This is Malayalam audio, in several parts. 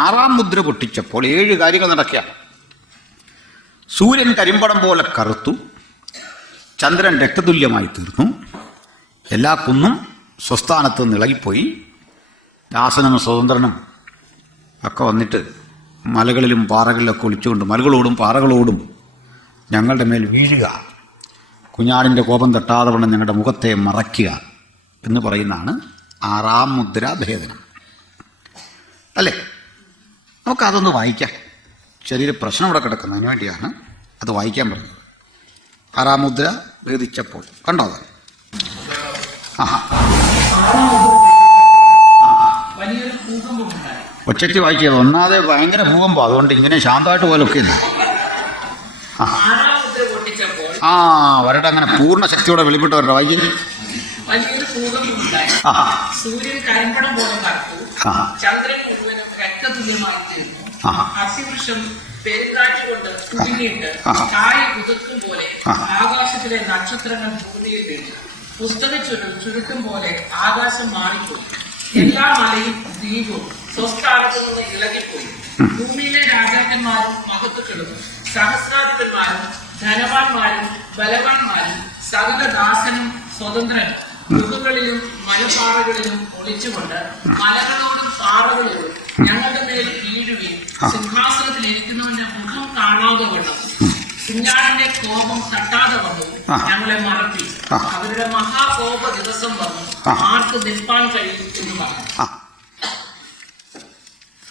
ആറാം മുദ്ര പൊട്ടിച്ചപ്പോൾ 7 കാര്യങ്ങൾ നടക്കുക. സൂര്യൻ കരിമ്പടം പോലെ കറുത്തു, ചന്ദ്രൻ രക്തതുല്യമായി തീർന്നു, എല്ലാ കുന്നും സ്വസ്ഥാനത്ത് നിളകിപ്പോയി, ദാസനും സ്വതന്ത്രനും ഒക്കെ വന്നിട്ട് മലകളിലും പാറകളിലൊക്കെ ഒളിച്ചുകൊണ്ട് മലകളോടും പാറകളോടും ഞങ്ങളുടെ മേൽ വീഴുക, കുഞ്ഞാടിൻ്റെ കോപം തട്ടാതെ വണ്ണം ഞങ്ങളുടെ മുഖത്തെ മറയ്ക്കുക എന്ന് പറയുന്നതാണ് ആറാം മുദ്ര ഭേദനം. അല്ലേ? നമുക്കതൊന്ന് വായിക്കാം. ചെറിയൊരു പ്രശ്നം ഇവിടെ കിടക്കുന്നതിന് വേണ്ടിയാണ് അത് വായിക്കാൻ പറഞ്ഞത്. ആറാം മുദ്ര ഭേദിച്ചപ്പോൾ കണ്ടോ അത്? ഒച്ചയ്ക്ക് വായിക്കുക. ഒന്നാതെ ഭയങ്കര ഭൂകമ്പം, അതുകൊണ്ട് ഇങ്ങനെ ശാന്തമായിട്ട് പോലൊക്കെ ഇല്ല. വരട്ടെ, അങ്ങനെ പൂർണ്ണ ശക്തിയോടെ വെളിപ്പെട്ട് വരട്ടെ. വായിക്കും. സൂര്യൻ കരിമ്പടം പോലെ കറുത്തു, ചന്ദ്രൻ മുഴുവനും രക്തതുല്യമായി തീർന്നു, അസിവൃക്ഷം പെരുങ്കാറ്റ് കൊണ്ട് കുടുങ്ങിയിട്ട് കായ കുതിർക്കും പോലെ ആകാശത്തിലെ നക്ഷത്രങ്ങൾ ഭൂമിയിൽ വീണു, പുസ്തക ചുരുട്ടും പോലെ ആകാശം മാറിപ്പോയി, എല്ലാ മലയും ദ്വീപും സ്വസ്ഥാനത്തു നിന്ന് ഇളകിപ്പോയി, ഭൂമിയിലെ രാജാക്കന്മാരും മഹത്വ കിടന്നു, സഹസ്രാധിപന്മാരും ധനവാന്മാരും ബലവാന്മാരും സകല ദാസനും സ്വതന്ത്രനും ഗുഹകളിലും മലപ്പാറകളിലും ഒളിച്ചുകൊണ്ട് മലകളോടും പാറകളോടും ഞങ്ങളുടെ മേൽ വീഴുകയും സിംഹാസനത്തിൽ ഇരിക്കുന്നവന്റെ മുഖം കാണാതെ വണ്ണം കുഞ്ഞാടിന്റെ കോപം തട്ടാതെ വണ്ണവും ഞങ്ങളെ മറപ്പി. അവരുടെ മഹാകോപ ദിവസം വന്നു, ആർക്ക് നിൽപ്പാൻ കഴിയും എന്ന് പറഞ്ഞു.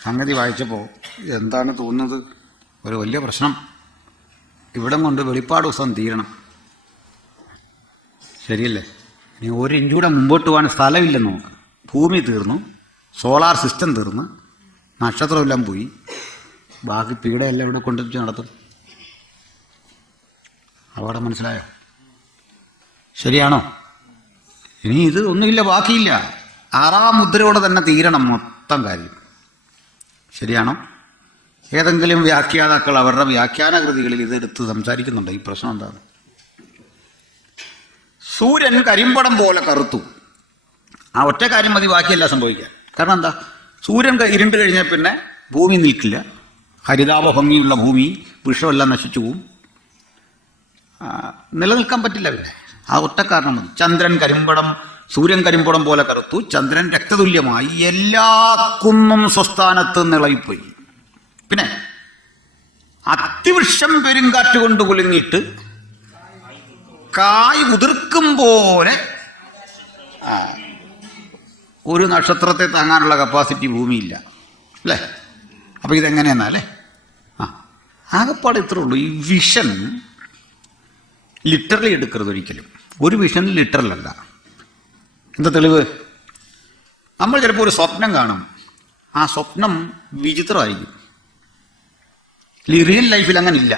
സംഗതി വായിച്ചപ്പോൾ എന്താണ് തോന്നുന്നത്? ഒരു വലിയ പ്രശ്നം. ഇവിടം കൊണ്ട് വെളിപ്പാട് ദിവസം തീരണം. ശരിയല്ലേ? ഇനി 1 ഇഞ്ച് കൂടെ മുമ്പോട്ട് പോകാൻ സ്ഥലമില്ലെന്ന് നോക്ക്. ഭൂമി തീർന്നു, സോളാർ സിസ്റ്റം തീർന്നു, നക്ഷത്രമെല്ലാം പോയി, ബാക്കി പീഡയെല്ലാം ഇവിടെ കൊണ്ടുവച്ച് നടത്തും. അവിടെ മനസ്സിലായോ? ശരിയാണോ? ഇനി ഇത് ഒന്നുമില്ല, ബാക്കിയില്ല. ആറാം മുദ്രയോടെ തന്നെ തീരണം മൊത്തം കാര്യം. ശരിയാണോ? ഏതെങ്കിലും വ്യാഖ്യാതാക്കൾ അവരുടെ വ്യാഖ്യാന കൃതികളിൽ ഇതെടുത്ത് സംസാരിക്കുന്നുണ്ട്. ഈ പ്രശ്നം എന്താണ്? സൂര്യൻ കരിമ്പടം പോലെ കറുത്തു. ആ ഒറ്റ കാര്യം മതി ബാക്കിയെല്ലാം സംഭവിക്കാൻ. കാരണം എന്താ? സൂര്യൻ ഇരുണ്ട് കഴിഞ്ഞാൽ പിന്നെ ഭൂമി നിൽക്കില്ല, ഹരിതാപ ഭംഗിയുള്ള ഭൂമി, വൃക്ഷമെല്ലാം നശിച്ചു പോവും, നിലനിൽക്കാൻ പറ്റില്ല. പിന്നെ ആ ഒറ്റ കാരണം മതി. സൂര്യൻ കരിമ്പടം പോലെ കറുത്തു, ചന്ദ്രൻ രക്തതുല്യമായി, എല്ലാ കുന്നും സ്വസ്ഥാനത്ത് നിളകിപ്പോയി. പിന്നെ അത്തിവൃക്ഷം പെരുങ്കാറ്റ് കൊണ്ട് കുലുങ്ങിയിട്ട് കായ് ഉതിർക്കും പോലെ ഒരു നക്ഷത്രത്തെ താങ്ങാനുള്ള കപ്പാസിറ്റി ഭൂമിയില്ല, അല്ലേ? അപ്പം ഇതെങ്ങനെയെന്നാ അല്ലേ? ആകെപ്പാട് ഇത്രേ ഉള്ളൂ. ഈ വിഷൻ ലിറ്ററലി എടുക്കരുത് ഒരിക്കലും. ഒരു വിഷൻ ലിറ്ററലല്ല. എന്താ തെളിവ്? നമ്മൾ ചിലപ്പോൾ ഒരു സ്വപ്നം കാണും. ആ സ്വപ്നം വിചിത്രമായിരിക്കും. റിയൽ ലൈഫിൽ അങ്ങനെ ഇല്ല,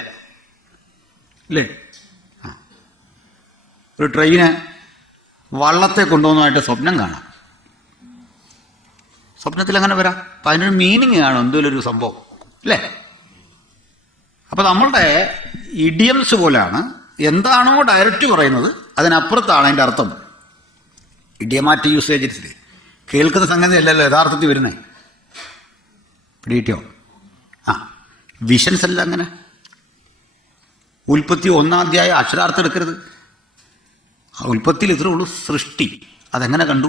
അല്ലേ? ഒരു ട്രെയിന് വള്ളത്തെ കൊണ്ടുപോകുന്നതായിട്ട് സ്വപ്നം കാണാം. സ്വപ്നത്തിൽ അങ്ങനെ വരാം. അപ്പം അതിനൊരു മീനിങ് കാണും, എന്തെങ്കിലും ഒരു സംഭവം, അല്ലേ? അപ്പം നമ്മളുടെ ഇഡിയംസ് പോലെയാണ്. എന്താണോ ഡയറക്റ്റ് പറയുന്നത് അതിനപ്പുറത്താണ് അതിൻ്റെ അർത്ഥം. ഇഡിയമാറ്റിക് യൂസേജസിൽ കേൾക്കുന്ന സംഗതി അല്ലല്ലോ യഥാർത്ഥത്തിൽ വരുന്നത്. പിടികിട്ടിയോ? വിഷൻസ് അല്ല അങ്ങനെ. ഉൽപ്പത്തി 1-ാം അധ്യായം അക്ഷരാർത്ഥം എടുക്കരുത്. ഉൽപ്പത്തിയിൽ ഇത്രേ ഉള്ളൂ, സൃഷ്ടി. അതെങ്ങനെ കണ്ടു?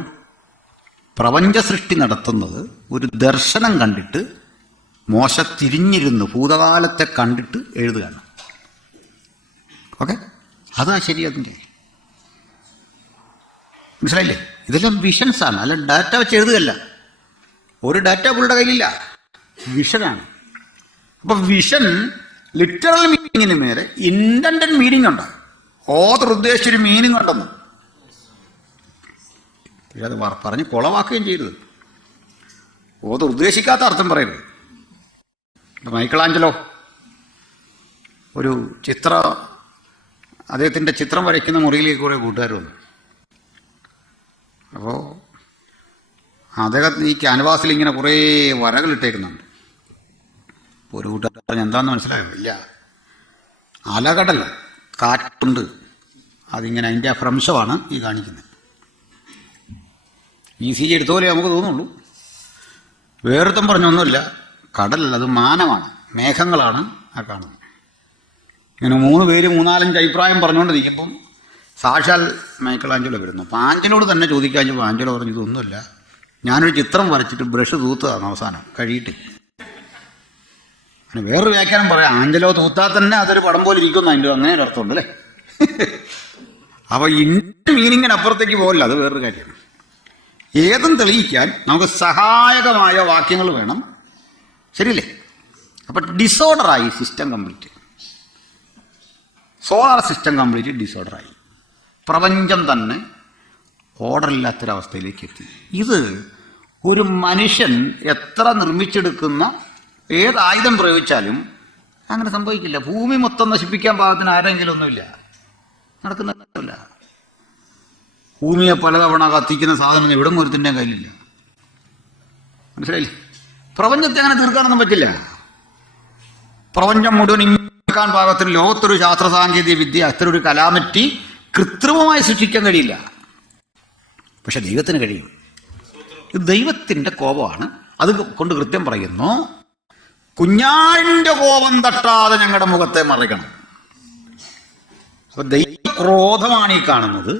പ്രപഞ്ച സൃഷ്ടി നടത്തുന്നത് ഒരു ദർശനം കണ്ടിട്ട് മോശ തിരിഞ്ഞിരുന്ന് ഭൂതകാലത്തെ കണ്ടിട്ട് എഴുതുകയാണ്. ഓക്കെ, അതാ ശരി. അതിൻ്റെ മനസ്സിലായില്ലേ? ഇതെല്ലാം വിഷൻസാണ്, അല്ല ഡാറ്റ വെച്ച് എഴുതുകയല്ല. ഒരു ഡാറ്റ പുള്ളിയുടെ കയ്യിലില്ല, വിഷനാണ്. അപ്പം വിഷൻ ലിറ്ററൽ മീനിങ്ങിന് മേലെ ഇൻറ്റൻഡഡ് മീനിങ് ഉണ്ട്. ഓതർ ഉദ്ദേശിച്ചൊരു മീനിങ് ഉണ്ടെന്ന്. പക്ഷെ അത് പറഞ്ഞ് കുളമാക്കുകയും ചെയ്തത്. ഓതർ ഉദ്ദേശിക്കാത്ത അർത്ഥം പറയരുത്. മൈക്കിളാഞ്ചലോ ഒരു അദ്ദേഹത്തിൻ്റെ ചിത്രം വരയ്ക്കുന്ന മുറിയിലേക്ക് കുറേ കൂട്ടുകാർ വന്നു. അപ്പോൾ അദ്ദേഹം ഈ ക്യാൻവാസിൽ ഇങ്ങനെ കുറേ വരകളിട്ടേക്കുന്നുണ്ട്. ഒരു കൂട്ടുകാർ പറഞ്ഞ് എന്താണെന്ന് മനസ്സിലായോ? ഇല്ല, അലകടൽ കാറ്റുണ്ട്, അതിങ്ങനെ അതിൻ്റെ ആ ഭ്രംശമാണ് ഈ കാണിക്കുന്നത്. ECG എടുത്ത പോലെ നമുക്ക് തോന്നുള്ളൂ. വേറൊരുത്തം പറഞ്ഞൊന്നുമില്ല, കടലല്ല, അത് മാനമാണ്, മേഘങ്ങളാണ് ആ കാണുന്നത്. ഇങ്ങനെ 3 പേര് 4-5 അഭിപ്രായം പറഞ്ഞുകൊണ്ടിരിക്കുമ്പം സാക്ഷാൽ മൈക്കലാഞ്ചലോ വരുന്നു. അപ്പോൾ ആഞ്ചലോട് തന്നെ ചോദിക്കാഞ്ഞപ്പോൾ ആഞ്ചലോ പറഞ്ഞു ഇതൊന്നുമില്ല, ഞാനൊരു ചിത്രം വരച്ചിട്ട് ബ്രഷ് തൂത്തതാണ് അവസാനം കഴിയിട്ട്. അങ്ങനെ വേറൊരു വ്യാഖ്യാനം പറയാം, ആഞ്ചലോ തൂത്താൽ തന്നെ അതൊരു പടം പോലെ ഇരിക്കുന്നു, അതിൻ്റെ അങ്ങനെ ഒരു അർത്ഥമുണ്ട് അല്ലേ. അപ്പോൾ ഇന്ന മീനിങ്ങിനപ്പുറത്തേക്ക് പോകില്ല, അത് വേറൊരു കാര്യമാണ്. ഏതും തെളിയിക്കാൻ നമുക്ക് സഹായകമായ വാക്യങ്ങൾ വേണം, ശരിയല്ലേ? അപ്പം ഡിസോർഡറായി system complete, solar system complete ഡിസോർഡറായി, പ്രപഞ്ചം തന്നെ ഓർഡറില്ലാത്തൊരവസ്ഥയിലേക്ക് എത്തി. ഇത് ഒരു മനുഷ്യൻ എത്ര നിർമ്മിച്ചെടുക്കുന്ന ഏത് ആയുധം പ്രയോഗിച്ചാലും അങ്ങനെ സംഭവിക്കില്ല. ഭൂമി മൊത്തം നശിപ്പിക്കാൻ പാകത്തിന് ആരെങ്കിലും ഒന്നുമില്ല, നടക്കുന്നില്ല. ഭൂമിയെ പലതവണ കത്തിക്കുന്ന സാധനം എവിടെ ഒരുത്തിൻ്റെ കയ്യിലില്ല, മനസ്സിലായില്ലേ? പ്രപഞ്ചത്തെ അങ്ങനെ തീർക്കാനൊന്നും പറ്റില്ല. പ്രപഞ്ചം മുഴുവൻ ഇങ്ങാൻ പാകത്തിന് ലോകത്തൊരു ശാസ്ത്ര സാങ്കേതിക വിദ്യ, അത്തരൊരു കലാമിറ്റി കൃത്രിമമായി സൃഷ്ടിക്കാൻ കഴിയില്ല. പക്ഷെ ദൈവത്തിന് കഴിയും. ഇത് ദൈവത്തിൻ്റെ കോപമാണ്. അത് കൊണ്ട് കൃത്യം പറയുന്നു, കുഞ്ഞാടിൻ്റെ കോപം തട്ടാതെ ഞങ്ങളുടെ മുഖത്തെ മറിക്കണം. അപ്പൊ ദൈവക്രോധമാണ് ഈ കാണുന്നത്.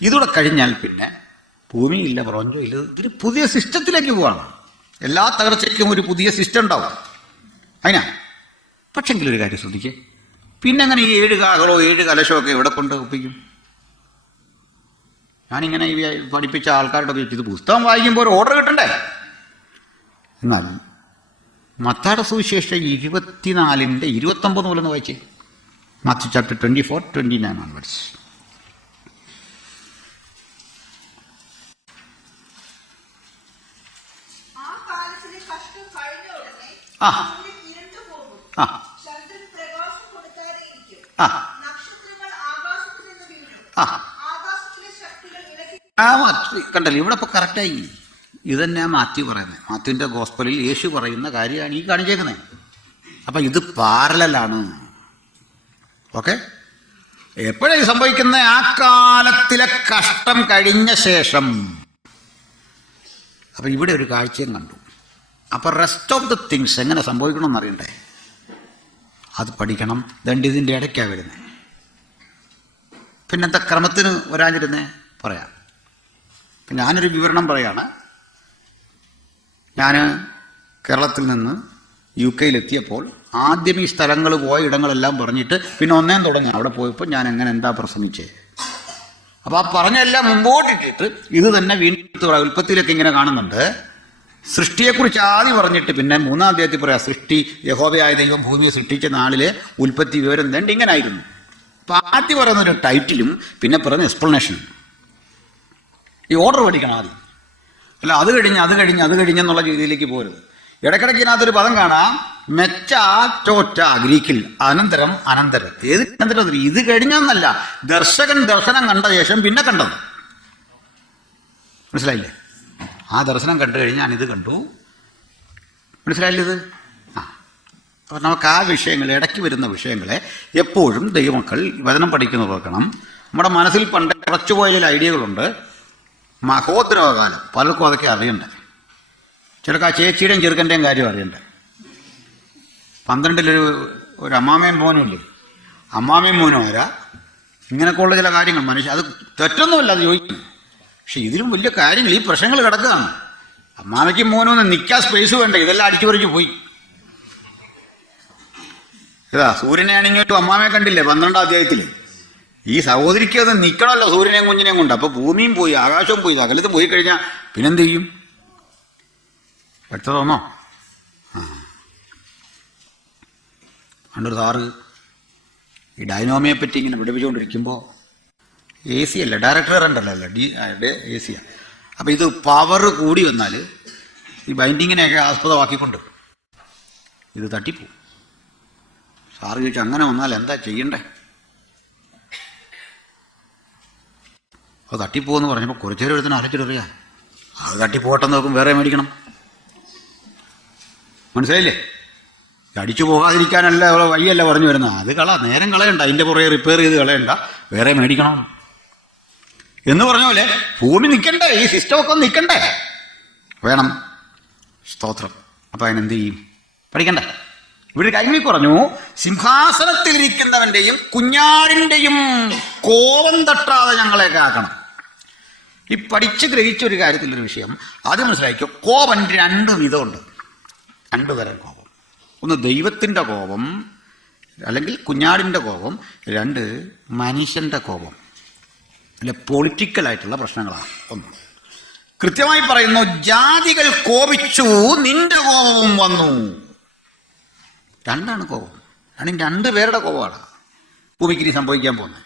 ഇതൂടെ കഴിഞ്ഞാൽ പിന്നെ ഭൂമിയില്ല, പ്രപഞ്ചം ഇല്ല. ഇതൊരു പുതിയ സിസ്റ്റത്തിലേക്ക് പോവാണ്. എല്ലാ തകർച്ചയ്ക്കും ഒരു പുതിയ സിസ്റ്റം ഉണ്ടാവും അതിനാ. പക്ഷെങ്കിലും ഒരു കാര്യം ശ്രദ്ധിക്കേ, പിന്നെ അങ്ങനെ ഈ 7 കാകളോ 7 കലശോ ഒക്കെ എവിടെ കൊണ്ട് ഒപ്പിക്കും? ഞാനിങ്ങനെ ഈ പഠിപ്പിച്ച ആൾക്കാരുടെ ഒക്കെ ഇത് പുസ്തകം വായിക്കുമ്പോൾ ഒരു ഓർഡർ കിട്ടണ്ടേ? എന്നാൽ മത്തായിയുടെ സുവിശേഷം 24:29 മുതലൊന്ന് വായിച്ചേ. Matthew chapter 24:29 onwards. ആ ആ കണ്ടല്ലോ, ഇവിടെ ഇപ്പൊ കറക്റ്റായി. ഇത് തന്നെ മാത്യു പറയുന്നത്. മാത്യുവിന്റെ ഗോസ്പലിൽ യേശു പറയുന്ന കാര്യമാണ് ഈ കാണിച്ചേക്കുന്നത്. അപ്പൊ ഇത് പാരലാണ്. ഓക്കെ, എപ്പോഴാണ് സംഭവിക്കുന്ന? ആ കാലത്തിലെ കഷ്ടം കഴിഞ്ഞ ശേഷം. അപ്പൊ ഇവിടെ ഒരു കാഴ്ചയും കണ്ടു. അപ്പൊ റെസ്റ്റ് ഓഫ് ദ തിങ്സ് എങ്ങനെ സംഭവിക്കണമെന്ന് അറിയണ്ടേ? അത് പഠിക്കണം. ദണ്ട് ഇതിൻ്റെ ഇടയ്ക്കാണ് വരുന്നത്. പിന്നെന്താ ക്രമത്തിന് വരാനിരുന്നേ പറയാം. ഞാനൊരു വിവരണം പറയാണ്. ഞാൻ കേരളത്തിൽ നിന്ന് UK എത്തിയപ്പോൾ ആദ്യം ഈ സ്ഥലങ്ങൾ പോയ ഇടങ്ങളെല്ലാം പറഞ്ഞിട്ട് പിന്നെ ഒന്നേം തുടങ്ങി. അവിടെ പോയപ്പോൾ ഞാൻ എങ്ങനെ എന്താ പ്രസംഗിച്ചേ. അപ്പോൾ ആ പറഞ്ഞെല്ലാം മുമ്പോട്ടിട്ടിട്ട് ഇത് തന്നെ വീണ്ടും ഉൽപ്പത്തിയിലൊക്കെ ഇങ്ങനെ കാണുന്നുണ്ട്. സൃഷ്ടിയെക്കുറിച്ച് ആദ്യം പറഞ്ഞിട്ട് പിന്നെ 3-ാം അധ്യായത്തിൽ പറയാം, സൃഷ്ടി യഹോവയായ ദൈവം ഭൂമിയെ സൃഷ്ടിച്ച നാളിലെ ഉൽപ്പത്തി വിവരം രണ്ട് ഇങ്ങനെ ആയിരുന്നു. അപ്പം ആദ്യം പറയുന്നൊരു ടൈറ്റിലും പിന്നെ പറയുന്ന എക്സ്പ്ലനേഷനും. ഈ ഓർഡർ പഠിക്കണം ആദ്യം. അല്ല അത് കഴിഞ്ഞെന്നുള്ള രീതിയിലേക്ക് പോരുത്. ഇടയ്ക്കിടയ്ക്ക് ഇതിനകത്തൊരു പദം കാണാം, മെച്ച ചോറ്റ ഗ്രീക്കിൽ, അനന്തരം. ഏത് അനന്തരം? ഇത് കഴിഞ്ഞെന്നല്ല, ദർശകൻ ദർശനം കണ്ട ശേഷം പിന്നെ കണ്ടത്. മനസ്സിലായില്ലേ? ആ ദർശനം കണ്ടു കഴിഞ്ഞ് ഞാനിത് കണ്ടു. മനസ്സിലായില്ലേ ഇത്? അപ്പം നമുക്ക് ആ വിഷയങ്ങൾ, ഇടയ്ക്ക് വരുന്ന വിഷയങ്ങളെ എപ്പോഴും ദൈവമക്കൾ വചനം പഠിക്കുന്നത് ഓർക്കണം. നമ്മുടെ മനസ്സിൽ പണ്ട് കുറച്ചുപോയ ചില ഐഡിയകളുണ്ട്. മഹോദ്രവകാലം പലർക്കും അതൊക്കെ അറിയണ്ടേ. ചിലർക്ക് ആ ചേച്ചിയുടെയും ചെറുക്കൻ്റെയും കാര്യം അറിയണ്ടേ. 12 ഒരു അമ്മാമയും മോനും ഇല്ലേ? അമ്മാമയും മോനും ആരാ? ഇങ്ങനെയൊക്കെ ഉള്ള ചില കാര്യങ്ങൾ മനുഷ്യ, അത് തെറ്റൊന്നുമല്ല, അത് ചോദിക്കും. പക്ഷെ ഇതിലും വലിയ കാര്യങ്ങൾ, ഈ പ്രശ്നങ്ങൾ കിടക്കുകയാണ്. അമ്മാമയ്ക്കും മോനും ഒന്ന് നിൽക്കാൻ സ്പേസ് വേണ്ട, ഇതെല്ലാം അടിച്ചു പറിച്ച് പോയി. ഇതാ സൂര്യനെ ആണെങ്കിലും അമ്മാമയെ കണ്ടില്ലേ 12-ാം അധ്യായത്തിൽ? ഈ സഹോദരിക്ക് അത് നിൽക്കണമല്ലോ സൂര്യനെയും കുഞ്ഞിനെയും കൊണ്ട്. അപ്പോൾ ഭൂമിയും പോയി, ആകാശവും പോയി, സകലത്തും പോയി കഴിഞ്ഞാൽ പിന്നെന്ത് ചെയ്യും? വ്യക്തതോന്നോ? പണ്ടൊരു സാറ് ഈ ഡൈനോമിയെ പറ്റി ഇങ്ങനെ പഠിപ്പിച്ചുകൊണ്ടിരിക്കുമ്പോൾ AC അല്ല, ഡയറക്ടർ കറണ്ടല്ലോ, AC ആണ്. അപ്പോൾ ഇത് പവർ കൂടി വന്നാൽ ഈ ബൈൻഡിങ്ങിനെയൊക്കെ ആസ്പദമാക്കിക്കൊണ്ട് ഇത് തട്ടിപ്പോവും. സാറ് ചോദിച്ചു, അങ്ങനെ വന്നാൽ എന്താ ചെയ്യണ്ടേ? അത് തട്ടിപ്പോവെന്ന് പറഞ്ഞപ്പോൾ കുറച്ചു നേരം എടുത്തിന് ആലോചിച്ചിട്ടറിയാം. അത് തട്ടിപ്പോട്ടെന്ന് നോക്കും, വേറെ മേടിക്കണം. മനസ്സിലായില്ലേ? അടിച്ചു പോകാതിരിക്കാനല്ല വഴിയല്ല പറഞ്ഞു വരുന്നത്. അത് നേരം കളയണ്ട, അതിൻ്റെ പുറകെ റിപ്പയർ ചെയ്ത് കളയണ്ട, വേറെ മേടിക്കണം എന്ന് പറഞ്ഞ പോലെ ഭൂമി നിൽക്കണ്ടേ, ഈ സിസ്റ്റമൊക്കെ നിൽക്കണ്ടേ? വേണം. സ്തോത്രം. അപ്പം അതിനെന്ത് ചെയ്യും? പഠിക്കണ്ട. ഇവിടെ കാര്യം പറഞ്ഞു, സിംഹാസനത്തിലിരിക്കുന്നവന്റെയും കുഞ്ഞാടിന്റെയും കോപം തട്ടാതെ ഞങ്ങളെ കാക്കണം. ഈ പഠിച്ച് ഗ്രഹിച്ച ഒരു കാര്യത്തിലൊരു വിഷയം ആദ്യം മനസ്സിലാക്കിയോ. കോപം രണ്ട് വിധമുണ്ട്, രണ്ടു തരം കോപം. ഒന്ന് ദൈവത്തിൻ്റെ കോപം അല്ലെങ്കിൽ കുഞ്ഞാടിൻ്റെ കോപം, രണ്ട് മനുഷ്യൻ്റെ കോപം, അല്ലെ പൊളിറ്റിക്കലായിട്ടുള്ള പ്രശ്നങ്ങളാണ്. ഒന്ന് കൃത്യമായി പറയുന്നു, ജാതികൾ കോപിച്ചു നിന്റെ കോപവും വന്നു. രണ്ടാണ് കോപം, രണ്ടു പേരുടെ കോപമാണ് ഭൂമിക്ക് സംഭവിക്കാൻ പോകുന്നത്.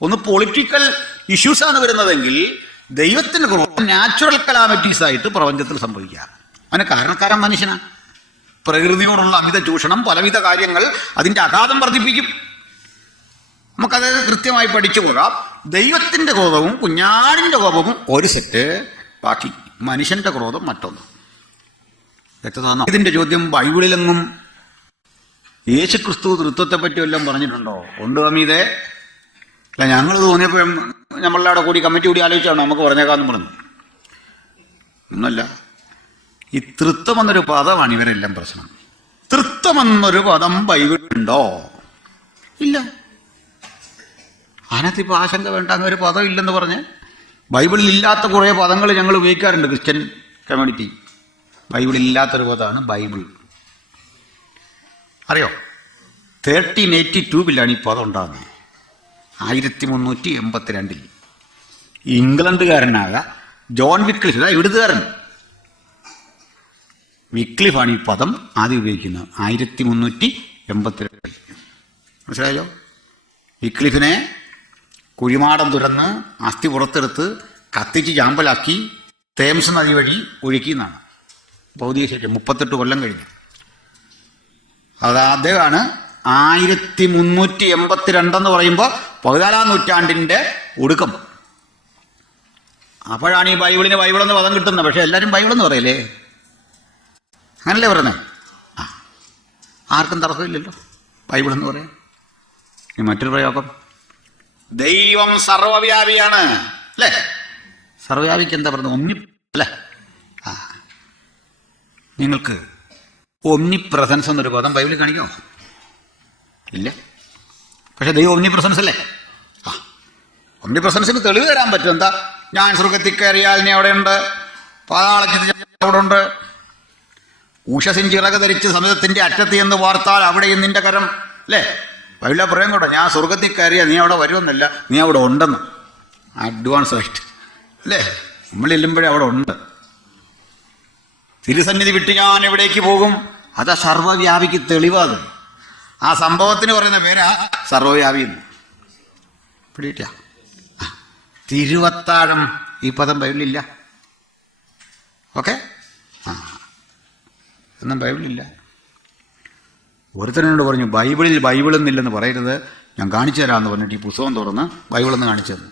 ഒന്ന് പൊളിറ്റിക്കൽ ഇഷ്യൂസാണ് വരുന്നതെങ്കിൽ ദൈവത്തിൻ്റെ കോപം നാച്ചുറൽ കലാമിറ്റീസ് ആയിട്ട് പ്രപഞ്ചത്തിൽ സംഭവിക്കുക. അതിന് കാരണക്കാരൻ മനുഷ്യനാണ്. പ്രകൃതിയോടുള്ള അമിത ചൂഷണം, പലവിധ കാര്യങ്ങൾ അതിൻ്റെ ആഘാതം വർദ്ധിപ്പിക്കും. നമുക്കത് കൃത്യമായി പഠിച്ചു പോകാം. ദൈവത്തിൻ്റെ ക്രോധവും കുഞ്ഞാടിൻ്റെ കോപവും ഒരു സെറ്റ്, ബാക്കി മനുഷ്യൻ്റെ ക്രോധം മറ്റൊന്ന്. വ്യക്തത. ഇതിൻ്റെ ചോദ്യം ബൈബിളിലെങ്ങും യേശുക്രിസ്തു തൃത്വത്തെ പറ്റി വല്ലതും പറഞ്ഞിട്ടുണ്ടോ? ഉണ്ട് അമീതേ? അല്ല, ഞങ്ങൾ തോന്നിയപ്പോൾ നമ്മളുടെ അവിടെ കൂടി കമ്മിറ്റി കൂടി ആലോചിച്ചാണ് നമുക്ക് പറഞ്ഞേക്കാമെന്ന് പറഞ്ഞു. ഒന്നല്ല, ഈ തൃത്വം എന്നൊരു പദമാണ് ഇവരെല്ലാം പ്രശ്നം. തൃത്വം എന്നൊരു പദം ബൈബിളുണ്ടോ? ഇല്ല. അതിനകത്തിപ്പോൾ ആശങ്ക വേണ്ട, അങ്ങനെ ഒരു പദം ഇല്ലെന്ന് പറഞ്ഞ്. ബൈബിളിൽ ഇല്ലാത്ത കുറേ പദങ്ങൾ ഞങ്ങൾ ഉപയോഗിക്കാറുണ്ട് ക്രിസ്ത്യൻ കമ്മ്യൂണിറ്റി. ബൈബിളില്ലാത്തൊരു പദമാണ് ബൈബിൾ. അറിയോ? 1382 ഈ പദം ഉണ്ടാകുന്നത്. 1382 ഇംഗ്ലണ്ടുകാരനായ ജോൺ വിക്ലിഫ്, ഇവിടുത്തുകാരൻ വിക്ലിഫാണ് ഈ പദം ആദ്യം ഉപയോഗിക്കുന്നത്. 1382. മനസ്സിലായല്ലോ? വിക്ലിഫിനെ കുഴിമാടം തുറന്ന് അസ്ഥി പുറത്തെടുത്ത് കത്തിച്ച് ചാമ്പലാക്കി തേംസ് നദി വഴി ഒഴുക്കിയെന്നാണ് ഭൗതിക ശരീരം. 38 കൊല്ലം കഴിഞ്ഞു. അത് അദ്ദേഹമാണ് 1382 എന്ന് പറയുമ്പോൾ 14-ാം നൂറ്റാണ്ടിൻ്റെ ഒടുക്കം. അപ്പോഴാണ് ഈ ബൈബിളെന്ന് പദം കിട്ടുന്നത്. പക്ഷെ എല്ലാവരും ബൈബിളെന്ന് പറയല്ലേ? അങ്ങനല്ലേ പറയുന്നത്? ആർക്കും തടസ്സമില്ലല്ലോ ബൈബിളെന്ന് പറയാം. ഇനി മറ്റൊരു പ്രയോഗം, ദൈവം സർവവ്യാപിയാണ് അല്ലേ? സർവ്വവ്യാപിക്ക് എന്താ പറയുന്നത്? ഒന്നി അല്ലേ? നിങ്ങൾക്ക് ഒന്നി പ്രസൻസ് എന്നൊരു പദം ബൈബിളിൽ കാണിക്കോ? ഇല്ല. പക്ഷെ ദൈവം ഒന്നി പ്രസൻസ് അല്ലേ? ഒന്നി പ്രസൻസിന് തെളിവ് തരാൻ പറ്റും. എന്താ? ഞാൻ സ്വർഗത്തിൽ കയറിയാൽ നീ അവിടെയുണ്ട്, പാതാളത്തിൽ അവിടെ ഉണ്ട്, ഉഷസിൻ ചിറക് ധരിച്ച് സമുദ്രത്തിന്റെ അറ്റത്ത് എന്ന് വാർത്താൽ അവിടെയും നിന്റെ കരം അല്ലേ? ബൈബിളിൽ പറയാൻ കൂടെ, ഞാൻ സ്വർഗത്തിൽ കയറിയാൽ നീ അവിടെ വരുമെന്നല്ല, നീ അവിടെ ഉണ്ടെന്ന്. അഡ്വാൻസ് ആയിട്ട് അല്ലേ? നമ്മൾ ചെല്ലുമ്പോഴേ അവിടെ ഉണ്ട്. തിരുസന്നിധി വിട്ട് ഞാൻ എവിടേക്ക് പോകും? അതാ സർവ്വവ്യാപിക്ക് തെളിവാത്. ആ സംഭവത്തിന് പറയുന്ന പേരാ സർവ്വവ്യാപി എന്ന്. പിടിയിട്ട തിരുവത്താഴം ഈ പദം ബൈബിളിലില്ല. ഓക്കെ, ഒന്നും ബൈബിളിലില്ല. ഒരുത്തനോട് പറഞ്ഞു ബൈബിളെന്നില്ലെന്ന് പറയരുത്, ഞാൻ കാണിച്ചു തരാമെന്ന് പറഞ്ഞിട്ട് ഈ പുസ്തകം തുറന്ന് ബൈബിളെന്ന് കാണിച്ചു തന്നു.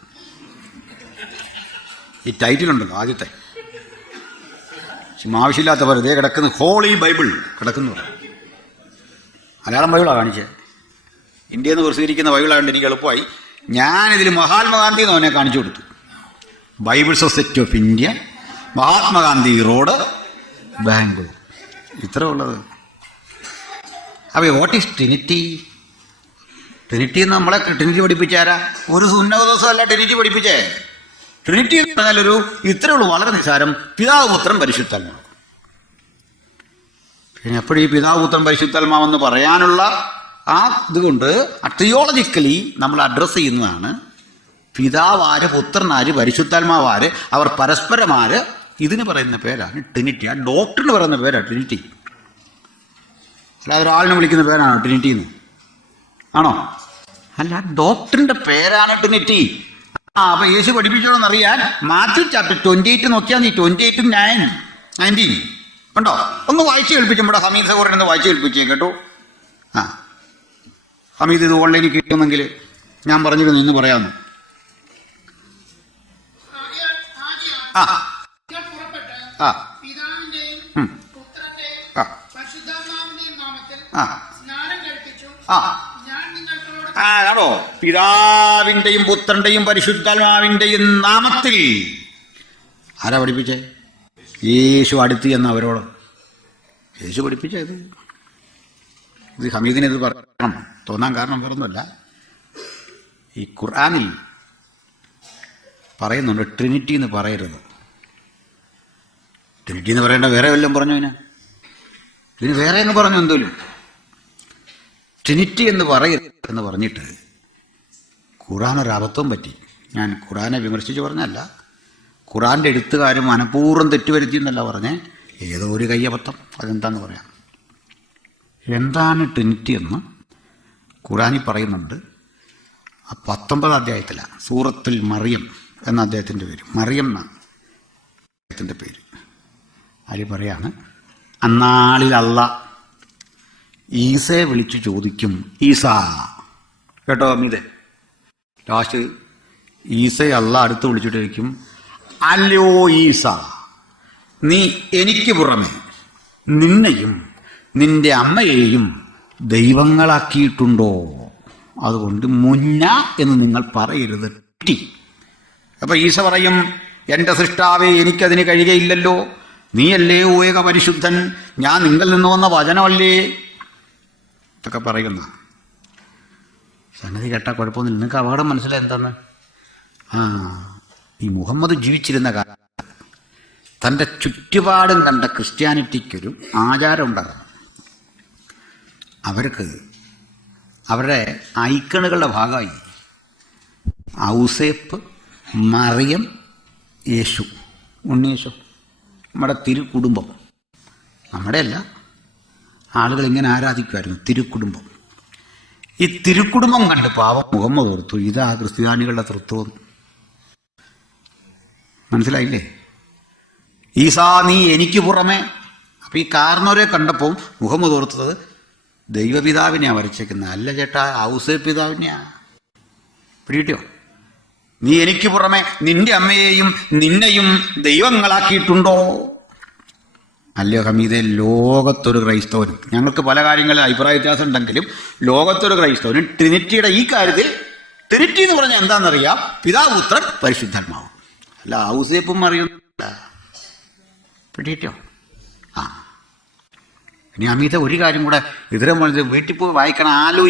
ഈ ടൈറ്റിലുണ്ടല്ലോ ആദ്യത്തെ, ആവശ്യമില്ലാത്ത പോലെ ഇതേ കിടക്കുന്ന ഹോളി ബൈബിൾ കിടക്കുന്നു. മലയാളം ബൈബിളാണ് കാണിച്ചത്. ഇന്ത്യയിൽ നിന്ന് പ്രസിദ്ധീകരിക്കുന്ന ബൈബിളായതുകൊണ്ട് എനിക്ക് എളുപ്പമായി. ഞാനിതിൽ മഹാത്മാഗാന്ധി എന്ന് അവനെ കാണിച്ചു കൊടുത്തു. Bible society of India, Mahatma Gandhi road, Bangalore. ഇത്ര ഉള്ളത്. അപ്പോൾ വാട്ട് ഈസ് ട്രിനിറ്റി? ട്രിനിറ്റി എന്ന് നമ്മളെ ട്രിനിറ്റി പഠിപ്പിച്ചാരാ? ഒരു ഉന്നത ദിവസമല്ല ട്രിനിറ്റി പഠിപ്പിച്ചേ. ട്രിനിറ്റി എന്ന് പറഞ്ഞാലൊരു ഇത്രയേ ഉള്ളൂ, വളരെ നിസ്സാരം. പിതാവ്, പുത്രൻ, പരിശുദ്ധാത്മാവ്. പിന്നെ എപ്പോഴും ഈ പിതാവ്, പുത്രൻ, പരിശുദ്ധാത്മാവെന്ന് പറയാനുള്ള ആ ഇതുകൊണ്ട് തിയോളജിക്കലി നമ്മൾ അഡ്രസ്സ് ചെയ്യുന്നതാണ് പിതാവാര്, പുത്രനാര്, പരിശുദ്ധാത്മാവാര്, അവർ പരസ്പരമാര്. ഇതിന് പറയുന്ന പേരാണ് ട്രിനിറ്റി. ആ ഡോക്ടറിന് പറയുന്ന പേരാണ് ട്രിനിറ്റി. അല്ലാതെ ഒരാളിനെ വിളിക്കുന്ന പേരാണോ ട്രിനിറ്റി എന്ന്? ആണോ? അല്ല, ഡോക്ടറിന്റെ പേരാണ് ട്രിനിറ്റി. അപ്പൊ യേശു പഠിപ്പിച്ചോന്നറിയാൻ മാത്യു ചാപ്റ്റർ 28 നോക്കിയാൽ നീ 28:19 ഉണ്ടോ? ഒന്ന് വായിച്ചു കേൾപ്പിച്ചു. നമ്മുടെ ഹമീദ് സഹോദരൻ ഒന്ന് വായിച്ചു കേൾപ്പിച്ചേ കേട്ടോ. ഹമീദ് ഇത് ഓൺലൈനിൽ കിട്ടുമെങ്കിൽ ഞാൻ പറഞ്ഞിരുന്നു ഇന്ന് പറയാമെന്ന്. ആണോ? പിതാവിന്റെയും പുത്രന്റെയും പരിശുദ്ധാത്മാവിന്റെയും നാമത്തിൽ. ആരാ പഠിപ്പിച്ചേ? യേശു അടുത്ത് എന്ന് അവരോട് യേശു പഠിപ്പിച്ചത്. ഇത് ഹമീദിന് ഇത് പറയണം തോന്നാൻ കാരണം വേറൊന്നുമല്ല. ഈ ഖുർആനിൽ പറയുന്നുണ്ട് ട്രിനിറ്റി എന്ന് പറയരുത്. ട്രിനിറ്റി എന്ന് പറയേണ്ട വേറെ വല്ലതും പറഞ്ഞു ഇതിന് വേറെ എന്ന് പറഞ്ഞു എന്തോലും. ട്രിനിറ്റി എന്ന് പറയരുത് എന്ന് പറഞ്ഞിട്ട് ഖുർആനൊരബദ്ധം പറ്റി. ഞാൻ ഖുർആനെ വിമർശിച്ച് പറഞ്ഞല്ല, ഖുർആൻ്റെ എഴുത്തുകാരും മനഃപൂർവ്വം തെറ്റുവരുത്തി എന്നല്ല പറഞ്ഞേ, ഏതോ ഒരു കയ്യബദ്ധം. അതെന്താന്ന് പറയാം. എന്താണ് ട്രിനിറ്റി എന്ന് ഖുർആനിൽ പറയുന്നുണ്ട്. 19 അധ്യായത്തിലാണ്, സൂറത്തുൽ മറിയം എന്ന അദ്ദേഹത്തിൻ്റെ പേര്, മറിയം എന്നാണ് അദ്ദേഹത്തിൻ്റെ പേര്. അതിൽ പറയാണ്, അന്നാളിൽ അല്ലാഹ് ഈസയെ വിളിച്ചു ചോദിക്കും, ഈസാ, കേട്ടോ അമീതെ, ലാസ്റ്റ് ഈസയെ അല്ലാഹ് അടുത്ത് വിളിച്ചിട്ട് ചോദിക്കും, അല്ലയോ ഈസ, നീ എനിക്ക് പുറമെ നിന്നെയും നിന്റെ അമ്മയെയും ദൈവങ്ങളാക്കിയിട്ടുണ്ടോ? അതുകൊണ്ട് മുന്ന എന്ന് നിങ്ങൾ പറയരുത്. അപ്പൊ ഈസ പറയും, എൻ്റെ സൃഷ്ടാവേ, എനിക്കതിന് കഴിയുകയില്ലല്ലോ. നീയല്ലേ ഏക പരിശുദ്ധൻ, ഞാൻ നിങ്ങളിൽ നിന്ന് വന്ന വചനമല്ലേ, ഇതൊക്കെ പറയുന്ന സംഗതി കേട്ടാൽ കുഴപ്പമൊന്നുമില്ല. നിങ്ങൾക്ക് അപകടം മനസ്സിലായി എന്താന്ന്? ഈ മുഹമ്മദ് ജീവിച്ചിരുന്ന കാലം തൻ്റെ ചുറ്റുപാടും കണ്ട ക്രിസ്ത്യാനിറ്റിക്കൊരു ആചാരം ഉണ്ടാകും. അവർക്ക് അവരുടെ ഐക്കണുകളുടെ ഭാഗമായി ഔസേപ്പ്, മറിയം, യേശു, ഉണ്ണിയേശു, നമ്മുടെ തിരുക്കുടുംബം, നമ്മുടെ അല്ല, ആളുകൾ ഇങ്ങനെ ആരാധിക്കുമായിരുന്നു തിരുക്കുടുംബം. ഈ തിരുക്കുടുംബം കണ്ട് പാവം മുഹമ്മദ് ഓർത്തു, ഇതാ ക്രിസ്ത്യാനികളുടെ തൃത്വം. മനസ്സിലായില്ലേ? ഈസാ, നീ എനിക്ക് പുറമെ. അപ്പം ഈ കാരണവരെ കണ്ടപ്പോൾ മുഹമ്മദ് ഓർത്തത് ദൈവപിതാവിനെയാണ് വരച്ചേക്കുന്നത്, അല്ല ചേട്ടാ, ഔസേപ്പ് പിതാവിനെയാ. പിടികിട്ടിയോ? നീ എനിക്ക് പുറമെ നിന്റെ അമ്മയെയും നിന്നെയും ദൈവങ്ങളാക്കിയിട്ടുണ്ടോ? അല്ലയോ ഹമീദെ, ലോകത്തൊരു ക്രൈസ്തവനും, ഞങ്ങൾക്ക് പല കാര്യങ്ങളിൽ അഭിപ്രായ വ്യത്യാസം ഉണ്ടെങ്കിലും ലോകത്തൊരു ക്രൈസ്തവനും ട്രിനിറ്റിയുടെ ഈ കാര്യത്തിൽ, ട്രിനിറ്റി എന്ന് പറഞ്ഞാൽ എന്താണെന്നറിയാം, പിതാവ്, പുത്രൻ, പരിശുദ്ധാത്മാവ്, അല്ല ഔസേപ്പും അറിയുന്നില്ല. പിടികിട്ടോ? ഇനി അമീത ഒരു കാര്യം കൂടെ ഇതിരെ വീട്ടിൽ പോയി വായിക്കണം. ആലു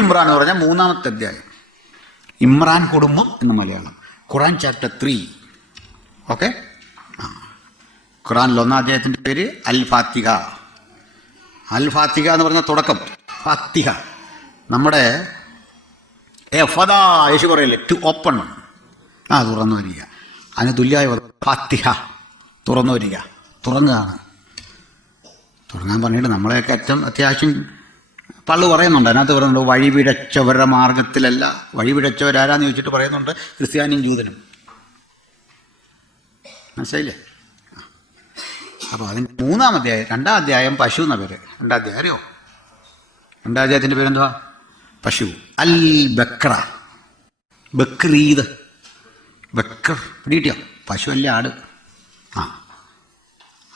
ഇമ്രാൻ എന്ന് പറഞ്ഞാൽ 3-ാമത്തെ അധ്യായം, ഇമ്രാൻ കുടുംബം എന്ന് മലയാളം, ഖുറാൻ ചാപ്റ്റർ 3. ഓക്കെ, ഖുറാനിൽ 1-ാം അധ്യായത്തിൻ്റെ പേര് അൽ ഫാത്തിഹ. അൽ ഫാത്തിഹ എന്ന് പറഞ്ഞ തുടക്കം, ഫാത്തിഹ നമ്മുടെ ഫദാ യേശു പറയല്ലേ, ടു ഓപ്പൺ, തുറന്നു വരിക. അതിന് തുല്യമായ ഫാത്തിഹ, തുറന്നു വരിക, തുറങ്ങുകയാണ്. തുടങ്ങാൻ പറഞ്ഞിട്ട് നമ്മളെയൊക്കെ അത്യാവശ്യം പള്ളു പറയുന്നുണ്ട്. അതിനകത്ത് പറയുന്നുണ്ട്, വഴിപിഴച്ചവരുടെ മാർഗത്തിലല്ല. വഴിപിഴച്ചവരാരാന്ന് ചോദിച്ചിട്ട് പറയുന്നുണ്ട്, ക്രിസ്ത്യാനിയും ജൂതനും. മനസ്സിലായില്ലേ? അപ്പോൾ അതിന് 3-ാം അധ്യായം, 2-ാം അധ്യായം പശു എന്ന പേര്. 2-ാം അധ്യായം അറിയോ? 2-ാം അധ്യായത്തിൻ്റെ പേരെന്തുവാ? പശു. അൽ ബക്ര, ബക്രീദ്, ബക്കർ. പിടികിട്ടിയോ? പശു അല്ലേ, ആട്.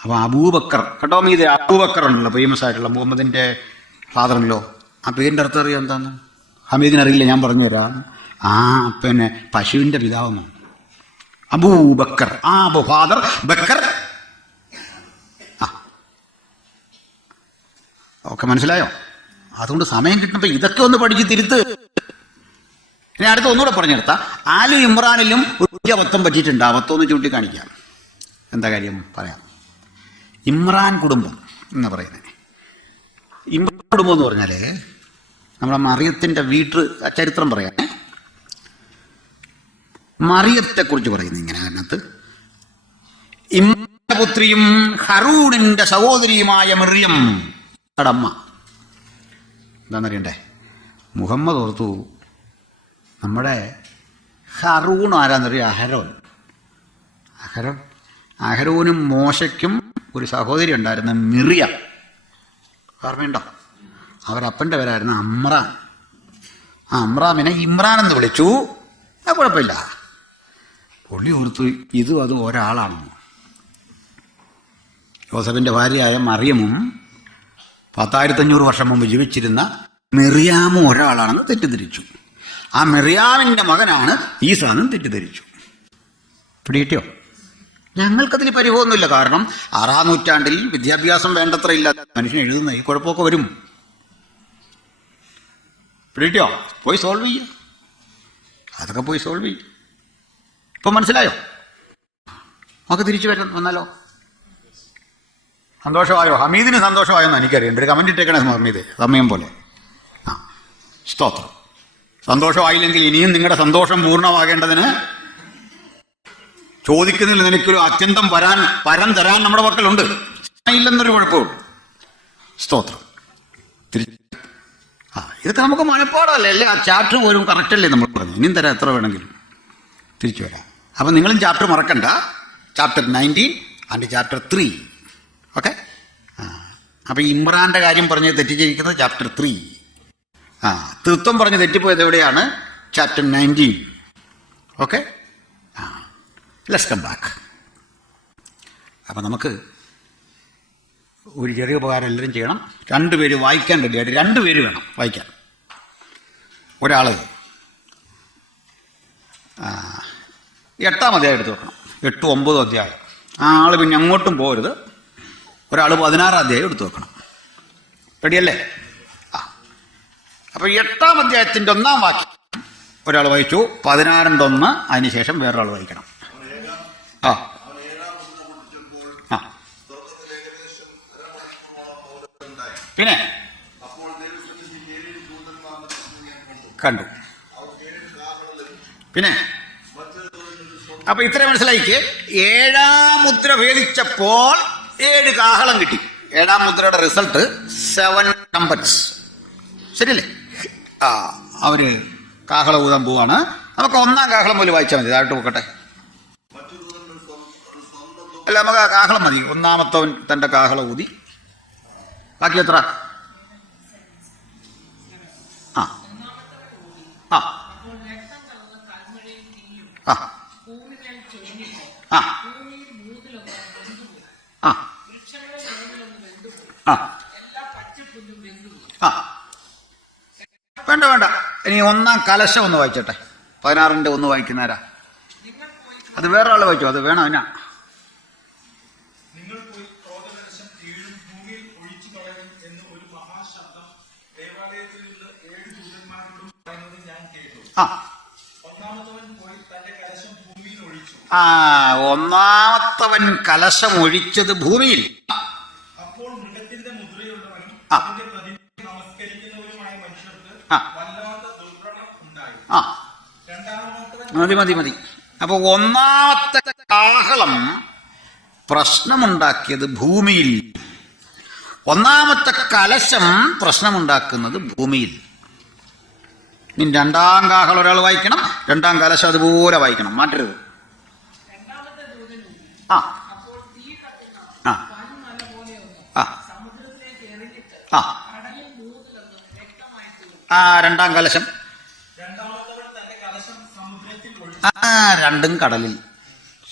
അപ്പോൾ അബൂബക്കർ, കേട്ടോ മീതെ, അബൂബക്കർ ഉണ്ടല്ലോ, ഫേമസ് ആയിട്ടുള്ള മുഹമ്മദിൻ്റെ ഫാദറിലോ. ആ പേരിൻ്റെ അർത്ഥം അറിയാം എന്താന്ന്? ഹമീദിനറിയില്ല, ഞാൻ പറഞ്ഞു തരാം. പിന്നെ പശുവിൻ്റെ പിതാവെന്നാണ് അബൂബക്കർ. ഫാദർ ബക്കർ. ഒക്കെ മനസ്സിലായോ? അതുകൊണ്ട് സമയം കിട്ടുമ്പോൾ ഇതൊക്കെ ഒന്ന് പഠിച്ച് തിരുത്ത്. ഇനി അടുത്ത ഒന്നുകൂടെ പറഞ്ഞെടുത്താൽ, ആലു ഇമ്രാനിലും ഒരു വലിയ അബദ്ധം പറ്റിയിട്ടുണ്ട്. അബദ്ധം ചൂണ്ടിക്കാണിക്കാം. എന്താ കാര്യം പറയാം. ഇമ്രാൻ കുടുംബം എന്ന് പറയുന്നത്, ഇമ്രാൻ കുടുംബം എന്ന് പറഞ്ഞാൽ നമ്മളെ മറിയത്തിൻ്റെ ചരിത്രം പറയാം. മറിയത്തെക്കുറിച്ച് പറയുന്നത് ഇങ്ങനെ, അതിനകത്ത് ഇമ്രാന്റെ പുത്രിയും ഹറൂണിന്റെ സഹോദരിയുമായ മറിയം അമ്മ. എന്താണെന്നറിയണ്ടേ? മുഹമ്മദ് ഓർത്തു, നമ്മുടെ ഹറൂൺ ആരാന്നറിയാം? അഹരോനും മോശയ്ക്കും ഒരു സഹോദരി ഉണ്ടായിരുന്ന മിറിയം, ഓർമ്മയുണ്ടോ? അവരപ്പൻ്റെ പേരായിരുന്നു അമ്രാൻ. അമ്രാമിനെ ഇമ്രാൻ എന്ന് വിളിച്ചു. കുഴപ്പമില്ല. പുള്ളി ഓർത്തു, ഇതും അതും ഒരാളാണെന്ന്. യോസഫിൻ്റെ ഭാര്യയായ മറിയമും 10,500 വർഷം മുമ്പ് ജീവിച്ചിരുന്ന മിറിയാമും ഒരാളാണെന്ന് തെറ്റിദ്ധരിച്ചു. ആ മിറിയാമിൻ്റെ മകനാണ് ഈസാന്നും തെറ്റിദ്ധരിച്ചു. പിടികിട്ടിയോ? ഞങ്ങൾക്കതിൽ പരിഭവമൊന്നുമില്ല. കാരണം 6-ാം നൂറ്റാണ്ടിൽ വിദ്യാഭ്യാസം വേണ്ടത്ര ഇല്ലാത്ത മനുഷ്യൻ എഴുതുന്ന ഈ കുഴപ്പമൊക്കെ വരും. പിടിയോ? പോയി സോൾവ് ചെയ്യുക. അതൊക്കെ പോയി സോൾവ് ചെയ്യും. ഇപ്പം മനസ്സിലായോ? നമുക്ക് തിരിച്ചു വന്നാലോ? സന്തോഷമായോ? ഹമീദിന് സന്തോഷമായോ എന്ന് എനിക്കറിയാം. എൻ്റെ ഒരു കമൻറ്റ് ഇട്ടേക്കണേ ഹമീദ്, സമയം പോലെ. ആ, സ്തോത്രം. സന്തോഷമായില്ലെങ്കിൽ ഇനിയും നിങ്ങളുടെ സന്തോഷം പൂർണ്ണമാകേണ്ടതിന് ചോദിക്കുന്നതിൽ നിനക്കൊരു അത്യന്തം പരം തരാൻ നമ്മുടെ പക്കലുണ്ട്. ഇല്ലെന്നൊരു കുഴപ്പമുള്ളൂ. സ്തോത്രം. ഇതൊക്കെ നമുക്ക് മനപ്പാടമല്ലേ? അല്ലേ? ആ ചാപ്റ്റർ പോലും കറക്റ്റല്ലേ നമ്മൾ പറഞ്ഞു. ഇനിയും തരാം, എത്ര വേണമെങ്കിലും. തിരിച്ചു വരാം. അപ്പം നിങ്ങളും ചാപ്റ്റർ മറക്കണ്ട. Chapter 19 and chapter 3. ഓക്കെ. അപ്പം ഇമ്രാന്റെ കാര്യം പറഞ്ഞ് തെറ്റിച്ചിരിക്കുന്നത് ചാപ്റ്റർ 3. തൃത്വം പറഞ്ഞ് തെറ്റിപ്പോയത് എവിടെയാണ്? Chapter 19. Okay. Let's come back. അപ്പം നമുക്ക് ഒരു ചെറിയ ഉപകാരം എല്ലാവരും ചെയ്യണം. 2 പേര് വായിക്കാൻ റെഡിയായിട്ട് 2 പേര് വേണം വായിക്കാൻ. ഒരാൾ 8-ാം അധ്യായം എടുത്ത് വെക്കണം. 8-9 അധ്യായം. ആ ആൾ പിന്നെ അങ്ങോട്ടും പോരുത്. ഒരാൾ 16-ാം അധ്യായം എടുത്ത് വെക്കണം. റെഡിയല്ലേ? അപ്പോൾ 8-ാം അധ്യായത്തിൻ്റെ 1-ാം വാക്യം ഒരാൾ വായിച്ചു. 16-ന്റെ 1 അതിനുശേഷം വേറൊരാൾ വായിക്കണം. ആ ആ പിന്നെ കണ്ടു. പിന്നെ അപ്പൊ ഇത്ര മനസ്സിലായിക്ക്. 7-ാം മുദ്ര ഭേദിച്ചപ്പോൾ 7 കാഹളം കിട്ടി. 7-ാം മുദ്രയുടെ റിസൾട്ട് 7 ട്രംപറ്റ്സ്. ശരിയല്ലേ? അവര് കാഹളം ഊതാൻ പോവാണ്. നമുക്ക് 1-ാം കാഹളം പോലും വായിച്ചാൽ മതി. താഴോട്ട് പോക്കട്ടെ. അല്ല, നമുക്ക് ആ കാഹളം മതി. 1-ാമത്തവൻ തന്റെ കാഹളം ഊതി. ബാക്കി എത്ര? ആ ആ ആ ആ ആ ആ വേണ്ട വേണ്ട. ഇനി 1-ാം കലശം ഒന്ന് വായിച്ചോട്ടെ. 16-ന്റെ 1 വായിക്കുന്നവരാ? അത് വേറെ ആൾ വായിച്ചോ? അത് വേണം. എന്നാ ഒന്നാമത്തവൻ കലശം ഒഴിച്ചത് ഭൂമിയിൽ. മതി. അപ്പൊ 1-ാമത്തെ കാഹളം പ്രശ്നമുണ്ടാക്കിയത് ഭൂമിയിൽ. 1-ാമത്തെ കലശം പ്രശ്നമുണ്ടാക്കുന്നത് ഭൂമിയിൽ. ഇനി 2-ാം കാഹളം ഒരാൾ വായിക്കണം. 2-ാം കലശം അതുപോലെ വായിക്കണം, മാറ്റരുത്. ആ ആ ആ ആ 2-ാം കലശം. 2 കടലിൽ.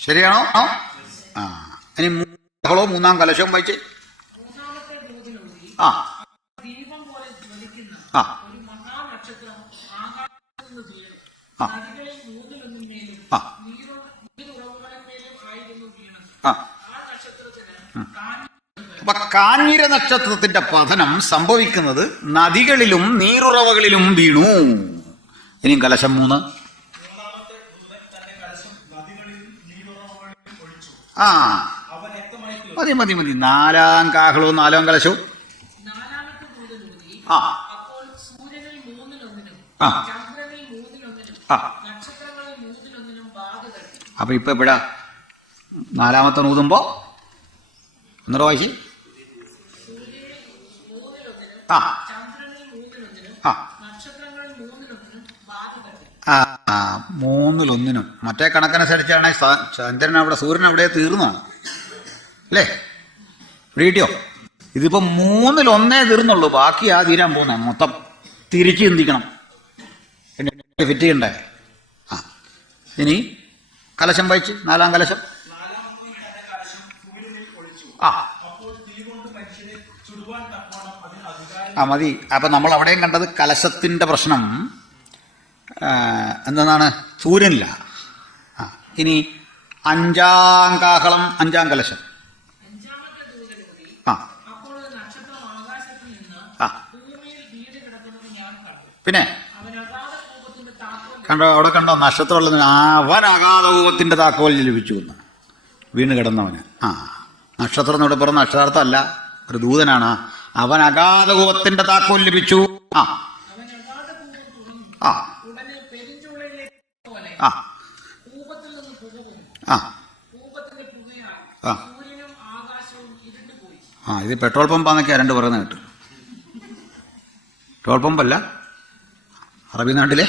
ശരിയാണോ? ആ ഇനി 3-ാം കലശവും വായിച്ചേ. ആ ആ ആ അപ്പൊ കാഞ്ഞിര നക്ഷത്രത്തിന്റെ പതനം സംഭവിക്കുന്നത് നദികളിലും നീരുറവകളിലും വീണു. ഇനിയും കലശം 3. ആ മതി. 4-ാം കാഹളവും 4-ാം കലശവും. ആ ആ ആ അപ്പൊ ഇപ്പൊ എപ്പോഴാ 4-ാമത്തെ ഊതുമ്പോ? ഒന്നുകൂടെ വായിച്ച്. ആ ആ ആ 3-1. മറ്റേ കണക്കനുസരിച്ചാണെങ്കിൽ ചന്ദ്രൻ അവിടെ, സൂര്യൻ അവിടെ തീർന്നാണ് അല്ലേ? റീഡിയോ ഇതിപ്പോ 3-1 തീർന്നുള്ളൂ. ബാക്കി തീരാൻ പോകുന്ന മൊത്തം തിരിച്ചു ചിന്തിക്കണം, ഫിറ്റ് ചെയ്യണ്ടേ? ആ ഇനി കലശം വായിച്ച്. 4-ാം കലശം. ആ മതി. അപ്പൊ നമ്മൾ അവിടെയും കണ്ടത് കലശത്തിന്റെ പ്രശ്നം എന്താണ്? സൂര്യനില്ല. ഇനി 5-ാം കാഹളം 5-ാം കലശം. ആ ആ പിന്നെ അവൻ അഗാധ കൂപത്തിന്റെ താക്കോൽ കണ്ടോ, അവിടെ കണ്ടോ, നക്ഷത്രമുള്ള അവൻ അഗാധകൂപത്തിന്റെ താക്കോൽ ലഭിച്ചു എന്ന് വീണ് കിടന്നവന്. നക്ഷത്രം എന്നോട് പറഞ്ഞ നക്ഷത്രാർത്ഥമല്ല, ഒരു ദൂതനാണ്. അവൻ അഗാധകൂപത്തിന്റെ താക്കോൽ ലഭിച്ചു. അവൻ അഗാധ കൂപം തുറന്നു. ഉടനെ പെരുഞ്ചൂളയിലേക്ക് പോലെ കൂപത്തിൽ നിന്ന് പുക വരും. കൂപത്തിന്റെ പുകയാൽ സൂര്യനും ആകാശവും ഇരുണ്ടുപോയി. ഇത് പെട്രോൾ പമ്പാന്നൊക്കെയാ രണ്ട് പറയുന്നത് കേട്ടു. പെട്രോൾ പമ്പല്ല, അറബിനാട്ടിലെ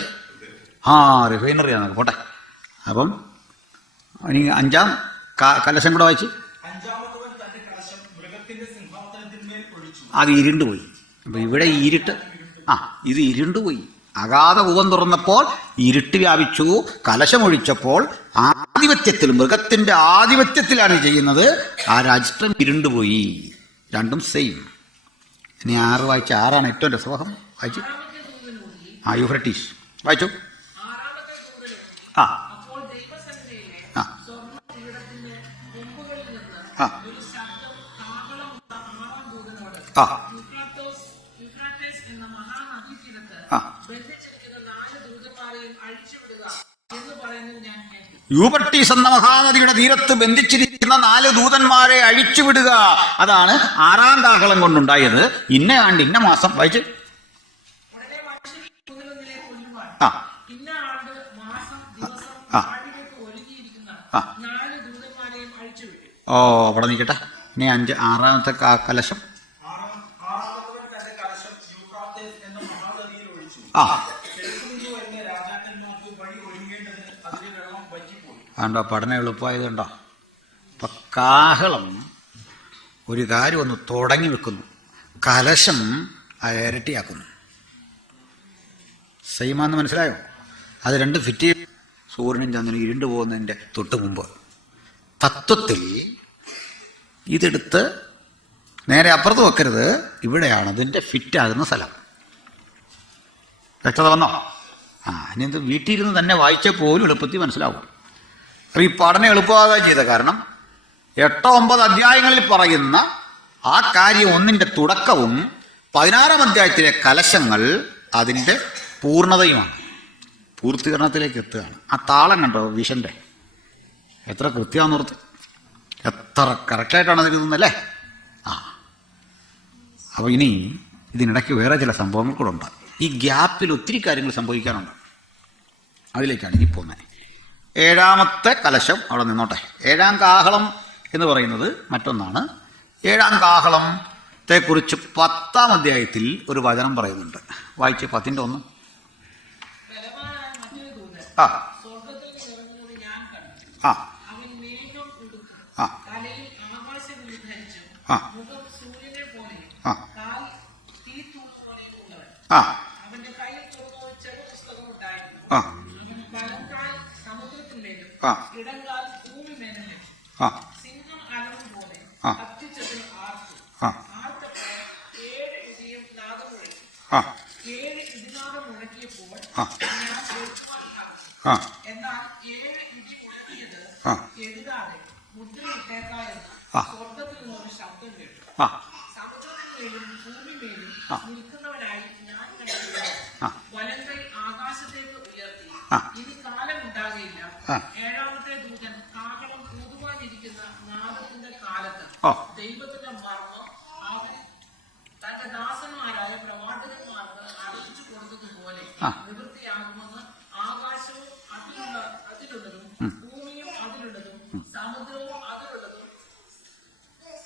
റിഫൈനറിയാന്നൊക്കെ പോട്ടെ. അപ്പം ഇനി 5-ാം കലശം കൂടെ വായിച്ച്. അത് ഇരുണ്ടുപോയി. അപ്പൊ ഇവിടെ ഇരുട്ട്, ഇത് ഇരുണ്ടുപോയി. അഗാധ കൂപം തുറന്നപ്പോൾ ഇരുട്ട് വ്യാപിച്ചു. കലശമൊഴിച്ചപ്പോൾ ആധിപത്യത്തിൽ, മൃഗത്തിന്റെ ആധിപത്യത്തിലാണ് ചെയ്യുന്നത്. ആ രാജ്യം ഇരുണ്ടുപോയി. രണ്ടും സെയിം. ഇനി 6 വായിച്ച. 6 ഏറ്റവും രസവഹം. വായിച്ചു. യൂഫ്രട്ടീസ് വായിച്ചു. അപ്പോൾ ദൈവസന്നിധിയിലെ സ്വർണ്ണപീഠത്തിന്റെ കൊമ്പുകളിൽ നിന്ന് ഒരു ശബ്ദം കാഹളമുള്ള 6-ാം ദൂതനോട് യൂഫ്രാട്ടീസ് എന്ന മഹാനദീതീരത്ത് ബന്ധിച്ചിരിക്കുന്ന 4 ദൂതന്മാരെയും അഴിച്ചുവിടുക എന്ന് പറയുന്നത് ഞാൻ കേട്ടു. യൂഫ്രട്ടീസ് എന്ന മഹാനദിയുടെ തീരത്ത് ബന്ധിച്ചിരിക്കുന്ന 4 ദൂതന്മാരെ അഴിച്ചുവിടുക. അതാണ് 6-ാം കാഹളം കൊണ്ടുണ്ടായത്. ഇന്ന ആണ്ട് ഇന്ന മാസം. വായിച്ച്. ഉടനെ മനുഷ്യർ കൊല്ലുവാൻ ഇന്ന ആണ്ട് മാസം ദിവസം നാടിലേക്ക് ഒരുങ്ങിയിരിക്കുന്ന 4 ദൂതന്മാരെയും അഴിച്ചുവിട്ടു. അവിടെ നിൽക്കട്ടെ. ഇനി 6-ാമത്തെ കലശം. കണ്ടോ, പഠനം എളുപ്പമായത് കണ്ടോ. അപ്പൊ കാഹളം ഒരു കാര്യം ഒന്ന് തുടങ്ങി വെക്കുന്നു, കലശം ഇരട്ടിയാക്കുന്നു. സെയിമാന്ന് മനസ്സിലായോ? അത് രണ്ട് ഫിറ്റ്. സൂര്യനും ചന്ദ്രനും ഇരുണ്ടു പോകുന്നതിൻ്റെ തൊട്ട് മുമ്പ് തത്വത്തിൽ ഇതെടുത്ത് നേരെ അപ്പുറത്ത് വെക്കരുത്. ഇവിടെയാണ് അതിൻ്റെ ഫിറ്റാകുന്ന സ്ഥലം. വ്യക്തത വന്നോ? ഇനി എന്ത് വീട്ടിൽ ഇരുന്ന് തന്നെ വായിച്ച പോലും എളുപ്പത്തിൽ മനസ്സിലാവും. അപ്പോൾ ഈ പഠനം എളുപ്പമാകുക ചെയ്ത കാരണം 8-9 അധ്യായങ്ങളിൽ പറയുന്ന ആ കാര്യം ഒന്നിൻ്റെ തുടക്കവും 16-ാം അധ്യായത്തിലെ കലശങ്ങൾ അതിൻ്റെ പൂർണ്ണതയുമാണ്, പൂർത്തീകരണത്തിലേക്ക് എത്തുകയാണ്. ആ താളം കണ്ടോ വിഷൻ്റെ, എത്ര കൃത്യമാണെന്നോർത്ത്, എത്ര കറക്റ്റായിട്ടാണ് അത് എഴുതുന്നല്ലേ. അപ്പോൾ ഇനി ഇതിനിടയ്ക്ക് വേറെ ചില സംഭവങ്ങൾ കൂടെ ഉണ്ട്. ഈ ഗ്യാപ്പിൽ ഒത്തിരി കാര്യങ്ങൾ സംഭവിക്കാനുണ്ട്. അതിലേക്കാണ് ഇനി പോകുന്നത്. 7-ാമത്തെ കലശം അവിടെ നിന്നോട്ടെ. 7-ാം കാഹളം എന്ന് പറയുന്നത് മറ്റൊന്നാണ്. 7-ാം കാഹളത്തെക്കുറിച്ച് 10-ാം അധ്യായത്തിൽ ഒരു വചനം പറയുന്നുണ്ട്. വായിച്ച് 10-ന്റെ 1. സ്വർഗ്ഗത്തിൽ നിറഞ്ഞത് ഞാൻ കണ്ടു. അവൻ മേഘം ഉടുക്കും, തലയിൽ ആകാശവില്ല് മുഖം സൂര്യനെ പോലെയും കാൽ തീത്തൂൺ പോലെയും ഉള്ളവൻ. അവന്റെ കയ്യിൽ തുറന്ന ചെറു പുസ്തകം ഉണ്ടായിരുന്നു. അവൻ വലംകാൽ സമുദ്രത്തിന്മേലും ഇടംകാൽ ഭൂമിമേലും വെച്ചു. സിംഹം അലറും പോലെ കത്തിച്ചതിൽ ആർത്തു. ആർത്തപ്പോൾ 7 ഇടിയും നാദം മുഴക്കി. 7 ഇടിനാദം മുഴക്കിയപ്പോൾ ഞാൻ എന്നാൽ 7 ഇടി മുഴങ്ങിയത് എഴുതാതെ മുദ്രയിട്ടേക്കായെന്ന് സ്വർഗ്ഗത്തിൽ നിന്നൊരു ശബ്ദം കേട്ടു. സമുദ്രത്തിന്മേലും ഭൂമിമേലും നിൽക്കുന്നവനായി ഞാൻ കണ്ടത് വലങ്കൈ ആകാശത്തേക്ക് ഉയർത്തി. ഇനി കാലം ഉണ്ടാകയില്ല. 7-ാമത്തെ ദൂതൻ കാഹളം ഊതുവാനിരിക്കുന്ന നാദത്തിന്റെ കാലത്ത് ദൈവത്തിന്റെ മർമ്മം അവൻ തന്റെ ദാസന്മാരായ പ്രവാചകന്മാർക്ക് അറിയിച്ചു കൊടുത്തതുപോലെ നിവൃത്തിയാകുമെന്ന് ആകാശവും അതിലുള്ളതും ഭൂമിയും അതിലുള്ളതും സമുദ്രവും അതിലുള്ളതും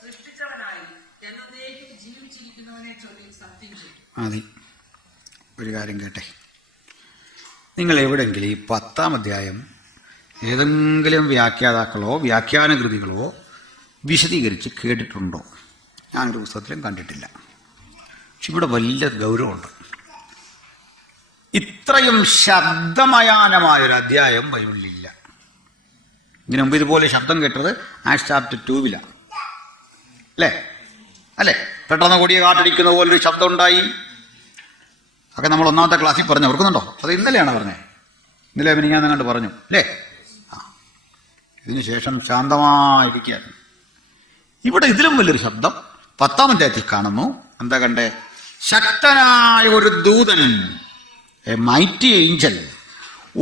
സൃഷ്ടിച്ചവനായി എന്നേക്കും ജീവിച്ചിരിക്കുന്നവനെ ചൊല്ലി സത്യം ചെയ്തു. മതി, ഒരു കാര്യം കേട്ടെ. നിങ്ങൾ എവിടെയെങ്കിലും ഈ 10-ാം അധ്യായം ഏതെങ്കിലും വ്യാഖ്യാതാക്കളോ വ്യാഖ്യാനകൃതികളോ വിശദീകരിച്ച് കേട്ടിട്ടുണ്ടോ? ഞാനൊരു പുസ്തകത്തിലും കണ്ടിട്ടില്ല. പക്ഷെ ഇവിടെ വലിയ ഗൗരവമുണ്ട്. ഇത്രയും ശബ്ദമയാനമായൊരു അധ്യായം ബൈബിളിലില്ല. ഇതിനു മുമ്പ് ഇതുപോലെ ശബ്ദം കേട്ടത് ആക്ട്സ് ചാപ്റ്റർ 2-ലാണ് അല്ലേ? പെട്ടെന്ന് കൊടിയ കാറ്റടിക്കുന്ന പോലൊരു ശബ്ദം ഉണ്ടായി. ഒക്കെ നമ്മൾ 1-ാമത്തെ ക്ലാസ്സിൽ പറഞ്ഞു, ഓർക്കുന്നുണ്ടോ? അത് ഇന്നലെയാണ് പറഞ്ഞത്. ഇന്നലെ പിന്നെ ഞാൻ കണ്ട് പറഞ്ഞു അല്ലേ? ഇതിനുശേഷം ശാന്തമായിരിക്കുകയാണ്. ഇവിടെ ഇതിലും വലിയൊരു ശബ്ദം 10-ാം അധ്യായത്തിൽ കാണുന്നു. എന്താ കണ്ടേ? ശക്തനായ ഒരു ദൂതൻ എ മൈറ്റി ഏഞ്ചൽ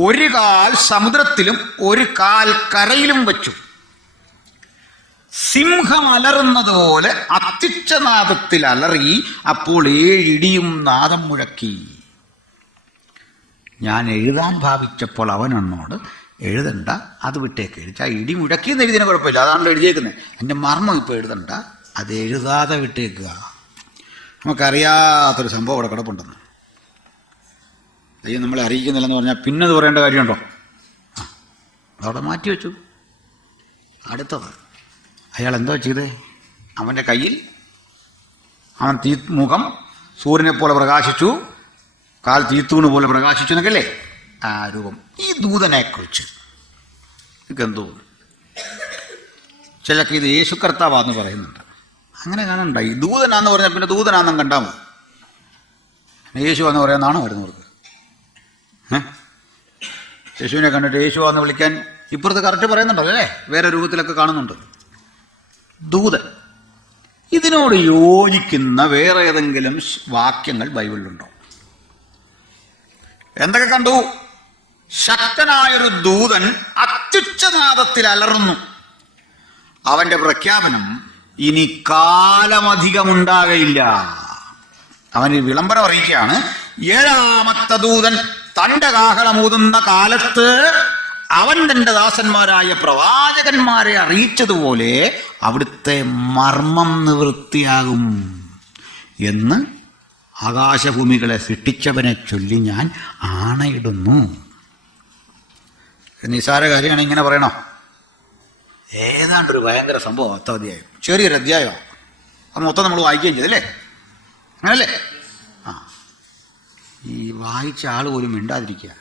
ഒരു കാൽ സമുദ്രത്തിലും ഒരു കാൽ കരയിലും വെച്ചു. സിംഹം അലറുന്നതുപോലെ അത്യുച്ചനാദത്തിൽ അലറി. അപ്പോൾ 7 ഇടിയും നാദം മുഴക്കി. ഞാൻ എഴുതാൻ ഭാവിച്ചപ്പോൾ അവൻ എന്നോട്, എഴുതണ്ട, അത് വിട്ടേക്ക്. എഴുതാ ഇടി മുഴക്കിയെന്ന് എഴുതിന് കുഴപ്പമില്ല, അതാണല്ലോ എഴുതിയേക്കുന്നത്. എൻ്റെ മർമ്മം ഇപ്പോൾ എഴുതണ്ട, അത് എഴുതാതെ വിട്ടേക്കുക. നമുക്കറിയാത്തൊരു സംഭവം അവിടെ കിടപ്പുണ്ടെന്ന്. ദൈവം നമ്മളെ അറിയിക്കുന്നില്ലെന്ന് പറഞ്ഞാൽ പിന്നെ അത് പറയേണ്ട കാര്യമുണ്ടോ? അതവിടെ മാറ്റിവെച്ചു. അടുത്തത് അയാൾ എന്തോ ചെയ്തേ? അവൻ്റെ കയ്യിൽ അവൻ മുഖം സൂര്യനെ പോലെ പ്രകാശിച്ചു, കാൽ തീത്തൂണ് പോലെ പ്രകാശിച്ചു എന്നൊക്കെയല്ലേ ആ രൂപം. ഈ ദൂതനെക്കുറിച്ച് ഇതെന്തോ ചിലക്ക് ഇത് യേശു കർത്താവാന്ന് പറയുന്നുണ്ട്. അങ്ങനെ കാണണ്ട. ഈ ദൂതനാന്ന് പറഞ്ഞാൽ പിന്നെ ദൂതനാന്നും കണ്ടാമോ? യേശുവാന്ന് പറയാന്നാണോ വരുന്നവർക്ക്? യേശുവിനെ കണ്ടിട്ട് യേശുവാന്ന് വിളിക്കാൻ ഇപ്പുറത്ത് കറക്റ്റ് പറയുന്നുണ്ടോ അല്ലേ? വേറെ രൂപത്തിലൊക്കെ കാണുന്നുണ്ട്. ദൂതൻ. ഇതിനോട് യോജിക്കുന്ന വേറെ ഏതെങ്കിലും വാക്യങ്ങൾ ബൈബിളിലുണ്ടോ? എന്തൊക്കെ കണ്ടു? ശക്തനായൊരു ദൂതൻ അത്യുച്ചനാദത്തിൽ അലറുന്നു. അവന്റെ പ്രഖ്യാപനം ഇനി കാലമധികമുണ്ടാകയില്ല. അവന് വിളംബരം അറിയിക്കുകയാണ്. 7ാമത്തെ ദൂതൻ തന്റെ കാഹളമൂതുന്ന കാലത്ത് അവൻ തന്റെ ദാസന്മാരായ പ്രവാചകന്മാരെ അറിയിച്ചതുപോലെ അവിടുത്തെ മർമ്മം നിവൃത്തിയാകും എന്ന് ആകാശഭൂമികളെ സൃഷ്ടിച്ചവനെ ചൊല്ലി ഞാൻ ആണയിടുന്നു. നിസാര കാര്യമാണ് ഇങ്ങനെ പറയണോ? ഏതാണ്ടൊരു ഭയങ്കര സംഭവം. 10 അധ്യായം, ചെറിയൊരു അധ്യായമാണ്. അത് മൊത്തം നമ്മൾ വായിക്കുകയും ചെയ്തല്ലേ? അങ്ങനല്ലേ? ആ, ഈ വായിച്ച ആൾ പോലും മിണ്ടാതിരിക്കുക.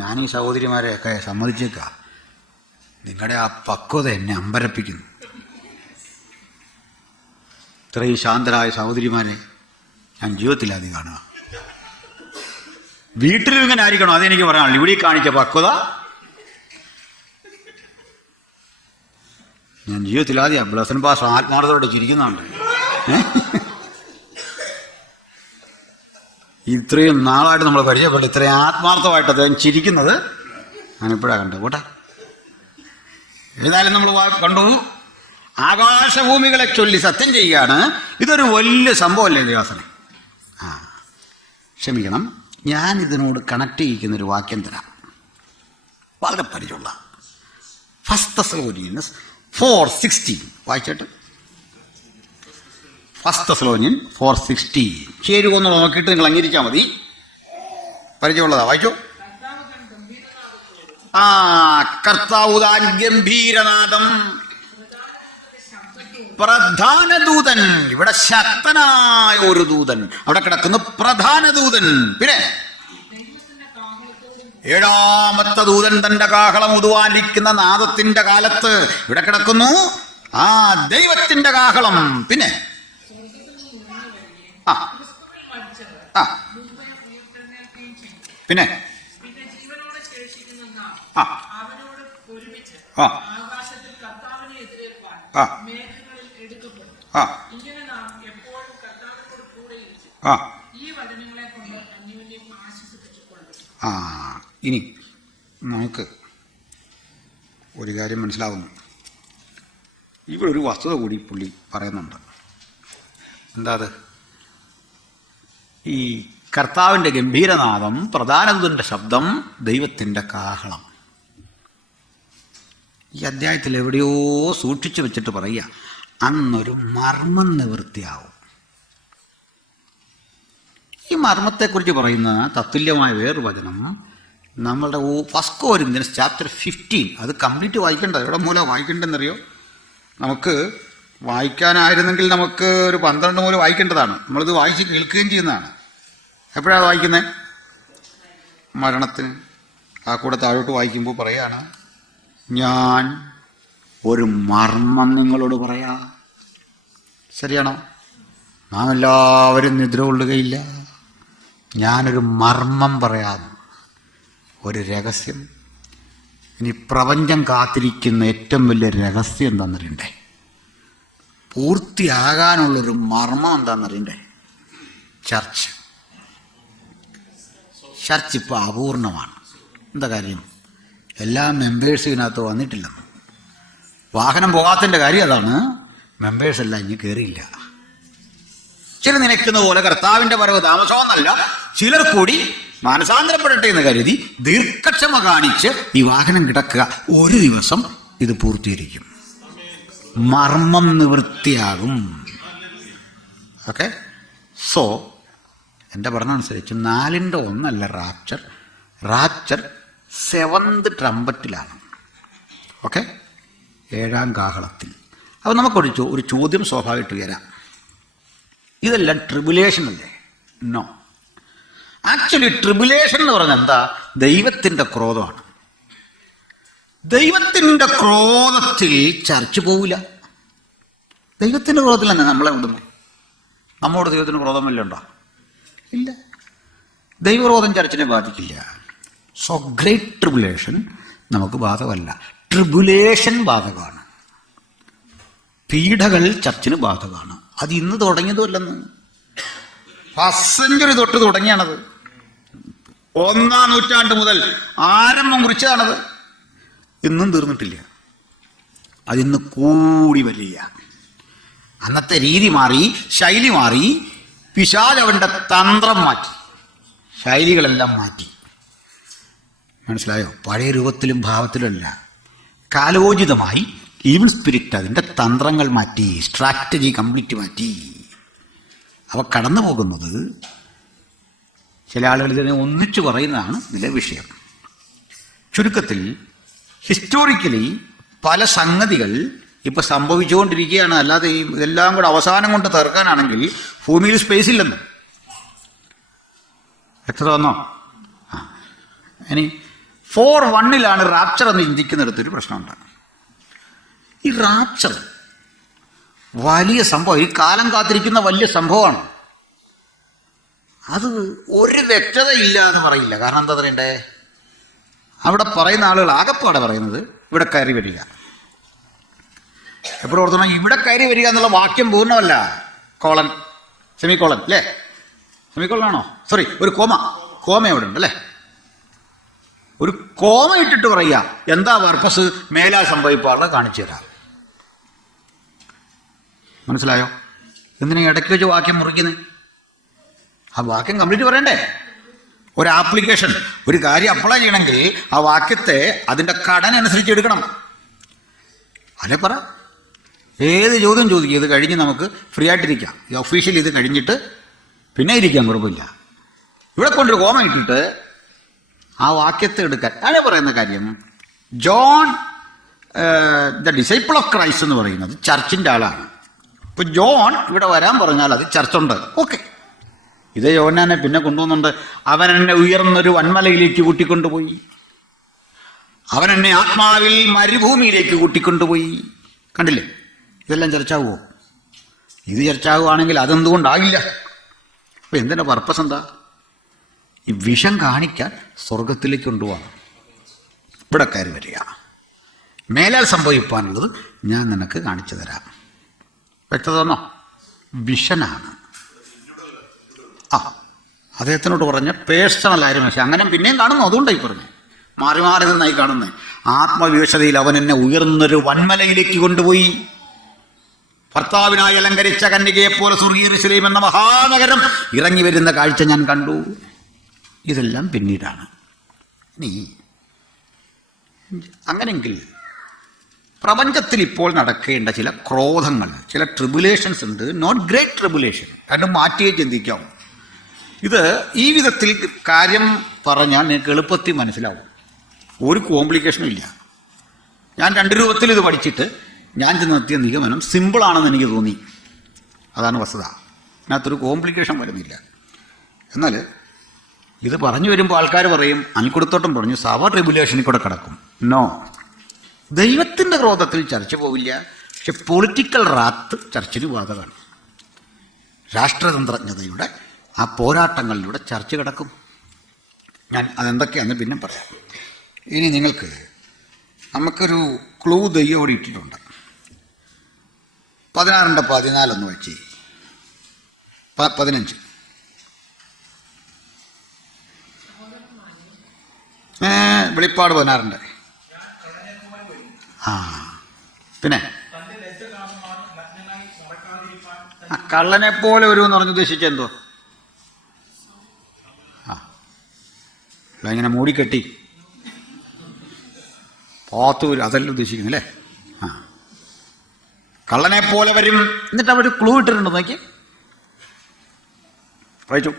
ഞാനീ സഹോദരിമാരെയൊക്കെ സമ്മതിച്ചേക്കാം. നിങ്ങളുടെ ആ പക്വത എന്നെ അമ്പരപ്പിക്കുന്നു. ഇത്രയും ശാന്തരായ സഹോദരിമാരെ ഞാൻ ജീവിതത്തിലാദ്യം കാണുക. വീട്ടിലും ഇങ്ങനെ ആയിരിക്കണം, അതെനിക്ക് പറയാനുള്ളൂ. ഇവിടെ കാണിച്ച പക്വത ഞാൻ ജീവിതത്തിലാദ്യം ബ്ലസൻ പാസ് ആത്മാർത്ഥതയോടെ ചിരിക്കുന്നുണ്ട്. ഇത്രയും നാളായിട്ട് നമ്മൾ പരിചയപ്പെട്ടു, ഇത്രയും ആത്മാർത്ഥമായിട്ട് അദ്ദേഹം ചിരിക്കുന്നത് ഞാനിപ്പോഴാണ് കണ്ടത്. പോട്ടെ, ഏതായാലും നമ്മൾ കണ്ടു. ആകാശഭൂമികളെ ചൊല്ലി സത്യം ചെയ്യുകയാണ്. ഇതൊരു വലിയ സംഭവമല്ലേ ദേവാസനം? ക്ഷമിക്കണം, ഞാൻ ഇതിനോട് കണക്ട് ചെയ്യിക്കുന്നൊരു വാക്യം തരാം, വളരെ പരിചയമുള്ള. 1 Thessalonians 4:16 വായിച്ചിട്ട്. 1 Thessalonians 4:16 ചേരുവെന്ന് നോക്കിയിട്ട് നിങ്ങൾ അംഗീകരിച്ചാൽ മതി. പരിചയമുള്ളതാ, വായിച്ചോ. കർത്താവ് താൻ ഗംഭീരനാദം, പ്രധാന ദൂതൻ. ഇവിടെ ശക്തനായ ഒരു ദൂതൻ അവിടെ കിടക്കുന്നു, പ്രധാന ദൂതൻ. പിന്നെ 7ാമത്തെ ദൂതൻ തന്റെ കാഹളം ഉതുവാലിക്കുന്ന നാദത്തിന്റെ കാലത്ത് ഇവിടെ കിടക്കുന്നു ആ ദൈവത്തിന്റെ കാഹളം. പിന്നെ പിന്നെ ഇനി നമുക്ക് ഒരു കാര്യം മനസ്സിലാവുന്നു. ഇവിടെ ഒരു വസ്തുത കൂടി പുള്ളി പറയുന്നുണ്ട്. എന്താ അത്? ഈ കർത്താവിൻ്റെ ഗംഭീരനാദം, പ്രധാനദൂതന്റെ ശബ്ദം, ദൈവത്തിൻ്റെ കാഹളം. ഈ അധ്യായത്തിൽ എവിടെയോ സൂക്ഷിച്ചു വെച്ചിട്ട് പറയുക, അന്നൊരു മർമ്മം നിവൃത്തിയാവും. ഈ മർമ്മത്തെക്കുറിച്ച് പറയുന്ന തത്തുല്യമായ വേറൊരു വചനം നമ്മളുടെ 1 Corinthians chapter 15, അത് കംപ്ലീറ്റ് വായിക്കേണ്ടത്. എവിടെ മൂലം വായിക്കേണ്ടതെന്നറിയോ? നമുക്ക് വായിക്കാനായിരുന്നെങ്കിൽ നമുക്ക് ഒരു 12 മൂലം വായിക്കേണ്ടതാണ്. നമ്മളിത് വായിച്ച് കേൾക്കുകയും ചെയ്യുന്നതാണ്. എപ്പോഴാണ് വായിക്കുന്നത്? മരണത്തിന്. ആ കൂടെ താഴോട്ട് വായിക്കുമ്പോൾ പറയാണ്, ഞാൻ ഒരു മർമ്മം നിങ്ങളോട് പറയാ. ശരിയാണോ? നാം എല്ലാവരും നിദ്ര കൊള്ളുകയില്ല. ഞാനൊരു മർമ്മം പറയാം, ഒരു രഹസ്യം. ഇനി പ്രപഞ്ചം കാത്തിരിക്കുന്ന ഏറ്റവും വലിയ രഹസ്യം എന്താണെന്നറിയണ്ടേ? പൂർത്തിയാകാനുള്ളൊരു മർമ്മം എന്താണെന്നറിയണ്ടേ? ചർച്ച. ചർച്ച് ഇപ്പോൾ അപൂർണമാണ്. എന്താ കാര്യം? എല്ലാ മെമ്പേഴ്സും ഇതിനകത്ത് വന്നിട്ടില്ലെന്ന്. വാഹനം പോകാത്തതിൻ്റെ കാര്യം അതാണ്, മെമ്പേഴ്സ് എല്ലാം ഇനി കയറിയില്ല. ചില നിലയ്ക്കുന്ന പോലെ കർത്താവിൻ്റെ വരവ് താമസമെന്നല്ല, ചിലർ കൂടി മാനസാന്തരപ്പെടട്ടെ എന്ന് കരുതി ദീർഘക്ഷമ കാണിച്ച് ഈ വാഹനം കിടക്കുക. ഒരു ദിവസം ഇത് പൂർത്തീകരിക്കും, മർമ്മം നിവൃത്തിയാകും. ഓക്കെ. സോ എൻ്റെ പഠനം അനുസരിച്ച് 4-1 റാപ്ചർ. Rapture 7th ട്രംപറ്റിലാണ്. ഓക്കെ, 7ാം കാഹളത്തിൽ. അപ്പോൾ നമുക്കൊരു ചോദ്യം സ്വാഭാവികമായിട്ട് വരാം. ഇതെല്ലാം ട്രിബുലേഷൻ അല്ലേ? നോ. ആക്ച്വലി ട്രിബുലേഷൻ എന്ന് പറഞ്ഞാൽ എന്താ? ദൈവത്തിൻ്റെ ക്രോധമാണ്. ദൈവത്തിൻ്റെ ക്രോധത്തിൽ ചർച്ച് പോവില്ല. ദൈവത്തിൻ്റെ ക്രോധത്തിൽ തന്നെ നമ്മളെ ഉണ്ടെന്ന്. നമ്മോട് ദൈവത്തിന് ക്രോധം വല്ല ഉണ്ടോ? ഇല്ല. ദൈവക്രോധം ചർച്ചിനെ ബാധിക്കില്ല. സോ ഗ്രേറ്റ് ട്രിബുലേഷൻ നമുക്ക് ബാധകമല്ല. ട്രിബുലേഷൻ ബാധകമാണ്. പീഡകൾ ചർച്ചിന് ബാധകമാണ്. അത് ഇന്ന് തുടങ്ങിയതുമല്ലെന്ന്, 1st സെഞ്ച്വറി തൊട്ട് തുടങ്ങിയാണത്. 1ാം നൂറ്റാണ്ട് മുതൽ ആരംഭം കുറിച്ചതാണത്. ഇന്നും തീർന്നിട്ടില്ല. അതിന്ന് കൂടി വരിക. അന്നത്തെ രീതി മാറി, ശൈലി മാറി. പിശാച് അവൻ്റെ തന്ത്രം മാറ്റി, ശൈലികളെല്ലാം മാറ്റി. മനസ്സിലായോ? പഴയ രൂപത്തിലും ഭാവത്തിലും അല്ല, കാലോചിതമായി ഈവിൾ സ്പിരിറ്റ് അതിൻ്റെ തന്ത്രങ്ങൾ മാറ്റി, സ്ട്രാറ്റജി കംപ്ലീറ്റ് മാറ്റി. അവ കടന്നു പോകുന്നത്, ചില ആളുകൾ ഇതിനെ ഒന്നിച്ചു പറയുന്നതാണ് ഇതിലെ വിഷയം. ചുരുക്കത്തിൽ ഹിസ്റ്റോറിക്കലി പല സംഗതികൾ ഇപ്പം സംഭവിച്ചുകൊണ്ടിരിക്കുകയാണ്. അല്ലാതെ ഇതെല്ലാം കൂടെ അവസാനം കൊണ്ട് തീർക്കാനാണെങ്കിൽ ഭൂമിയിൽ സ്പേസ് ഇല്ലെന്ന്. എത്ര വന്നോ? ഇനി 4:1 റാപ്ചർ എന്ന് ചിന്തിക്കുന്നിടത്തൊരു പ്രശ്നമുണ്ട്. ഈ റാപ്ചർ വലിയ സംഭവം, ഈ കാലം കാത്തിരിക്കുന്ന വലിയ സംഭവമാണ്. അത് ഒരു വ്യക്തത ഇല്ലാതെ പറയില്ല. കാരണം എന്താ പറയണ്ടേ? അവിടെ പറയുന്ന ആളുകൾ ആകെപ്പാടെ പറയുന്നത് ഇവിടെ കയറി വരിക. എപ്പോഴും ഓർത്തണം, ഇവിടെ കയറി വരിക എന്നുള്ള വാക്യം പൂർണ്ണമല്ല. കോളൻ, സെമിക്കോളൻ അല്ലേ? സെമിക്കോളനാണോ? സോറി, ഒരു കോമ അവിടെ ഉണ്ട് അല്ലേ? ഒരു കോമ ഇട്ടിട്ട് പറയുക. എന്താ പർപ്പസ്? മേലാൽ സംഭവിപ്പാറുള്ളത് കാണിച്ചു തരാം. മനസ്സിലായോ? എന്തിനാ ഇടയ്ക്ക് വെച്ച് വാക്യം മുറിക്കുന്നത്? ആ വാക്യം കംപ്ലീറ്റ് പറയണ്ടേ? ഒരു ആപ്ലിക്കേഷൻ, ഒരു കാര്യം അപ്ലൈ ചെയ്യണമെങ്കിൽ ആ വാക്യത്തെ അതിൻ്റെ ഘടന അനുസരിച്ച് എടുക്കണം. അല്ലേ പറ. ഏത് ചോദ്യം ചോദിക്കും. ഇത് കഴിഞ്ഞ് നമുക്ക് ഫ്രീ ആയിട്ടിരിക്കാം. ഈ ഒഫീഷ്യൽ ഇത് കഴിഞ്ഞിട്ട് പിന്നെ ഇരിക്കാം, കുഴപ്പമില്ല. ഇവിടെ കൊണ്ടൊരു കോമ ഇട്ടിട്ട് ആ വാക്യത്തെ എടുക്കാൻ ആണ് പറയുന്ന കാര്യം. John the disciple of Christ എന്ന് പറയുന്നത് ചർച്ചിൻ്റെ ആളാണ്. ഇപ്പൊ ജോൺ ഇവിടെ വരാൻ പറഞ്ഞാൽ അത് ചർച്ചുണ്ട്. ഓക്കെ, ഇതേ യോഹന്നാനെ പിന്നെ കൊണ്ടുവന്നുണ്ട്. അവൻ എന്നെ ഉയർന്നൊരു വൻമലയിലേക്ക് കൂട്ടിക്കൊണ്ടുപോയി, അവൻ എന്നെ ആത്മാവിൽ മരുഭൂമിയിലേക്ക് കൂട്ടിക്കൊണ്ടുപോയി. കണ്ടില്ലേ? ഇതെല്ലാം ചർച്ചാവുമോ? ഇത് ചർച്ചാവുകയാണെങ്കിൽ അതെന്തുകൊണ്ടാകില്ല? അപ്പൊ എന്തിനാ പർപ്പസ്? എന്താ? ഈ വിഷം കാണിക്കാൻ സ്വർഗത്തിലേക്ക് കൊണ്ടുപോകണം. ഇവിടെ കയറി വരിക. മേലാൽ സംഭവിക്കാനുള്ളത് ഞാൻ നിനക്ക് കാണിച്ചു തരാം. വ്യക്തത തന്നോ? വിഷനാണ്. അദ്ദേഹത്തിനോട് പറഞ്ഞ പേഴ്സണൽ ആയിരുന്നു. പക്ഷെ അങ്ങനെ പിന്നെയും കാണുന്നു. അതുകൊണ്ടായി പറഞ്ഞു, മാറി മാറി നിന്നായി കാണുന്നത്. ആത്മവിവശതയിൽ അവൻ എന്നെ ഉയർന്നൊരു വൻമലയിലേക്ക് കൊണ്ടുപോയി. ഭർത്താവിനായി അലങ്കരിച്ച കന്യകയെപ്പോലെ സ്വർഗീയ യെരൂശലേം എന്ന മഹാനഗരം ഇറങ്ങി വരുന്ന കാഴ്ച ഞാൻ കണ്ടു. ഇതെല്ലാം പിന്നീടാണ്. ഇനി അങ്ങനെയെങ്കിൽ പ്രപഞ്ചത്തിൽ ഇപ്പോൾ നടക്കേണ്ട ചില ക്രോധങ്ങൾ, ചില ട്രിബുലേഷൻസ് ഉണ്ട്. നോട്ട് ഗ്രേറ്റ് ട്രിബുലേഷൻ, രണ്ടും മാറ്റിയേ ചിന്തിക്കാം. ഇത് ഈ വിധത്തിൽ കാര്യം പറഞ്ഞാൽ നിങ്ങൾക്ക് എളുപ്പത്തിൽ മനസ്സിലാവും. ഒരു കോംപ്ലിക്കേഷനും ഇല്ല. ഞാൻ 2 രൂപത്തിൽ ഇത് പഠിച്ചിട്ട് ഞാൻ ചെന്നെത്തിയ നിഗമനം സിമ്പിളാണെന്ന് എനിക്ക് തോന്നി. അതാണ് വസ്തുത. അതിനകത്തൊരു കോംപ്ലിക്കേഷൻ വരുന്നില്ല. എന്നാൽ ഇത് പറഞ്ഞു വരുമ്പോൾ ആൾക്കാർ പറയും, അനിൽക്കുടത്തോട്ടം പറഞ്ഞു സഭ ട്രിബുലേഷനിൽ കൂടെ കിടക്കും. നോ, ദൈവത്തിൻ്റെ ക്രോധത്തിൽ ചർച്ച പോവില്ല. പക്ഷെ പൊളിറ്റിക്കൽ റാത്ത് ചർച്ചിന് ബാധകമാണ്. രാഷ്ട്രതന്ത്രജ്ഞതയുടെ ആ പോരാട്ടങ്ങളിലൂടെ ചർച്ച കിടക്കും. ഞാൻ അതെന്തൊക്കെയാണെന്ന് പിന്നെ പറയാം. ഇനി നമുക്കൊരു ക്ലൂ ദൈവം ഇവിടെ ഇട്ടിട്ടുണ്ട്. 16:14 വെച്ച് 15. വെളിപ്പാട് 16 ആ പിന്നെ കള്ളനെ പോലെ വരുമെന്ന് പറഞ്ഞ് ഉദ്ദേശിച്ചെന്തോ? ആ ഇങ്ങനെ മൂടിക്കെട്ടി പോത്ത് വരും, അതല്ല ഉദ്ദേശിക്കുന്നു അല്ലേ? ആ കള്ളനെ പോലെ വരും. എന്നിട്ട് അവർ ക്ലൂ ഇട്ടിട്ടുണ്ടോ നോക്കി വായിച്ചു.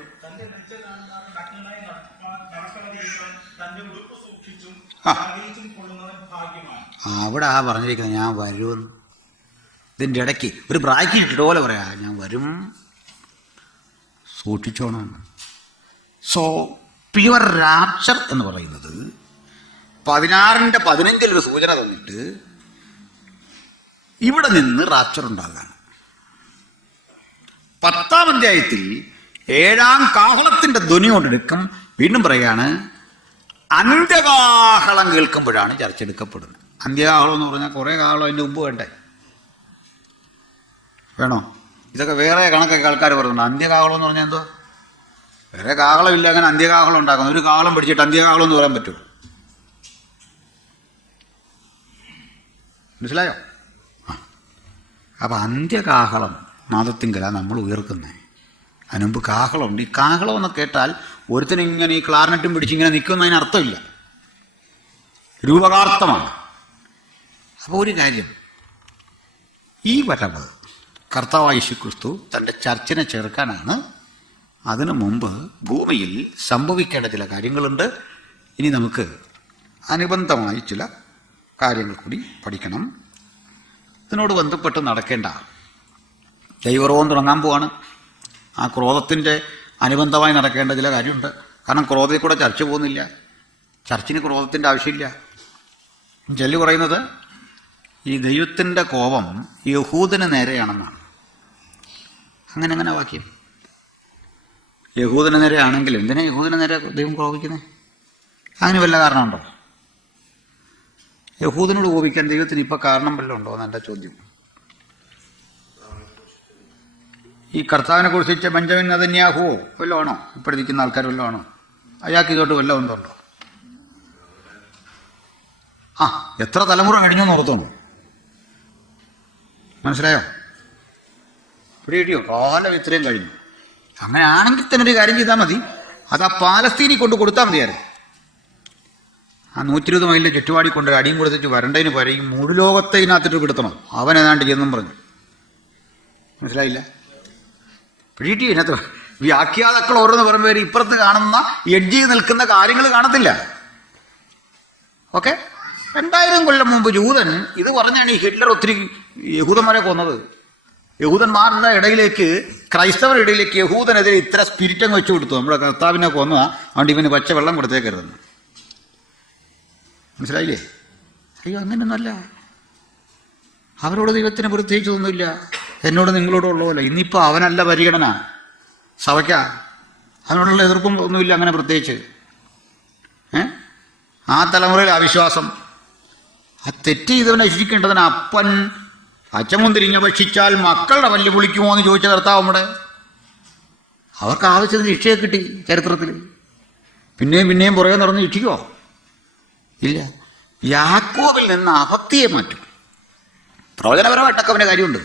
അവിടെ പറഞ്ഞിരിക്കുന്നത് ഞാൻ വരുമെന്ന്. ഇതിൻ്റെ ഇടയ്ക്ക് ഒരു ബ്രാക്കി ഇട്ടിട്ട് പോലെ പറയാ ഞാൻ വരും, സൂക്ഷിച്ചോണം. സോ പ്യുവർ റാപ്ചർ എന്ന് പറയുന്നത് 16:15 ഒരു സൂചന തന്നിട്ട് ഇവിടെ നിന്ന് റാപ്ചർ ഉണ്ടാകാണ്. 10-ാം അധ്യായത്തിൽ 7-ാം കാഹളത്തിന്റെ ധ്വനി കൊണ്ടെടുക്കും. വീണ്ടും പറയാണ് അന്ത്യകാഹളം കേൾക്കുമ്പോഴാണ് ചർച്ച എടുക്കപ്പെടുന്നത്. അന്ത്യകാഹളം എന്ന് പറഞ്ഞാൽ കുറേ കാഹളം അതിൻ്റെ മുമ്പ് വേണ്ടേ? വേണോ? ഇതൊക്കെ വേറെ കണക്കൊക്കെ ആൾക്കാർ പറയുന്നുണ്ട്. അന്ത്യകാഹളം എന്ന് പറഞ്ഞാൽ എന്തോ? വേറെ കാഹളമില്ല, അങ്ങനെ അന്ത്യകാഹളം ഉണ്ടാക്കുന്നു. ഒരു കാഹളം പിടിച്ചിട്ട് അന്ത്യകാഹളം എന്ന് പറയാൻ പറ്റുമോ? മനസ്സിലായോ? അപ്പം അന്ത്യകാഹളം നാദത്തിങ്കലാണ് നമ്മൾ ഉയർക്കുന്നത്. അതിനുമുമ്പ് കാഹളമുണ്ട്. ഈ കാഹളം എന്ന് കേട്ടാൽ ഒരുത്തനിങ്ങനെ ഈ ക്ലാർനെറ്റും പിടിച്ചിങ്ങനെ നിൽക്കുന്ന അതിന് അർത്ഥമില്ല, രൂപകാർത്ഥമാണ്. അപ്പോൾ ഒരു കാര്യം, ഈ വരവ് കർത്താവായ യേശുക്രിസ്തു തൻ്റെ ചർച്ചിനെ ചേർക്കാനാണ്. അതിനു മുമ്പ് ഭൂമിയിൽ സംഭവിക്കേണ്ട ചില കാര്യങ്ങളുണ്ട്. ഇനി നമുക്ക് അനുബന്ധമായി ചില കാര്യങ്ങൾ കൂടി പഠിക്കണം. ഇതിനോട് ബന്ധപ്പെട്ട് നടക്കേണ്ട ദൈവരോധം തുടങ്ങാൻ പോവാണ്. ആ ക്രോധത്തിൻ്റെ അനുബന്ധമായി നടക്കേണ്ട ചില കാര്യമുണ്ട്. കാരണം ക്രോധത്തിൽ കൂടെ ചർച്ച പോകുന്നില്ല. ചർച്ചിന് ക്രോധത്തിൻ്റെ ആവശ്യമില്ല. ചെല്ലു പറയുന്നത് ഈ ദൈവത്തിൻ്റെ കോപം യഹൂദന് നേരെയാണെന്നാണ്. അങ്ങനെ വാക്യം യഹൂദന് നേരെയാണെങ്കിൽ എന്തിനാ യഹൂദന് നേരെ ദൈവം കോപിക്കുന്നത്? അങ്ങനെ വല്ല കാരണമുണ്ടോ? യഹൂദനോട് കോപിക്കാൻ ദൈവത്തിന് ഇപ്പോൾ കാരണം വല്ലതും ഉണ്ടോ എന്ന് എൻ്റെ ചോദ്യം. ഈ കർത്താവിനെ കുറിച്ച് ബെഞ്ചമിൻ നെതന്യാഹുവോ വല്ലതും ആണോ? ഇപ്പോഴിരിക്കുന്ന ആൾക്കാർ വല്ലതും ആണോ? അയാൾക്ക് ഇതോട്ട് വല്ലതും എന്തുണ്ടോ? എത്ര തലമുറ കഴിഞ്ഞെന്ന് ഓർത്തോണു. മനസ്സിലായോ? പിടിയോ കാലം ഇത്രയും കഴിഞ്ഞു. അങ്ങനെ ആണെങ്കിൽ തന്നെ ഒരു കാര്യം ചെയ്താൽ മതി, അത് ആ പാലസ്തീനിൽ കൊണ്ട് കൊടുത്താൽ മതിയായിരുന്നു. ആ 120 മൈലിൻ്റെ ചുറ്റുപാടി കൊണ്ട് അടിയും കൊടുത്തിട്ട് വരണ്ടതിന് പറയും മൂടുലോകത്തെ ഇതിനകത്തിട്ട് കിടത്തണം. അവൻ ഏതാണ്ട് ചെന്നും പറഞ്ഞു. മനസ്സിലായില്ല? പിടിയിട്ട് ഇതിനകത്ത് വ്യാഖ്യാതാക്കൾ ഓരോന്ന് പറയുമ്പോൾ ഇപ്പുറത്ത് കാണുന്ന എഡ്ജിൽ നിൽക്കുന്ന കാര്യങ്ങൾ കാണത്തില്ല. ഓക്കെ, 2000 കൊല്ലം മുമ്പ് ജൂതൻ ഇത് പറഞ്ഞാണ് ഈ ഹിറ്റ്ലർ ഒത്തിരി യഹൂദന്മാരെ കൊന്നത്. യഹൂദന്മാരുടെ ഇടയിലേക്ക്, ക്രൈസ്തവരുടെ ഇടയിലേക്ക് യഹൂദനെതിരെ ഇത്ര സ്പിരിറ്റങ്ങ് വെച്ചു കൊടുത്തു. നമ്മുടെ കർത്താവിനെ കൊന്നതാ, അതുകൊണ്ട് ഇവന് പച്ച വെള്ളം കൊടുത്തേക്കരുതെന്ന്. മനസ്സിലായില്ലേ? അയ്യോ, അങ്ങനെയൊന്നുമല്ല. അവരോട് ദൈവത്തിന് പ്രത്യേകിച്ചതൊന്നുമില്ല. എന്നോട് നിങ്ങളോടും ഉള്ളതല്ല. ഇന്നിപ്പോൾ അവനല്ല പരിഗണന സഭയ്ക്ക. അവനോടുള്ള എതിർപ്പും ഒന്നുമില്ല അങ്ങനെ പ്രത്യേകിച്ച്. ആ തലമുറയിൽ അവിശ്വാസം. ആ തെറ്റ് ചെയ്തവനെ രക്ഷിക്കേണ്ടതിന് അപ്പൻ അച്ചമുന്തിരിഞ്ഞ ഭക്ഷിച്ചാൽ മക്കളുടെ പല്ല് പുളിക്കുമോ എന്ന് ചോദിച്ച കർത്താവ് നമ്മുടെ. അവർക്ക് ആവശ്യത്തിന് ശിക്ഷയെ കിട്ടി ചരിത്രത്തിൽ. പിന്നെയും പുറകെ നടന്ന് ശിക്ഷിക്കുമോ? ഇല്ല. യാക്കോബിൽ നിന്ന് അഭക്തിയെ മാറ്റും. പ്രവചനപരമായിട്ടൊക്കെ അവൻ്റെ കാര്യമുണ്ട്.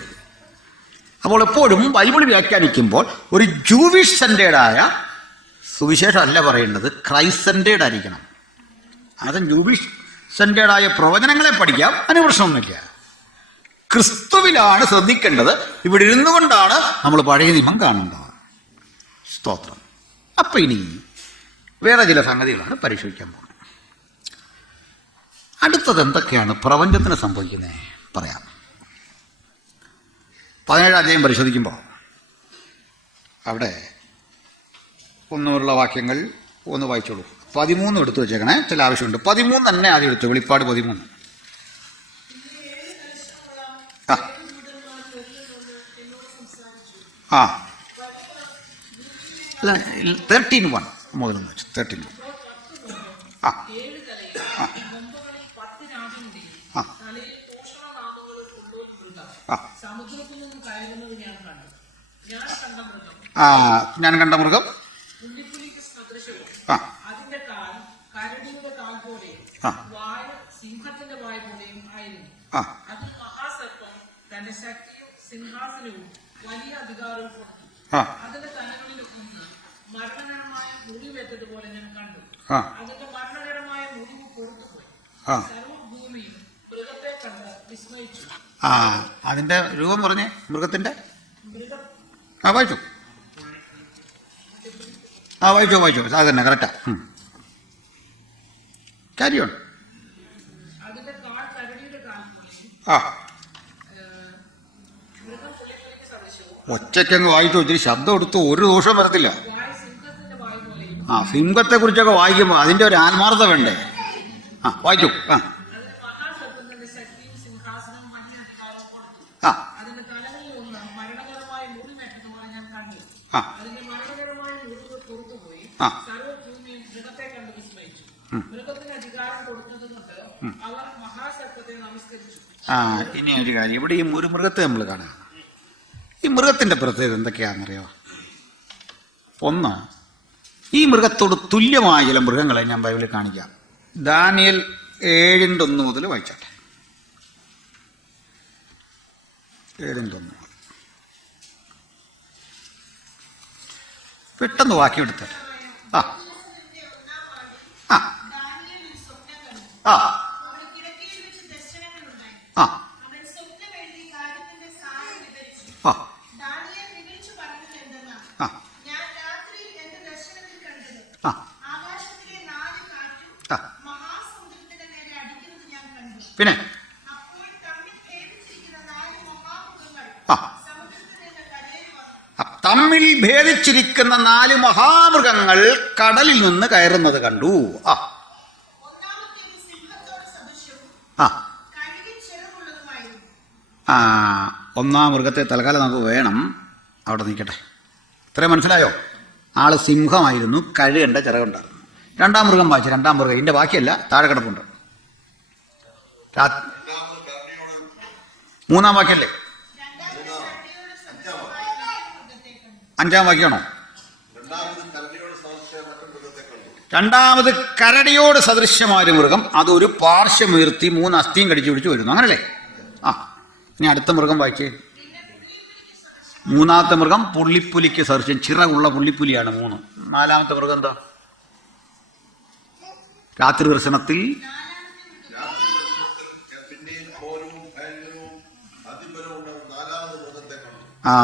അപ്പോൾ എപ്പോഴും ബൈബിൾ വ്യാഖ്യാനിക്കുമ്പോൾ ഒരു ജൂവിഷ് സെൻറ്റേഡായ സുവിശേഷം അല്ല പറയേണ്ടത്, ക്രൈസ്റ്റ് സെൻറ്റേഡ് ആയിരിക്കണം. അത് ജൂവിഷ് സെൻറ്റേഡായ പ്രവചനങ്ങളെ പഠിക്കാം, അതിന് പ്രശ്നമൊന്നുമില്ല. ക്രിസ്തുവിലാണ് ശ്രദ്ധിക്കേണ്ടത്. ഇവിടെ ഇരുന്നു കൊണ്ടാണ് നമ്മൾ പഴയ നിയമം കാണേണ്ടത്. സ്തോത്രം. അപ്പം ഇനി വേറെ ചില സംഗതികളാണ് പരിശോധിക്കാൻ പോകുന്നത്. അടുത്തത് എന്തൊക്കെയാണ് പ്രപഞ്ചത്തിന് സംഭവിക്കുന്നത് പറയാം. 17-ാം അധ്യായം പരിശോധിക്കുമ്പോൾ അവിടെ ഒന്നുമുള്ള വാക്യങ്ങൾ ഒന്ന് വായിച്ചോളൂ. 13 എടുത്തു വെച്ചേക്കണേ, ചില ആവശ്യമുണ്ട്. 13 തന്നെ ആദ്യം എടുത്തു. വെളിപ്പാട് 13. അല്ല, 13:1 മുതൽ വെച്ചു. 13. ഞാൻ കണ്ട മൃഗം ആ. വായ് സിംഹത്തിന്റെ വായ് പോലെയും ആയിരുന്നു. ആ. അതിൽ മഹാസർപ്പം തന്റെ ശക്തിയും സിംഹാസനവും വലിയ അധികാരവും കൊടുത്തു. ആ. അതിന്റെ തലകളിൽ ഒന്ന് മരണകരമായ മുറിവേറ്റതുപോലെ ഞാൻ കണ്ടു. ആ. അതിന്റെ മരണകരമായ മുറിവ് പുറത്തുപോയി. ആ. സർവ്വഭൂമിയും മൃഗത്തെ കണ്ട് വിസ്മയിച്ചു. ആ, അതിന്റെ രൂപം പറഞ്ഞേ, മൃഗത്തിന്റെ. മൃഗം ആ, വായിച്ചു. ആ, വായിച്ചു. അത് തന്നെ, കറക്റ്റാ. കാര്യമാണ്. അതിന്റെ കാൽ കരടിയുടെ കാൽ പോലെയും ആ, മൃഗം പുള്ളിപ്പുലിക്ക് സദൃശവും ഒറ്റയ്ക്കങ്ങ് വായിച്ചു. ഒത്തിരി ശബ്ദം എടുത്ത് ഒരു ദോഷം വരത്തില്ല. വായ് സിംഹത്തിന്റെ വായ് പോലെയും ആ, സിംഹത്തെ കുറിച്ചൊക്കെ വായിക്കുമ്പോൾ അതിന്റെ ഒരു ആത്മാർത്ഥത വേണ്ടേ. ആ, വായിച്ചു. ആ. അതിന് മഹാസർപ്പത്തിന്റെ ശക്തിയും സിംഹാസനവും വലിയ അധികാരവും കൊടുത്തു. ആ. അതിന്റെ തലകളിൽ ഒന്ന് മരണകരമായ മുറിവേറ്റതുപോലെ ഞാൻ കണ്ടു. ആ. അതിന്റെ മരണകരമായ മുറിവ് പുറത്തുപോയി. ആ. സർവ്വഭൂമിയും മൃഗത്തെ കണ്ട് വിസ്മയിച്ചു. മൃഗത്തിന് അധികാരം കൊടുത്തതുകൊണ്ട് അവർ മഹാസർപ്പത്തെ നമസ്കരിച്ചു. ആ, ഇനി ഒരു കാര്യം, ഇവിടെ ഈ ഒരു മൃഗത്തെ നമ്മൾ കാണുക. ഈ മൃഗത്തിന്റെ പ്രത്യേകത എന്തൊക്കെയാണെന്നറിയോ? ഒന്ന്, ഈ മൃഗത്തോട് തുല്യമായ ചില മൃഗങ്ങളെ ഞാൻ ബൈബിളിൽ കാണിക്കാം. ദാനിയേൽ 7:1 മുതൽ വായിച്ചാട്ടെ. 7:1 പെട്ടെന്ന് വാക്കിയെടുത്തട്ടെ. ആ. ആ. ആ. ആ. ആ. ആ. ആ. ആ. പിന്നെ ആ, തമ്മിൽ ഭേദിച്ചിരിക്കുന്ന 4 മഹാമൃഗങ്ങൾ കടലിൽ നിന്ന് കയറുന്നത് കണ്ടു. ആ. ആ. ആ, ഒന്നാം മൃഗത്തെ തൽക്കാലം നമുക്ക് വേണം, അവിടെ നിൽക്കട്ടെ. ഇത്രയും മനസ്സിലായോ? ആള് സിംഹമായിരുന്നു, കഴുകേണ്ട ചിറകുണ്ടായിരുന്നു. രണ്ടാം മൃഗം വായിച്ചു. രണ്ടാം മൃഗം ഇതിന്റെ ബാക്കിയല്ല, താഴെ കിടപ്പുണ്ട്. മൂന്നാം വാക്യല്ലേ? 5-ാം വാക്യമാണോ? രണ്ടാമത് കരടിയോട് സദൃശ്യമായ മൃഗം, അതൊരു പാർശ്വമുയർത്തി 3 അസ്ഥിയും കടിച്ചു പിടിച്ചു വരുന്നു. അങ്ങനല്ലേ? ആ, ഇനി അടുത്ത മൃഗം വായിച്ചേ. മൂന്നാമത്തെ മൃഗം പുള്ളിപ്പുലിക്ക് സദൃശ്യം, ചിറകുള്ള പുള്ളിപ്പുലിയാണ് 3. നാലാമത്തെ മൃഗം എന്താ? രാത്രി ദർശനത്തിൽ ആ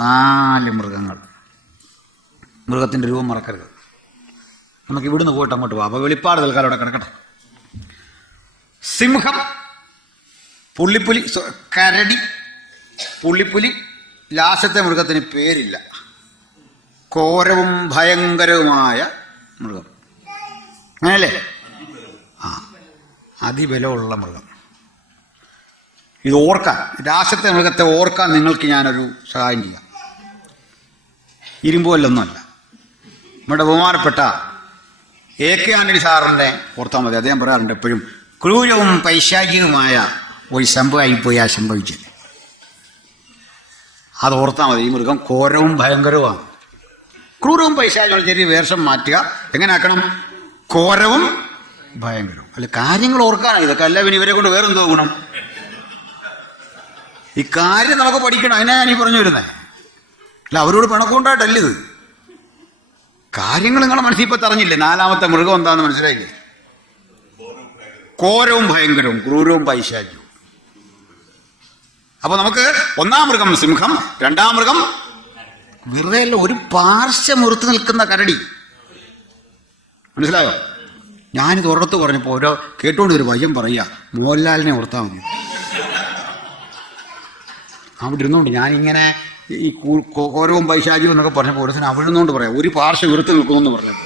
4 മൃഗങ്ങൾ. മൃഗത്തിന്റെ രൂപം മറക്കരുത്. നമുക്ക് ഇവിടുന്ന് പോയിട്ട് അങ്ങോട്ട് പോവാം. അപ്പൊ വെളിപ്പാട് തൽക്കാലം അവിടെ കിടക്കട്ടെ. സിംഹം, പുള്ളിപ്പുലി, കരടി, പുള്ളിപ്പുലി. ലാസ്റ്റത്തെ മൃഗത്തിന് പേരില്ല. ഘോരവും ഭയങ്കരവുമായ മൃഗം. അങ്ങനല്ലേ? ആ, അതിബലമുള്ള മൃഗം. ഇത് ഓർക്കാൻ, ലാസ്റ്റത്തെ മൃഗത്തെ ഓർക്കാൻ നിങ്ങൾക്ക് ഞാനൊരു സഹായം ചെയ്യാം. ഇരുമ്പുകല്ലൊന്നുമല്ല. നമ്മുടെ ബഹുമാനപ്പെട്ട AK ആന്റണി സാറിനെ ഓർത്താൽ മതി. അദ്ദേഹം പറയാറുണ്ട് എപ്പോഴും, ക്രൂരവും പൈശാചികവുമായ ഒരു സംഭവമായിപ്പോയി ആ സംഭവിച്ചത്. അത് ഓർത്താൽ മതി. ഈ മൃഗം ഘോരവും ഭയങ്കരവുമാണ്. ക്രൂരവും പൈശാചികവും ചെറിയ വേഷം മാറ്റുക. എങ്ങനെ ആക്കണം? ഘോരവും ഭയങ്കരവും. അല്ല, കാര്യങ്ങൾ ഓർക്കാനാണ് ഇതൊക്കെ. അല്ല പിന്നെ ഇവരെ കൊണ്ട് വേറെന്തോ ഗുണം? ഈ കാര്യം നമുക്ക് പഠിക്കണം. അതിനാ ഞാൻ ഈ പറഞ്ഞു വരുന്നത്. അല്ല, അവരോട് പിണക്കുണ്ടായിട്ടല്ല ഇത്. കാര്യങ്ങൾ നിങ്ങളെ മനസ്സിൽ ഇപ്പൊ തറഞ്ഞില്ലേ? നാലാമത്തെ മൃഗം എന്താന്ന് മനസ്സിലായില്ലേ? ഘോരവും ഭയങ്കരവും, ക്രൂരവും പൈശാചികവും. അപ്പൊ നമുക്ക് ഒന്നാം മൃഗം സിംഹം, രണ്ടാം മൃഗം വെറുതെ അല്ല, ഒരു പാർശ്വമുറുത്ത് നിൽക്കുന്ന കരടി. മനസ്സിലായോ? ഞാനിത് ഒരിടത്ത് പറഞ്ഞപ്പോ ഓരോ കേട്ടോണ്ട് ഒരു വയ്യം പറയുക, മോഹൻലാലിനെ ഓർത്താൽ മതി. അവിടെ ഇരുന്നോണ്ട് ഞാനിങ്ങനെ ഈ ഘോരവും പൈശാചികവും എന്നൊക്കെ പറഞ്ഞപ്പോൾ ഒരുത്തിന് അവിടെ നിന്നുകൊണ്ട് പറയാം, ഒരു പാർശ്വം ഉയർത്തി നിൽക്കുമെന്ന് പറഞ്ഞപ്പോൾ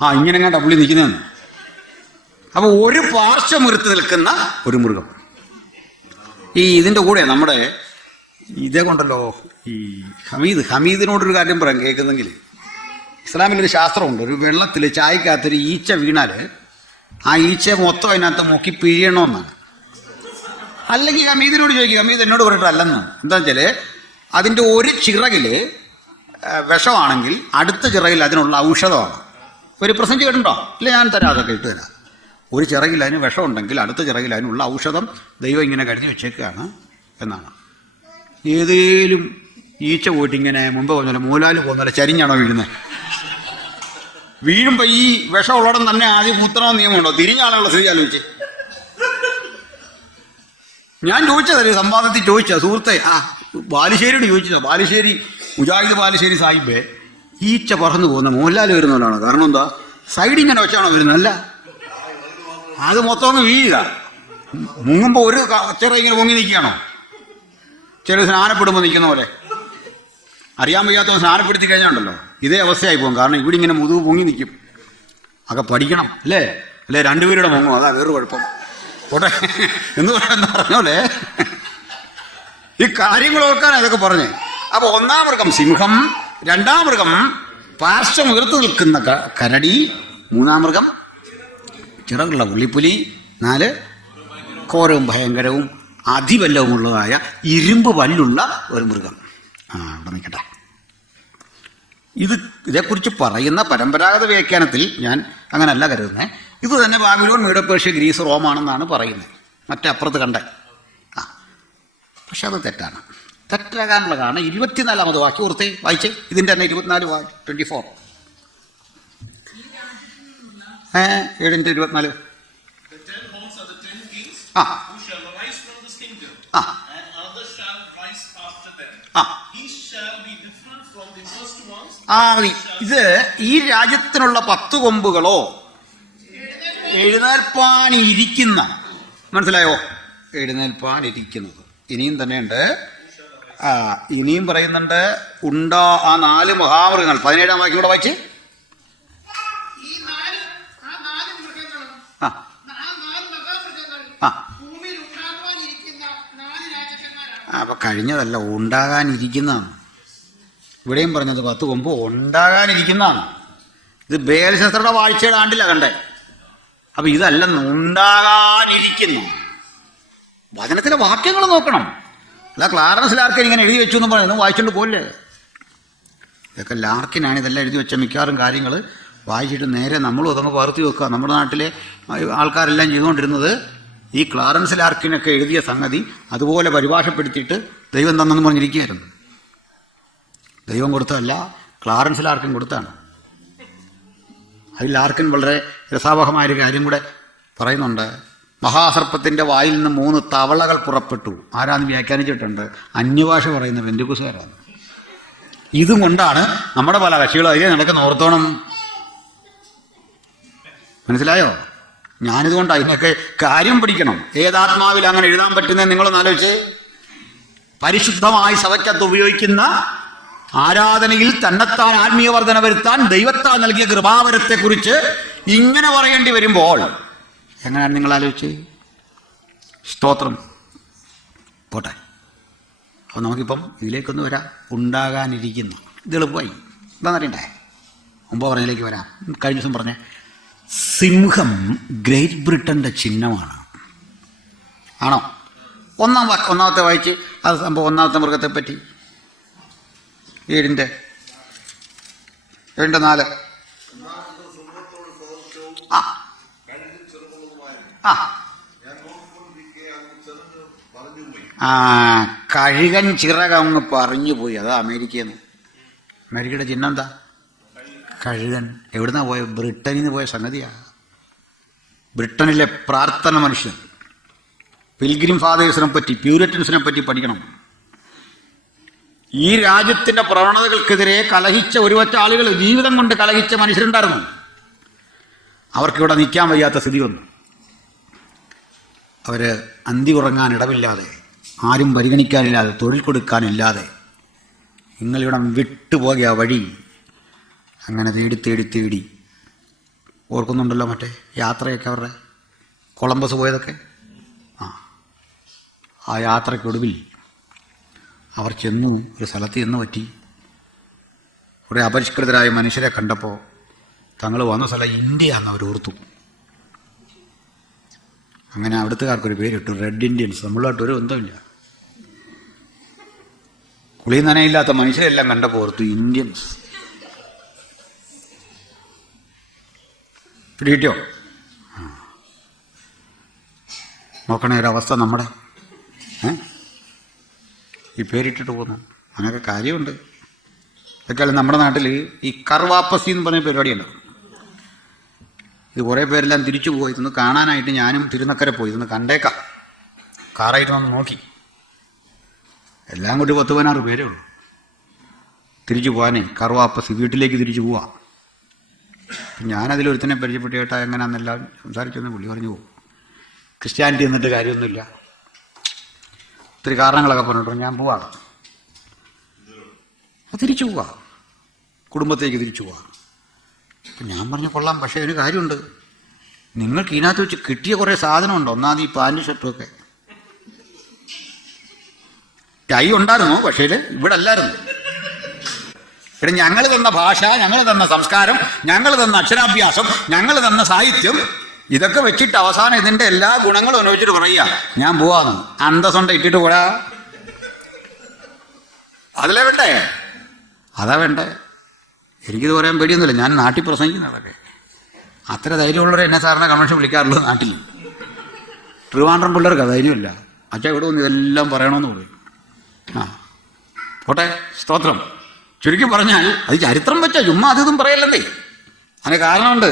ഇങ്ങനെ ഞാൻ പുള്ളി നിൽക്കുന്നതെന്ന്. അപ്പൊ ഒരു പാർശ്വമുയർത്തി നിൽക്കുന്ന ഒരു മൃഗം. ഇതിന്റെ കൂടെ നമ്മുടെ ഇതേ കൊണ്ടല്ലോ ഈ ഹമീദിനോടൊരു കാര്യം പറയാം കേൾക്കുന്നെങ്കിൽ. ഇസ്ലാമിലൊരു ശാസ്ത്രമുണ്ട്. ഒരു വെള്ളത്തിൽ ചായക്കകത്തൊരു ഈച്ച വീണാൽ ആ ഈച്ച മൊത്തം അതിനകത്ത് മുക്കി പിഴിയണമെന്നാണ്. അല്ലെങ്കിൽ ഹമീദിനോട് ചോദിക്കുക, ഹമീദ് എന്നോട് പറഞ്ഞിട്ട് അല്ലെന്ന്. എന്താ വെച്ചാല് അതിൻ്റെ ഒരു ചിറകില് വിഷമാണെങ്കിൽ അടുത്ത ചിറകിൽ അതിനുള്ള ഔഷധമാണ്. ഒരു പ്രസംഗം കേട്ടിട്ടുണ്ടോ? ഇല്ല, ഞാൻ തരാം, അതൊക്കെ ഇട്ട് തരാം. ഒരു ചിറകിൽ അതിന് വിഷമുണ്ടെങ്കിൽ അടുത്ത ചിറകിൽ അതിനുള്ള ഔഷധം ദൈവം ഇങ്ങനെ കരുതി വെച്ചേക്കുകയാണ് എന്നാണ്. ഏതേലും ഈച്ച പോയിട്ട് ഇങ്ങനെ മുമ്പ് പറഞ്ഞാൽ മൂലാല് പോകുന്നല്ല ചരിഞ്ഞാണോ വീഴുന്നത്? വീഴുമ്പോൾ ഈ വിഷമുള്ളടം തന്നെ ആദ്യം കുത്തണമെന്ന് നിയമമുണ്ടോ? തിരിഞ്ഞാണുള്ള സ്ഥിതി ആലോചിച്ച്. ഞാൻ ചോദിച്ചതല്ലേ, സംവാദത്തിൽ ചോദിച്ച സുഹൃത്തെ, ബാലുശ്ശേരിയോട് ചോദിച്ചതാ. ബാലുശ്ശേരി മുജാഹിദ് ബാലുശ്ശേരി സാഹിബേ, ഈച്ച പറന്നു പോകുന്ന മോഹൻലാൽ വരുന്നവരാണ്. കാരണം എന്താ? സൈഡ് ഇങ്ങനെ വെച്ചാണോ വരുന്നത്? അല്ല, അത് മൊത്തം ഒന്ന് വീഴുക. മുങ്ങുമ്പോൾ ഒരു ചിറ ഇങ്ങനെ പൊങ്ങി നിൽക്കുകയാണോ? ചില സ്നാനപ്പെടുമ്പോൾ നിൽക്കുന്ന പോലെ. അറിയാൻ വയ്യാത്തവൻ സ്നാനപ്പെടുത്തി കഴിഞ്ഞാണ്ടല്ലോ ഇതേ അവസ്ഥയായി പോകും. കാരണം ഇവിടെ ഇങ്ങനെ മുതുക് പൊങ്ങി നിൽക്കും. ഒക്കെ പഠിക്കണം അല്ലേ? അല്ലേ രണ്ടുപേരുടെ മുങ്ങും, അതാ വേറൊരു കുഴപ്പം. പോട്ടെ എന്ന് പറഞ്ഞോലെ ഈ കാര്യങ്ങൾ ഓർക്കാനാണ് ഇതൊക്കെ പറഞ്ഞേ. അപ്പൊ ഒന്നാം മൃഗം സിംഹം, രണ്ടാം മൃഗം പാർശ്വം ഉയർത്തു നിൽക്കുന്ന കരടി, മൂന്നാം മൃഗം ചിറകുള്ള പുള്ളിപ്പുലി, 4 ഘോരവും ഭയങ്കരവും അതിബലവുമുള്ളതായ ഇരുമ്പ് പല്ലുള്ള ഒരു മൃഗം. ഇവിടെ നിൽക്കട്ടെ. ഇതേക്കുറിച്ച് പറയുന്ന പരമ്പരാഗത വ്യാഖ്യാനത്തിൽ ഞാൻ അങ്ങനല്ല കരുതുന്നത്. ഇത് തന്നെ ബാബിലോൺ, മീഡോ പേർഷ്യ, ഗ്രീസ്, റോമാണെന്നാണ് പറയുന്നത്. മറ്റേ അപ്പുറത്ത് കണ്ടേ. പക്ഷെ അത് തെറ്റാണ്. തെറ്റാകാനുള്ള കാരണം 24ാമത് വാക്യം ഓർത്തേ വായിച്ചേ. ഇതിൻ്റെ തന്നെ 24 24 7:24. ഇത് ഈ രാജ്യത്തിനുള്ള 10 കൊമ്പുകളോ എഴുന്നേൽപ്പാനിരിക്കുന്ന, മനസ്സിലായോ? എഴുന്നേൽപ്പാനിരിക്കുന്നത്. ഇനിയും തന്നെയുണ്ട്. ഇനിയും പറയുന്നുണ്ട്. ആ 4 മഹാമൃഗങ്ങൾ. 17ാം വാക്യം കൂടെ വായിച്ച്. അപ്പൊ കഴിഞ്ഞതല്ല, ഉണ്ടാകാനിരിക്കുന്നതാണ്. ഇവിടെയും പറഞ്ഞത് 10 കൊമ്പ് ഉണ്ടാകാനിരിക്കുന്നതാണ്. ഇത് ബേൽശസ്ത്രയുടെ വാഴ്ചയുടെ ആണ്ടില്ല കണ്ടേ. അപ്പൊ ഇതല്ലെന്ന്, ഉണ്ടാകാനിരിക്കുന്നു. വചനത്തിലെ വാക്യങ്ങൾ നോക്കണം. അല്ല ക്ലാരൻസ് ലാർക്കിൻ ഇങ്ങനെ എഴുതി വെച്ചു എന്ന് പറയുന്നത് വായിച്ചുകൊണ്ട് പോലെ. ഇതൊക്കെ ലാർക്കിനാണ് ഇതെല്ലാം എഴുതി വെച്ച മിക്കവാറും കാര്യങ്ങൾ വായിച്ചിട്ട് നേരെ നമ്മളും അതങ്ങ് പകർത്തി വെക്കുക. നമ്മുടെ നാട്ടിലെ ആൾക്കാരെല്ലാം ചെയ്തുകൊണ്ടിരുന്നത് ഈ ക്ലാരൻസ് ലാർക്കിനൊക്കെ എഴുതിയ സംഗതി അതുപോലെ പരിഭാഷപ്പെടുത്തിയിട്ട് ദൈവം തന്നെന്ന് പറഞ്ഞിരിക്കുകയായിരുന്നു. ദൈവം കൊടുത്തതല്ല, ക്ലാരൻസ് ലാർക്കിൻ കൊടുത്താണ്. അതിൽ ലാർക്കിൻ വളരെ രസാവഹമായൊരു കാര്യം കൂടെ പറയുന്നുണ്ട്. മഹാസർപ്പത്തിൻ്റെ വായിൽ നിന്ന് 3 തവളകൾ പുറപ്പെട്ടു. ആരാന്ന് വ്യാഖ്യാനിച്ചിട്ടുണ്ട്. അന്യഭാഷ പറയുന്ന പെന്തിക്കോസുകാരാണ്. ഇതും കൊണ്ടാണ് നമ്മുടെ പല കക്ഷികളും അതിലേ നടക്കുന്ന ഓർത്തോണം. മനസ്സിലായോ? ഞാനിതുകൊണ്ട് അതിനൊക്കെ കാര്യം പഠിക്കണം. ഏതാത്മാവിൽ അങ്ങനെ എഴുതാൻ പറ്റുന്നത് നിങ്ങളൊന്ന് ആലോചിച്ച്. പരിശുദ്ധമായി സഭയ്ക്കകത്ത് ഉപയോഗിക്കുന്ന ആരാധനയിൽ തന്നെത്താൻ ആത്മീയ വർധന വരുത്താൻ ദൈവത്താൽ നൽകിയ കൃപാവരത്തെക്കുറിച്ച് ഇങ്ങനെ പറയേണ്ടി വരുമ്പോൾ എങ്ങനെയാണ് നിങ്ങൾ ആലോചിച്ച്? സ്തോത്രം. പോട്ടെ. അപ്പോൾ നമുക്കിപ്പം ഇതിലേക്കൊന്ന് വരാം. ഉണ്ടാകാനിരിക്കുന്നു. ഇത് എളുപ്പമായി. എന്താണെന്ന് അറിയണ്ടേ? മുമ്പ് പറഞ്ഞതിലേക്ക് വരാം. കഴിഞ്ഞ ദിവസം പറഞ്ഞേ, സിംഹം ഗ്രേറ്റ് ബ്രിട്ടൻ്റെ ചിഹ്നമാണ്. ആണോ? ഒന്നാമത്തെ വായിച്ച് അത് സംഭവം. ഒന്നാമത്തെ മൃഗത്തെ പറ്റി 7:4. കഴുകൻ ചിറകങ്ങ് പറഞ്ഞു പോയി. അതാ അമേരിക്കയിൽ നിന്ന്. അമേരിക്കയുടെ ചിഹ്നം എന്താ? കഴുകൻ. എവിടുന്നാ പോയ? ബ്രിട്ടനിൽ നിന്ന് പോയ സംഗതിയാണ്. ബ്രിട്ടനിലെ പ്രാർത്ഥന മനുഷ്യൻ. പിൽഗ്രിം ഫാദേഴ്സിനെ പറ്റി, പ്യൂരിറ്റൻസിനെ പറ്റി പഠിക്കണം. ഈ രാജ്യത്തിൻ്റെ പ്രവണതകൾക്കെതിരെ കലഹിച്ച ഒരുപറ്റ ആളുകൾ, ജീവിതം കൊണ്ട് കലഹിച്ച മനുഷ്യരുണ്ടായിരുന്നു. അവർക്കിവിടെ നിൽക്കാൻ വയ്യാത്ത സ്ഥിതി വന്നു. അവർ അന്തി ഉറങ്ങാൻ ഇടമില്ലാതെ, ആരും പരിഗണിക്കാനില്ലാതെ, തൊഴിൽ കൊടുക്കാനില്ലാതെ നിങ്ങളിവിടെ വിട്ടുപോകിയ വഴി അങ്ങനെ തേടി ഓർക്കുന്നുണ്ടല്ലോ മറ്റേ യാത്രയൊക്കെ അവരുടെ, കൊളംബസ് പോയതൊക്കെ. ആ യാത്രയ്ക്കൊടുവിൽ അവർ ചെന്നു ഒരു സ്ഥലത്ത് ചെന്ന് പറ്റി. കുറേ അപരിഷ്കൃതരായ മനുഷ്യരെ കണ്ടപ്പോൾ തങ്ങൾ വന്ന സ്ഥലം ഇന്ത്യയാണെന്ന് അവർ ഓർത്തു. അങ്ങനെ അവിടുത്തുകാർക്കൊരു പേരിട്ടു, റെഡ് ഇന്ത്യൻസ്. നമ്മളുമായിട്ട് ഒരു ബന്ധമില്ല. കുളി നനയില്ലാത്ത മനുഷ്യരെല്ലാം കണ്ടപ്പോൾ ഓർത്തു ഇന്ത്യൻസ്. പിടികിട്ടിയോ? നോക്കണേ ഒരവസ്ഥ നമ്മുടെ ഈ പേരിട്ടിട്ട് പോകുന്നു. അങ്ങനെയൊക്കെ കാര്യമുണ്ട്. ഇതൊക്കെയാണ് നമ്മുടെ നാട്ടിൽ ഈ കർവാപ്പസി എന്ന് പറഞ്ഞ പരിപാടിയുണ്ട്. ഇത് കുറേ പേരെല്ലാം തിരിച്ചു പോയി. ഇതൊന്ന് കാണാനായിട്ട് ഞാനും തിരുനക്കര പോയി. ഇതൊന്ന് കണ്ടേക്കാം. കാറായിട്ടൊന്ന് നോക്കി. എല്ലാം കൂടി 10-16 പേരേ ഉള്ളൂ. തിരിച്ചു പോകാനേ കർവാപ്പസി വീട്ടിലേക്ക് തിരിച്ചു പോവാം. ഞാനതിലൊരുത്തനെ പരിചയപ്പെട്ട് കേട്ടാൽ എങ്ങനെയാണെന്നെല്ലാം സംസാരിച്ചൊന്ന് പുള്ളി പറഞ്ഞു പോകും. ക്രിസ്ത്യാനിറ്റി എന്നിട്ട് കാര്യമൊന്നുമില്ല, ഒത്തിരി കാരണങ്ങളൊക്കെ പറഞ്ഞിട്ട് ഞാൻ പോവാണ്. തിരിച്ചു പോവാം, കുടുംബത്തേക്ക് തിരിച്ചു പോവാം. അപ്പം ഞാൻ പറഞ്ഞു കൊള്ളാം, പക്ഷേ ഒരു കാര്യമുണ്ട്, നിങ്ങൾക്ക് ഇതിനകത്ത് വെച്ച് കിട്ടിയ കുറേ സാധനമുണ്ട്. ഒന്നാമത് ഈ പാൻറ് ഷർട്ടുമൊക്കെ ടൈ ഉണ്ടായിരുന്നു, പക്ഷേ ഇവിടെ അല്ലായിരുന്നു. ഇവിടെ ഞങ്ങൾ തന്ന ഭാഷ, ഞങ്ങൾ തന്ന സംസ്കാരം, ഞങ്ങൾ തന്ന അക്ഷരാഭ്യാസം, ഞങ്ങൾ തന്ന സാഹിത്യം, ഇതൊക്കെ വെച്ചിട്ട് അവസാനം ഇതിൻ്റെ എല്ലാ ഗുണങ്ങളും അനുഭവിച്ചിട്ട് പറയുക ഞാൻ പോവാന്ന്. അന്തസ്സുണ്ട് ഇട്ടിട്ട് പോരാ. അതിലേ വേണ്ടേ? അതാ വേണ്ടേ? എനിക്കിത് പറയാൻ പേടിയൊന്നുമില്ല. ഞാൻ നാട്ടിൽ പ്രസംഗിക്കുന്നതൊക്കെ അത്ര ധൈര്യമുള്ളവരെ എന്നെ സാറിനെ കൺവെൻഷൻ വിളിക്കാറുള്ളത് നാട്ടിൽ. ട്രിവാൻഡ്രം പിള്ളേർക്ക് ധൈര്യമില്ല. അച്ഛാ ഇവിടെ വന്ന് ഇതെല്ലാം പറയണമെന്ന് പറയും. പോട്ടെ, സ്തോത്രം. ചുരുക്കി പറഞ്ഞാൽ അത് ചരിത്രം വെച്ചാൽ ചുമ്മാ അതൊന്നും പറയല്ലേ. അതിന് കാരണമുണ്ട്.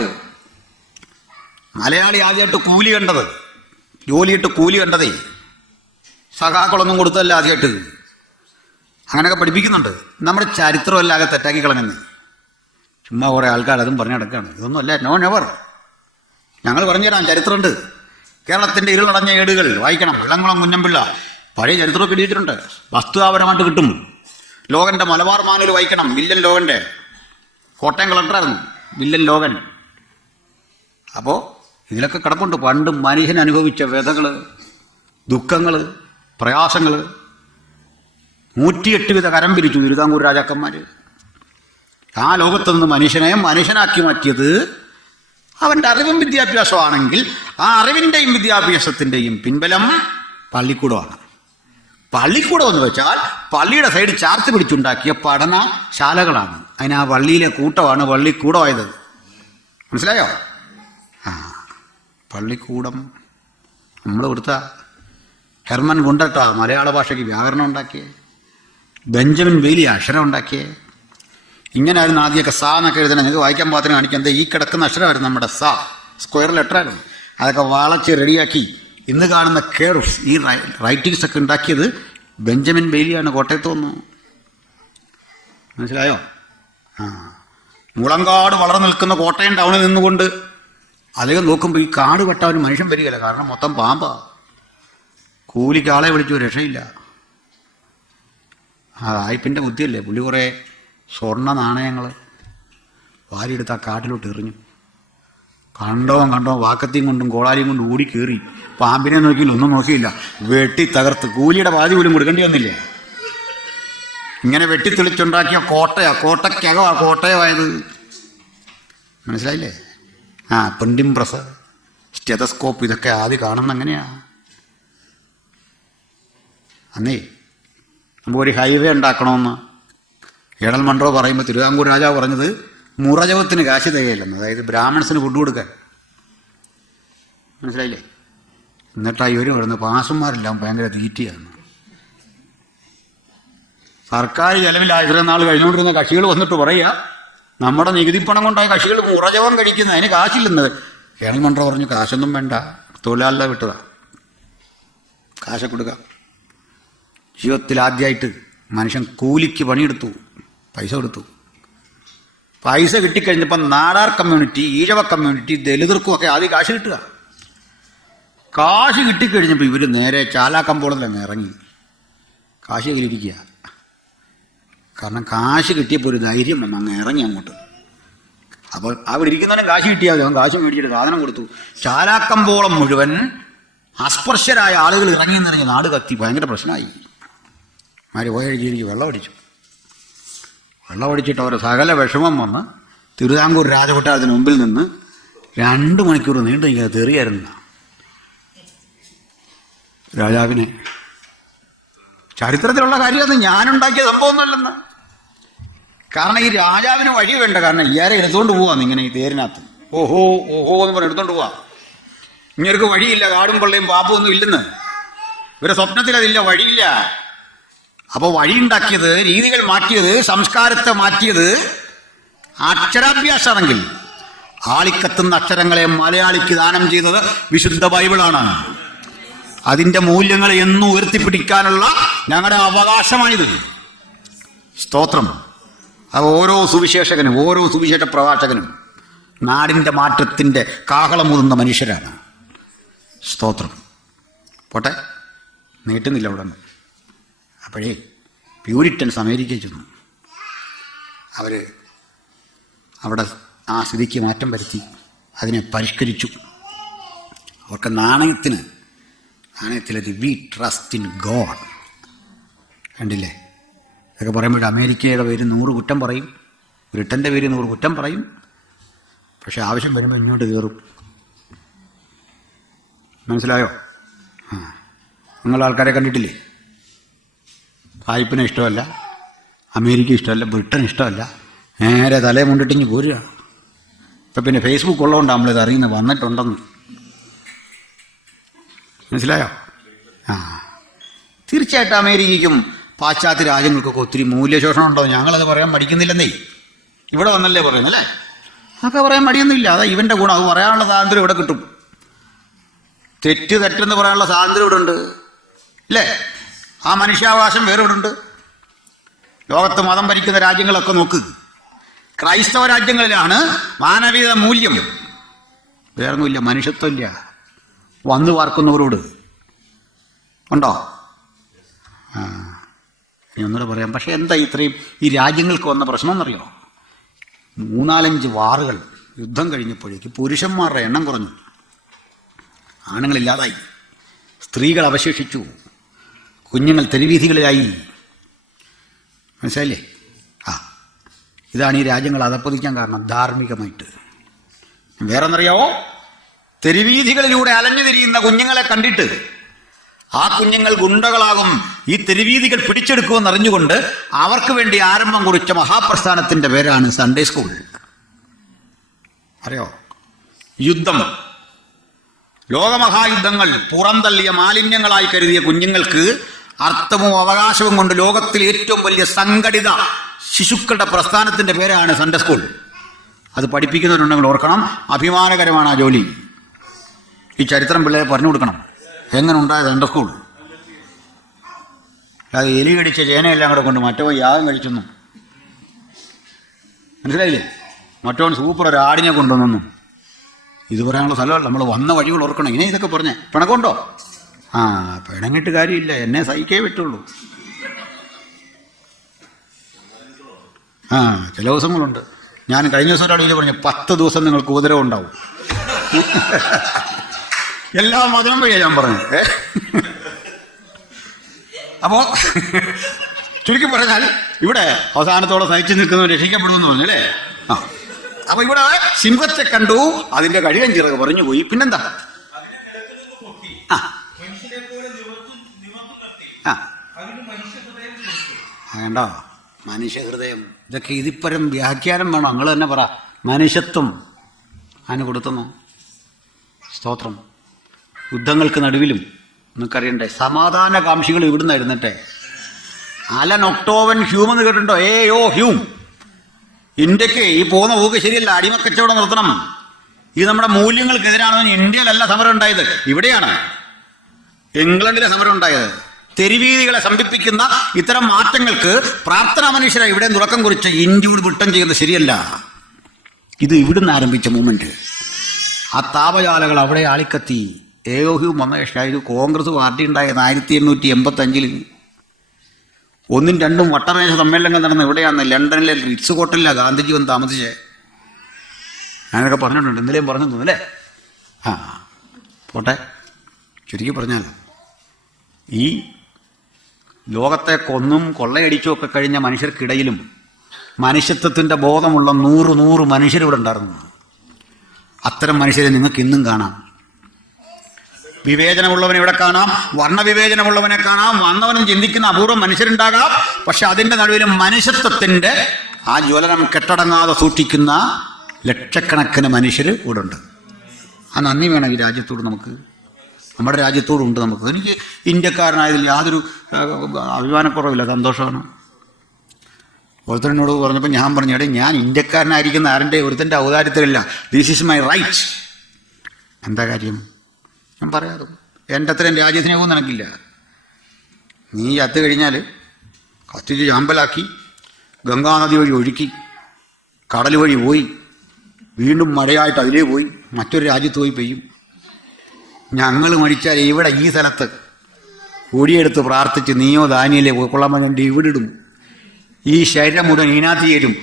മലയാളി ആദ്യമായിട്ട് കൂലി കണ്ടത്, ജോലിയിട്ട് കൂലി കണ്ടതേ സഖാക്കളൊന്നും കൊടുത്തല്ല ആദ്യമായിട്ട്. അങ്ങനെയൊക്കെ പഠിപ്പിക്കുന്നുണ്ട്. നമ്മുടെ ചരിത്രമല്ലാതെ തെറ്റാക്കി കളഞ്ഞെന്ന് ചുമ്മാ കുറേ ആൾക്കാർ അതും പറഞ്ഞു നടക്കുകയാണ്. ഇതൊന്നും അല്ല, നോ നെവർ. ഞങ്ങൾ പറഞ്ഞുതരാം, ചരിത്രമുണ്ട്. കേരളത്തിൻ്റെ ഇരുളടഞ്ഞ ഏടുകൾ വായിക്കണം. ഇളംകുളം കുഞ്ഞമ്പിള്ള പഴയ ചരിത്രമൊക്കെ എഴുതിയിട്ടുണ്ട്, വസ്തുതാപരമായിട്ട് കിട്ടും. ലോകൻ്റെ മലബാർ മാനുവൽ വായിക്കണം. വില്ലൻ ലോകൻ്റെ, കോട്ടയം കളക്ടറായിരുന്നു വില്ലൻ ലോകൻ. അപ്പോൾ ഇതിലൊക്കെ കിടപ്പുണ്ട് പണ്ട് മനുഷ്യൻ അനുഭവിച്ച വ്യഥകൾ, ദുഃഖങ്ങൾ, പ്രയാസങ്ങൾ. 108 വിധ കരം പിരിച്ചു തിരുവിതാംകൂർ രാജാക്കന്മാർ. ആ ലോകത്ത് നിന്ന് മനുഷ്യനെ മനുഷ്യനാക്കി മാറ്റിയത് അവൻ്റെ അറിവും വിദ്യാഭ്യാസമാണെങ്കിൽ ആ അറിവിൻ്റെയും വിദ്യാഭ്യാസത്തിൻ്റെയും പിൻബലം പള്ളിക്കൂടമാണ്. പള്ളിക്കൂടം എന്ന് വെച്ചാൽ പള്ളിയുടെ സൈഡ് ചാർത്ത് പിടിച്ചുണ്ടാക്കിയ പഠനശാലകളാണ്. അതിന് ആ പള്ളിയിലെ കൂട്ടമാണ് പള്ളിക്കൂടമായത്. മനസ്സിലായോ? പള്ളിക്കൂടം നമ്മൾ കൊടുത്ത ഹെർമൻ ഗുണ്ടട്ട മലയാള ഭാഷയ്ക്ക് വ്യാകരണം ഉണ്ടാക്കിയേ, ബെഞ്ചമിൻ ബെയ്ലി അക്ഷരം ഉണ്ടാക്കിയേ. ഇങ്ങനെയായിരുന്നു ആദ്യമൊക്കെ സാ എന്നൊക്കെ എഴുതണം. നിങ്ങൾക്ക് വായിക്കാൻ പാത്രം കാണിക്കുന്നത് ഈ കിടക്കുന്ന അക്ഷരമായിരുന്നു നമ്മുടെ സാ, സ്ക്വയർ ലെറ്ററായിരുന്നു. അതൊക്കെ വളച്ച് റെഡിയാക്കി ഇന്ന് കാണുന്ന കേർവ്സ്, ഈ റൈറ്റിങ്സ് ഒക്കെ ഉണ്ടാക്കിയത് ബെഞ്ചമിൻ ബെയ്ലിയാണ്, കോട്ടയത്ത് വന്നു. മനസ്സിലായോ? മുളങ്കാട് വളർന്നു നിൽക്കുന്ന കോട്ടയം ടൗണിൽ നിന്നുകൊണ്ട് അധികം നോക്കുമ്പോൾ ഈ കാട് വെട്ടാൻ ഒരു മനുഷ്യൻ വരികയില്ല. കാരണം മൊത്തം പാമ്പാ. കൂലിക്ക് ആളെ വിളിച്ചു, രക്ഷയില്ല. ആയിപ്പിൻ്റെ ബുദ്ധിയല്ലേ. പുള്ളി കുറേ സ്വർണ്ണ നാണയങ്ങൾ വാരിയെടുത്ത് ആ കാട്ടിലോട്ട് എറിഞ്ഞു. കണ്ടോ വാക്കത്തിയും കൊണ്ടും കോളാലിയും കൊണ്ടും ഓടി കയറി. പാമ്പിനെ നോക്കിയില്ല, ഒന്നും നോക്കിയില്ല, വെട്ടി തകർത്ത്. കൂലിയുടെ പാതി പോലും കൊടുക്കേണ്ടി വന്നില്ലേ. ഇങ്ങനെ വെട്ടിത്തെളിച്ചുണ്ടാക്കിയ കോട്ടയ്ക്കകമാണ് കോട്ടയമായത്. മനസ്സിലായില്ലേ? പ്രിന്റിംഗ് പ്രസ്, സ്റ്റെതസ്കോപ്പ്, ഇതൊക്കെ ആദ്യം കാണുന്ന അങ്ങനെയാ. അന്നേ നമുക്ക് ഒരു ഹൈവേ ഉണ്ടാക്കണമെന്ന് ഏടൽ മൺട്രോ പറയുമ്പോൾ തിരുവിതാംകൂർ രാജാവ് പറഞ്ഞത് മുറജപത്തിന് കാശ് തികയില്ലെന്ന്, അതായത് ബ്രാഹ്മൺസിന് ഫുഡ് കൊടുക്കാൻ. മനസ്സിലായില്ലേ? എന്നിട്ടായി ഇവർ പറയുന്നത് പാസന്മാരെല്ലാം ഭയങ്കര തീറ്റിയാണ്. സർക്കാർ ചെലവിൽ 1000 നാൾ കഴിഞ്ഞുകൊണ്ടിരുന്ന കക്ഷികൾ വന്നിട്ട് പറയുക നമ്മുടെ നികുതിപ്പണം കൊണ്ടായ കക്ഷികൾ മുറജപം കഴിക്കുന്നത്, അതിന് കാശില്ലെന്നത്. ഏടൽ മൺട്രോ പറഞ്ഞു കാശൊന്നും വേണ്ട, തൊഴിലാളികളെ വിട്ടതാ, കാശ കൊടുക്കാം. ജീവിതത്തിൽ ആദ്യമായിട്ട് മനുഷ്യൻ കൂലിക്ക് പണിയെടുത്തു, പൈസ കൊടുത്തു. പൈസ കിട്ടിക്കഴിഞ്ഞപ്പോൾ നാടാർ കമ്മ്യൂണിറ്റി, ഈഴവ കമ്മ്യൂണിറ്റി, ദലിതർക്കും ഒക്കെ ആദ്യം കാശ് കിട്ടുക. കാശ് കിട്ടിക്കഴിഞ്ഞപ്പോൾ ഇവർ നേരെ ചാലാക്കമ്പോളത്തിലങ്ങ് ഇറങ്ങി കാശ് കയ്യിലിരിക്കുക. കാരണം കാശ് കിട്ടിയപ്പോൾ ഒരു ധൈര്യം വന്ന് അങ്ങ് ഇറങ്ങി അങ്ങോട്ട്. അപ്പോൾ അവിടെ ഇരിക്കുന്നവനും കാശ് കിട്ടിയാൽ അവൻ കാശ് മേടിച്ചിട്ട് സാധനം കൊടുത്തു. ചാലാക്കമ്പോളം മുഴുവൻ അസ്പർശരായ ആളുകൾ ഇറങ്ങിയെന്നിറങ്ങി നാട് കത്തി ഭയങ്കര പ്രശ്നമായി. മാര് പോയഴിക്ക് വെള്ളം അടിച്ചിട്ട് അവരെ സകല വിഷമം വന്ന് തിരുവിതാംകൂർ രാജകൊട്ടാരത്തിന് മുമ്പിൽ നിന്ന് 2 മണിക്കൂർ നീണ്ടു നിൽക്കുക തെറിയായിരുന്നു രാജാവിനെ. ചരിത്രത്തിലുള്ള കാര്യമൊന്നും ഞാനുണ്ടാക്കിയ സംഭവമൊന്നുമല്ലെന്ന്. കാരണം ഈ രാജാവിന് വഴി വേണ്ട, കാരണം ഇയാരെ എടുത്തുകൊണ്ട് പോവാന്ന് ഇങ്ങനെ ഈ തേരിനകത്ത്. ഓഹോ ഓഹോ എന്ന് പറഞ്ഞ് എടുത്തോണ്ട് പോവാ. ഇങ്ങനൊരു വഴിയില്ല, കാടും പള്ളിയും പാപ്പും ഒന്നും ഇല്ലെന്ന്. ഇവരെ സ്വപ്നത്തിൽ അതില്ല, വഴിയില്ല. അപ്പോൾ വഴിയുണ്ടാക്കിയത്, രീതികൾ മാറ്റിയത്, സംസ്കാരത്തെ മാറ്റിയത് അക്ഷരാഭ്യാസമാണെങ്കിൽ ആളിക്കത്തുന്ന അക്ഷരങ്ങളെ മലയാളിക്ക് ദാനം ചെയ്തത് വിശുദ്ധ ബൈബിളാണ്. അതിൻ്റെ മൂല്യങ്ങൾ എന്നും ഉയർത്തിപ്പിടിക്കാനുള്ള ഞങ്ങളുടെ അവകാശമാണിത്. സ്തോത്രം. അത് ഓരോ സുവിശേഷകനും ഓരോ സുവിശേഷ പ്രഭാഷകനും നാടിൻ്റെ മാറ്റത്തിൻ്റെ കാഹളമുതുന്ന മനുഷ്യരാണ്. സ്തോത്രം. പോട്ടെ, നീട്ടുന്നില്ല അവിടെ നിന്ന്. അപ്പോഴേ പ്യൂരിറ്റൻസ് അമേരിക്കയിൽ ചെന്നു. അവർ അവിടെ ആ സ്ഥിതിക്ക് മാറ്റം വരുത്തി, അതിനെ പരിഷ്കരിച്ചു. അവർക്ക് നാണയത്തിൽ വി ട്രസ്റ്റ് ഇൻ ഗോഡ്. കണ്ടില്ലേ? ഇതൊക്കെ പറയുമ്പോൾ അമേരിക്കയുടെ പേര് 100 കുറ്റം പറയും, ബ്രിട്ടൻ്റെ പേര് 100 കുറ്റം പറയും. പക്ഷെ ആവശ്യം വരുമ്പോൾ ഇങ്ങോട്ട് കയറും. മനസ്സിലായോ? നിങ്ങൾ ആൾക്കാരെ കണ്ടിട്ടില്ലേ? സായിപ്പിനെ ഇഷ്ടമല്ല, അമേരിക്ക ഇഷ്ടമല്ല, ബ്രിട്ടൻ ഇഷ്ടമല്ല, നേരെ തലയെ മുണ്ടിട്ടിങ്ങ് പോരുക. ഇപ്പം പിന്നെ ഫേസ്ബുക്ക് ഉള്ളതുകൊണ്ടാണ് നമ്മളിത് അറിയുന്നത് വന്നിട്ടുണ്ടെന്ന്. മനസ്സിലായോ? തീർച്ചയായിട്ടും അമേരിക്കയ്ക്കും പാശ്ചാത്യ രാജ്യങ്ങൾക്കൊക്കെ ഒത്തിരി മൂല്യശോഷണം ഉണ്ടോ? ഞങ്ങളത് പറയാൻ മടിക്കുന്നില്ലെന്നേ. ഇവിടെ വന്നല്ലേ പറയുന്നല്ലേ? അതൊക്കെ പറയാൻ മടിയൊന്നുമില്ല. അതാ ഇവൻ്റെ ഗുണം. അത് പറയാനുള്ള സ്വാതന്ത്ര്യം ഇവിടെ കിട്ടും. തെറ്റെന്ന് പറയാനുള്ള സ്വാതന്ത്ര്യം ഇവിടെ ഉണ്ട്, അല്ലേ? ആ മനുഷ്യാവകാശം വേറെ ഇവിടെ ഉണ്ട്. ലോകത്ത് മതം ഭരിക്കുന്ന രാജ്യങ്ങളൊക്കെ നോക്ക്. ക്രൈസ്തവ രാജ്യങ്ങളിലാണ് മാനവിക മൂല്യം. വേറൊന്നുമില്ല, മനുഷ്യത്വമില്ല. വന്നു പാർക്കുന്നവരോട് ഉണ്ടോ? ഇനി ഒന്നുകൂടെ പറയാം. പക്ഷെ എന്താ ഇത്രയും ഈ രാജ്യങ്ങൾക്ക് വന്ന പ്രശ്നം എന്നറിയോ? 3-4 വാറുകൾ യുദ്ധം കഴിഞ്ഞപ്പോഴേക്ക് പുരുഷന്മാരുടെ എണ്ണം കുറഞ്ഞു, ആണുങ്ങളില്ലാതായി, സ്ത്രീകൾ അവശേഷിച്ചു, കുഞ്ഞുങ്ങൾ തെരുവീഥികളിലായി. മനസ്സിലായില്ലേ? ഇതാണ് ഈ രാജ്യങ്ങൾ അധപ്പതിക്കാൻ കാരണം, ധാർമ്മികമായിട്ട്. വേറെന്നറിയാവോ? തെരുവീഥികളിലൂടെ അലഞ്ഞു തിരിയുന്ന കുഞ്ഞുങ്ങളെ കണ്ടിട്ട് ആ കുഞ്ഞുങ്ങൾ ഗുണ്ടകളാകും, ഈ തെരുവീഥികൾ പിടിച്ചെടുക്കുമെന്ന് അറിഞ്ഞുകൊണ്ട് അവർക്ക് വേണ്ടി ആരംഭം കുറിച്ച മഹാപ്രസ്ഥാനത്തിൻ്റെ പേരാണ് സൺഡേ സ്കൂൾ. അറിയോ? യുദ്ധം, ലോകമഹായുദ്ധങ്ങൾ പുറന്തള്ളിയ മാലിന്യങ്ങളായി കരുതിയ കുഞ്ഞുങ്ങൾക്ക് അർത്ഥവും അവകാശവും കൊണ്ട് ലോകത്തിലെ ഏറ്റവും വലിയ സംഘടിത ശിശുക്കളുടെ പ്രസ്ഥാനത്തിൻ്റെ പേരാണ് സൺഡേ സ്കൂൾ. അത് പഠിപ്പിക്കുന്നവരുണ്ടെങ്കിൽ ഓർക്കണം, അഭിമാനകരമാണ് ആ ജോലി. ഈ ചരിത്രം പിള്ളേരെ പറഞ്ഞു കൊടുക്കണം, എങ്ങനെ ഉണ്ടായത് സൺഡേ സ്കൂൾ. അത് എലി കടിച്ച ചേനയെല്ലാം കൂടെ കൊണ്ട് മറ്റവൻ യാഗം കഴിച്ചെന്നു. മനസ്സിലായില്ലേ? മറ്റവൻ സൂപ്പർ ഒരു ആടിനെ കൊണ്ടുവന്നു. ഇത് പറയാനുള്ള സ്ഥലമല്ല, നമ്മൾ വന്ന വഴികൾ ഓർക്കണം. ഇനി ഇതൊക്കെ പറഞ്ഞേ പിണക്കമുണ്ടോ? പിണങ്ങിട്ട് കാര്യമില്ല, എന്നെ സഹിക്കേ പറ്റുള്ളൂ. ചില ദിവസങ്ങളുണ്ട്. ഞാൻ കഴിഞ്ഞ ദിവസം ഒരാൾ ഇത് പറഞ്ഞു, 10 ദിവസം നിങ്ങൾക്ക് ഉപദ്രവം ഉണ്ടാവും. എല്ലാ മതം വഴിയാ ഞാൻ പറഞ്ഞു. അപ്പോ ചുരുക്കി പറഞ്ഞാൽ ഇവിടെ അവസാനത്തോടെ സഹിച്ചു നിൽക്കുന്നവർ രക്ഷിക്കപ്പെടുന്നു പറഞ്ഞു, അല്ലേ? അപ്പൊ ഇവിടെ സിംഹത്തെ കണ്ടു, അതിന്റെ കഴിവൻ ചിറക് പറഞ്ഞു പോയി. പിന്നെന്താ? വേണ്ടോ മനുഷ്യഹൃദയം? ഇതൊക്കെ ഇതിപ്പരം വ്യാഖ്യാനം വേണം. നിങ്ങൾ തന്നെ പറ, മനുഷ്യത്വം അതിന് കൊടുത്തുന്നു. സ്തോത്രം. യുദ്ധങ്ങൾക്ക് നടുവിലും നിങ്ങൾക്കറിയണ്ടേ, സമാധാനകാംക്ഷികൾ ഇവിടുന്ന് ഇരുന്നിട്ടെ. അലൻ ഒക്ടോവൻ ഹ്യൂം എന്ന് കേട്ടിട്ടുണ്ടോ? ഹ്യൂം. ഇന്ത്യക്ക് ഈ പോകുന്ന പോക്ക് ശരിയല്ല, അടിമക്കച്ചവടം നിർത്തണം, ഇത് നമ്മുടെ മൂല്യങ്ങൾക്കെതിരാണെന്ന്. ഇന്ത്യയിലല്ല സമരം ഉണ്ടായത്, ഇവിടെയാണ്, ഇംഗ്ലണ്ടിലെ സമരം ഉണ്ടായത്. തെരുവീതികളെ സംഭിപ്പിക്കുന്ന ഇത്തരം മാറ്റങ്ങൾക്ക് പ്രാർത്ഥനാ മനുഷ്യരെ ഇവിടെ തുടക്കം കുറിച്ച് ഇന്ത്യയോട് വിട്ടം ചെയ്യുന്നത് ശരിയല്ല. ഇത് ഇവിടുന്ന് ആരംഭിച്ച മൂവ്മെന്റ്. ആ താപജാലകൾ അവിടെ ആളിക്കത്തി. ഹ്യൂം വന്ന ശേഷം ഇത് കോൺഗ്രസ് പാർട്ടി ഉണ്ടായത് 1885. 1ഉം 2ഉം വട്ടമേശ സമ്മേളനങ്ങൾ നടന്ന ഇവിടെയാണ്, ലണ്ടനിലെ റിറ്റ്സ് ഹോട്ടലിലാണ് ഗാന്ധിജി വന്ന് താമസിച്ചേ. ഞാനൊക്കെ പറഞ്ഞിട്ടുണ്ട്, എന്തെങ്കിലും പറഞ്ഞു തോന്നല്ലേ? പോട്ടെ. ചുരുക്കി പറഞ്ഞാൽ ഈ ലോകത്തെ കൊന്നും കൊള്ളയടിച്ചും ഒക്കെ കഴിഞ്ഞ മനുഷ്യർക്കിടയിലും മനുഷ്യത്വത്തിൻ്റെ ബോധമുള്ള 100 മനുഷ്യരിവിടെ ഉണ്ടായിരുന്നു. അത്തരം മനുഷ്യരെ നിങ്ങൾക്ക് ഇന്നും കാണാം. വിവേചനമുള്ളവനെ ഇവിടെ കാണാം, വർണ്ണവിവേചനമുള്ളവനെ കാണാം, വന്നവനും ചിന്തിക്കുന്ന അപൂർവം മനുഷ്യരുണ്ടാകാം. പക്ഷെ അതിൻ്റെ നടുവിലും മനുഷ്യത്വത്തിൻ്റെ ആ ജ്വലനം കെട്ടടങ്ങാതെ സൂക്ഷിക്കുന്ന ലക്ഷക്കണക്കിന് മനുഷ്യർ ഇവിടെ ഉണ്ട്. ആ നന്ദി വേണം ഈ രാജ്യത്തോട് നമുക്ക്, നമ്മുടെ രാജ്യത്തോടുണ്ട് നമുക്ക്. എനിക്ക് ഇന്ത്യക്കാരനായതിൽ യാതൊരു അഭിമാനക്കുറവില്ല, സന്തോഷമാണ്. ഒരുത്തനോട് പറഞ്ഞപ്പോൾ ഞാൻ പറഞ്ഞു, എടേ ഞാൻ ഇന്ത്യക്കാരനായിരിക്കുന്ന ആരുടെ ഒരുത്തൻ്റെ ഔദാര്യത്തിലല്ല, ദിസ് ഈസ് മൈ റൈറ്റ്. എന്താ കാര്യം? ഞാൻ പറയാറ് എൻ്റെ അത്രയും രാജ്യസ്നേഹവും നിനക്കില്ല. നീ ചത്തു കഴിഞ്ഞാൽ കത്തിച്ച് ചാമ്പലാക്കി ഗംഗാനദി വഴി ഒഴുക്കി കടൽ വഴി പോയി വീണ്ടും മഴയായിട്ട് അതിലേ പോയി മറ്റൊരു രാജ്യത്ത് പോയി പെയ്യും. ഞങ്ങൾ മരിച്ചാൽ ഇവിടെ ഈ സ്ഥലത്ത് ഒടിയെടുത്ത് പ്രാർത്ഥിച്ച് നീയോ ദാനിയല്ലേ കൊള്ളാൻ വേണ്ടി ഇവിടെ ഇടും. ഈ ശരീരം മുഴുവൻ ഇതിനകത്ത് ചേരും.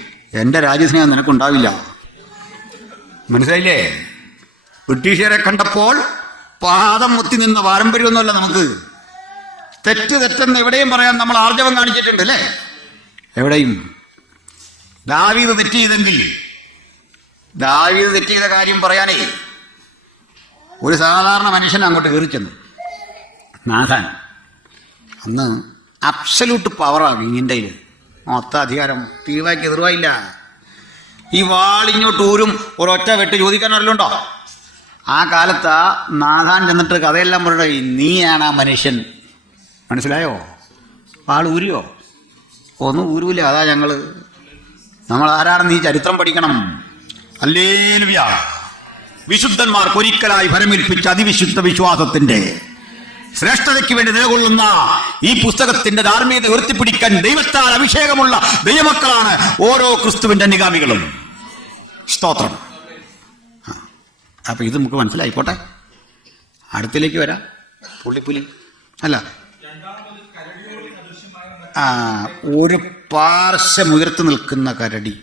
എൻ്റെ രാജ്യസ്നേഹം നിനക്കുണ്ടാവില്ല. മനസ്സിലായില്ലേ? ബ്രിട്ടീഷുകാരെ കണ്ടപ്പോൾ പാദം മുത്തി നിന്ന പാരമ്പര്യമൊന്നുമല്ല നമുക്ക്. തെറ്റെന്ന് എവിടെയും പറയാൻ നമ്മൾ ആർജവം കാണിച്ചിട്ടുണ്ട് അല്ലേ? എവിടെയും. ദാവീദ് തെറ്റ് ചെയ്തെങ്കിൽ, ദാവീദ് തെറ്റ് ചെയ്ത കാര്യം പറയാനേ ഒരു സാധാരണ മനുഷ്യൻ അങ്ങോട്ട് കയറി ചെന്നു. നാഥാൻ അന്ന് അബ്സല്യൂട്ട് പവറാണ് ഇതിൻ്റെ കയ്യിൽ, മൊത്തം അധികാരം തീവാക്കി എതിർവായില്ല. ഈ വാളിങ്ങോട്ട് ഊരും ഒരൊറ്റ വെട്ട് ചോദിക്കാൻ വല്ലതുണ്ടോ? ആ കാലത്ത് നാഥാൻ ചെന്നിട്ട് കഥയെല്ലാം പറയട്ടെ, നീയാണ് ആ മനുഷ്യൻ. മനസ്സിലായോ? വാൾ ഊരിയോ? ഒന്നും ഊരൂല. അതാ നമ്മൾ ആരാണെന്ന് ഈ ചരിത്രം പഠിക്കണം. ഹല്ലേലൂയ. വിശുദ്ധന്മാർക്ക് ഒരിക്കലായി ഫലമേൽപ്പിച്ച അതിവിശുദ്ധ വിശ്വാസത്തിന്റെ ശ്രേഷ്ഠതയ്ക്ക് വേണ്ടി നിലകൊള്ളുന്ന ഈ പുസ്തകത്തിന്റെ ധാർമ്മികത ഉയർത്തിപ്പിടിക്കാൻ ദൈവത്താൽ അഭിഷേകമുള്ള ദൈവമക്കളാണ് ഓരോ ക്രിസ്തുവിന്റെ അനുഗാമികളും. സ്തോത്രം. അപ്പൊ ഇത് നമുക്ക് മനസ്സിലായിക്കോട്ടെ. അടുത്തിലേക്ക് വരാം. പുള്ളിപ്പുലി അല്ല, ഒരു പാർശ്വം ഉയർത്തി നിൽക്കുന്ന കരടി.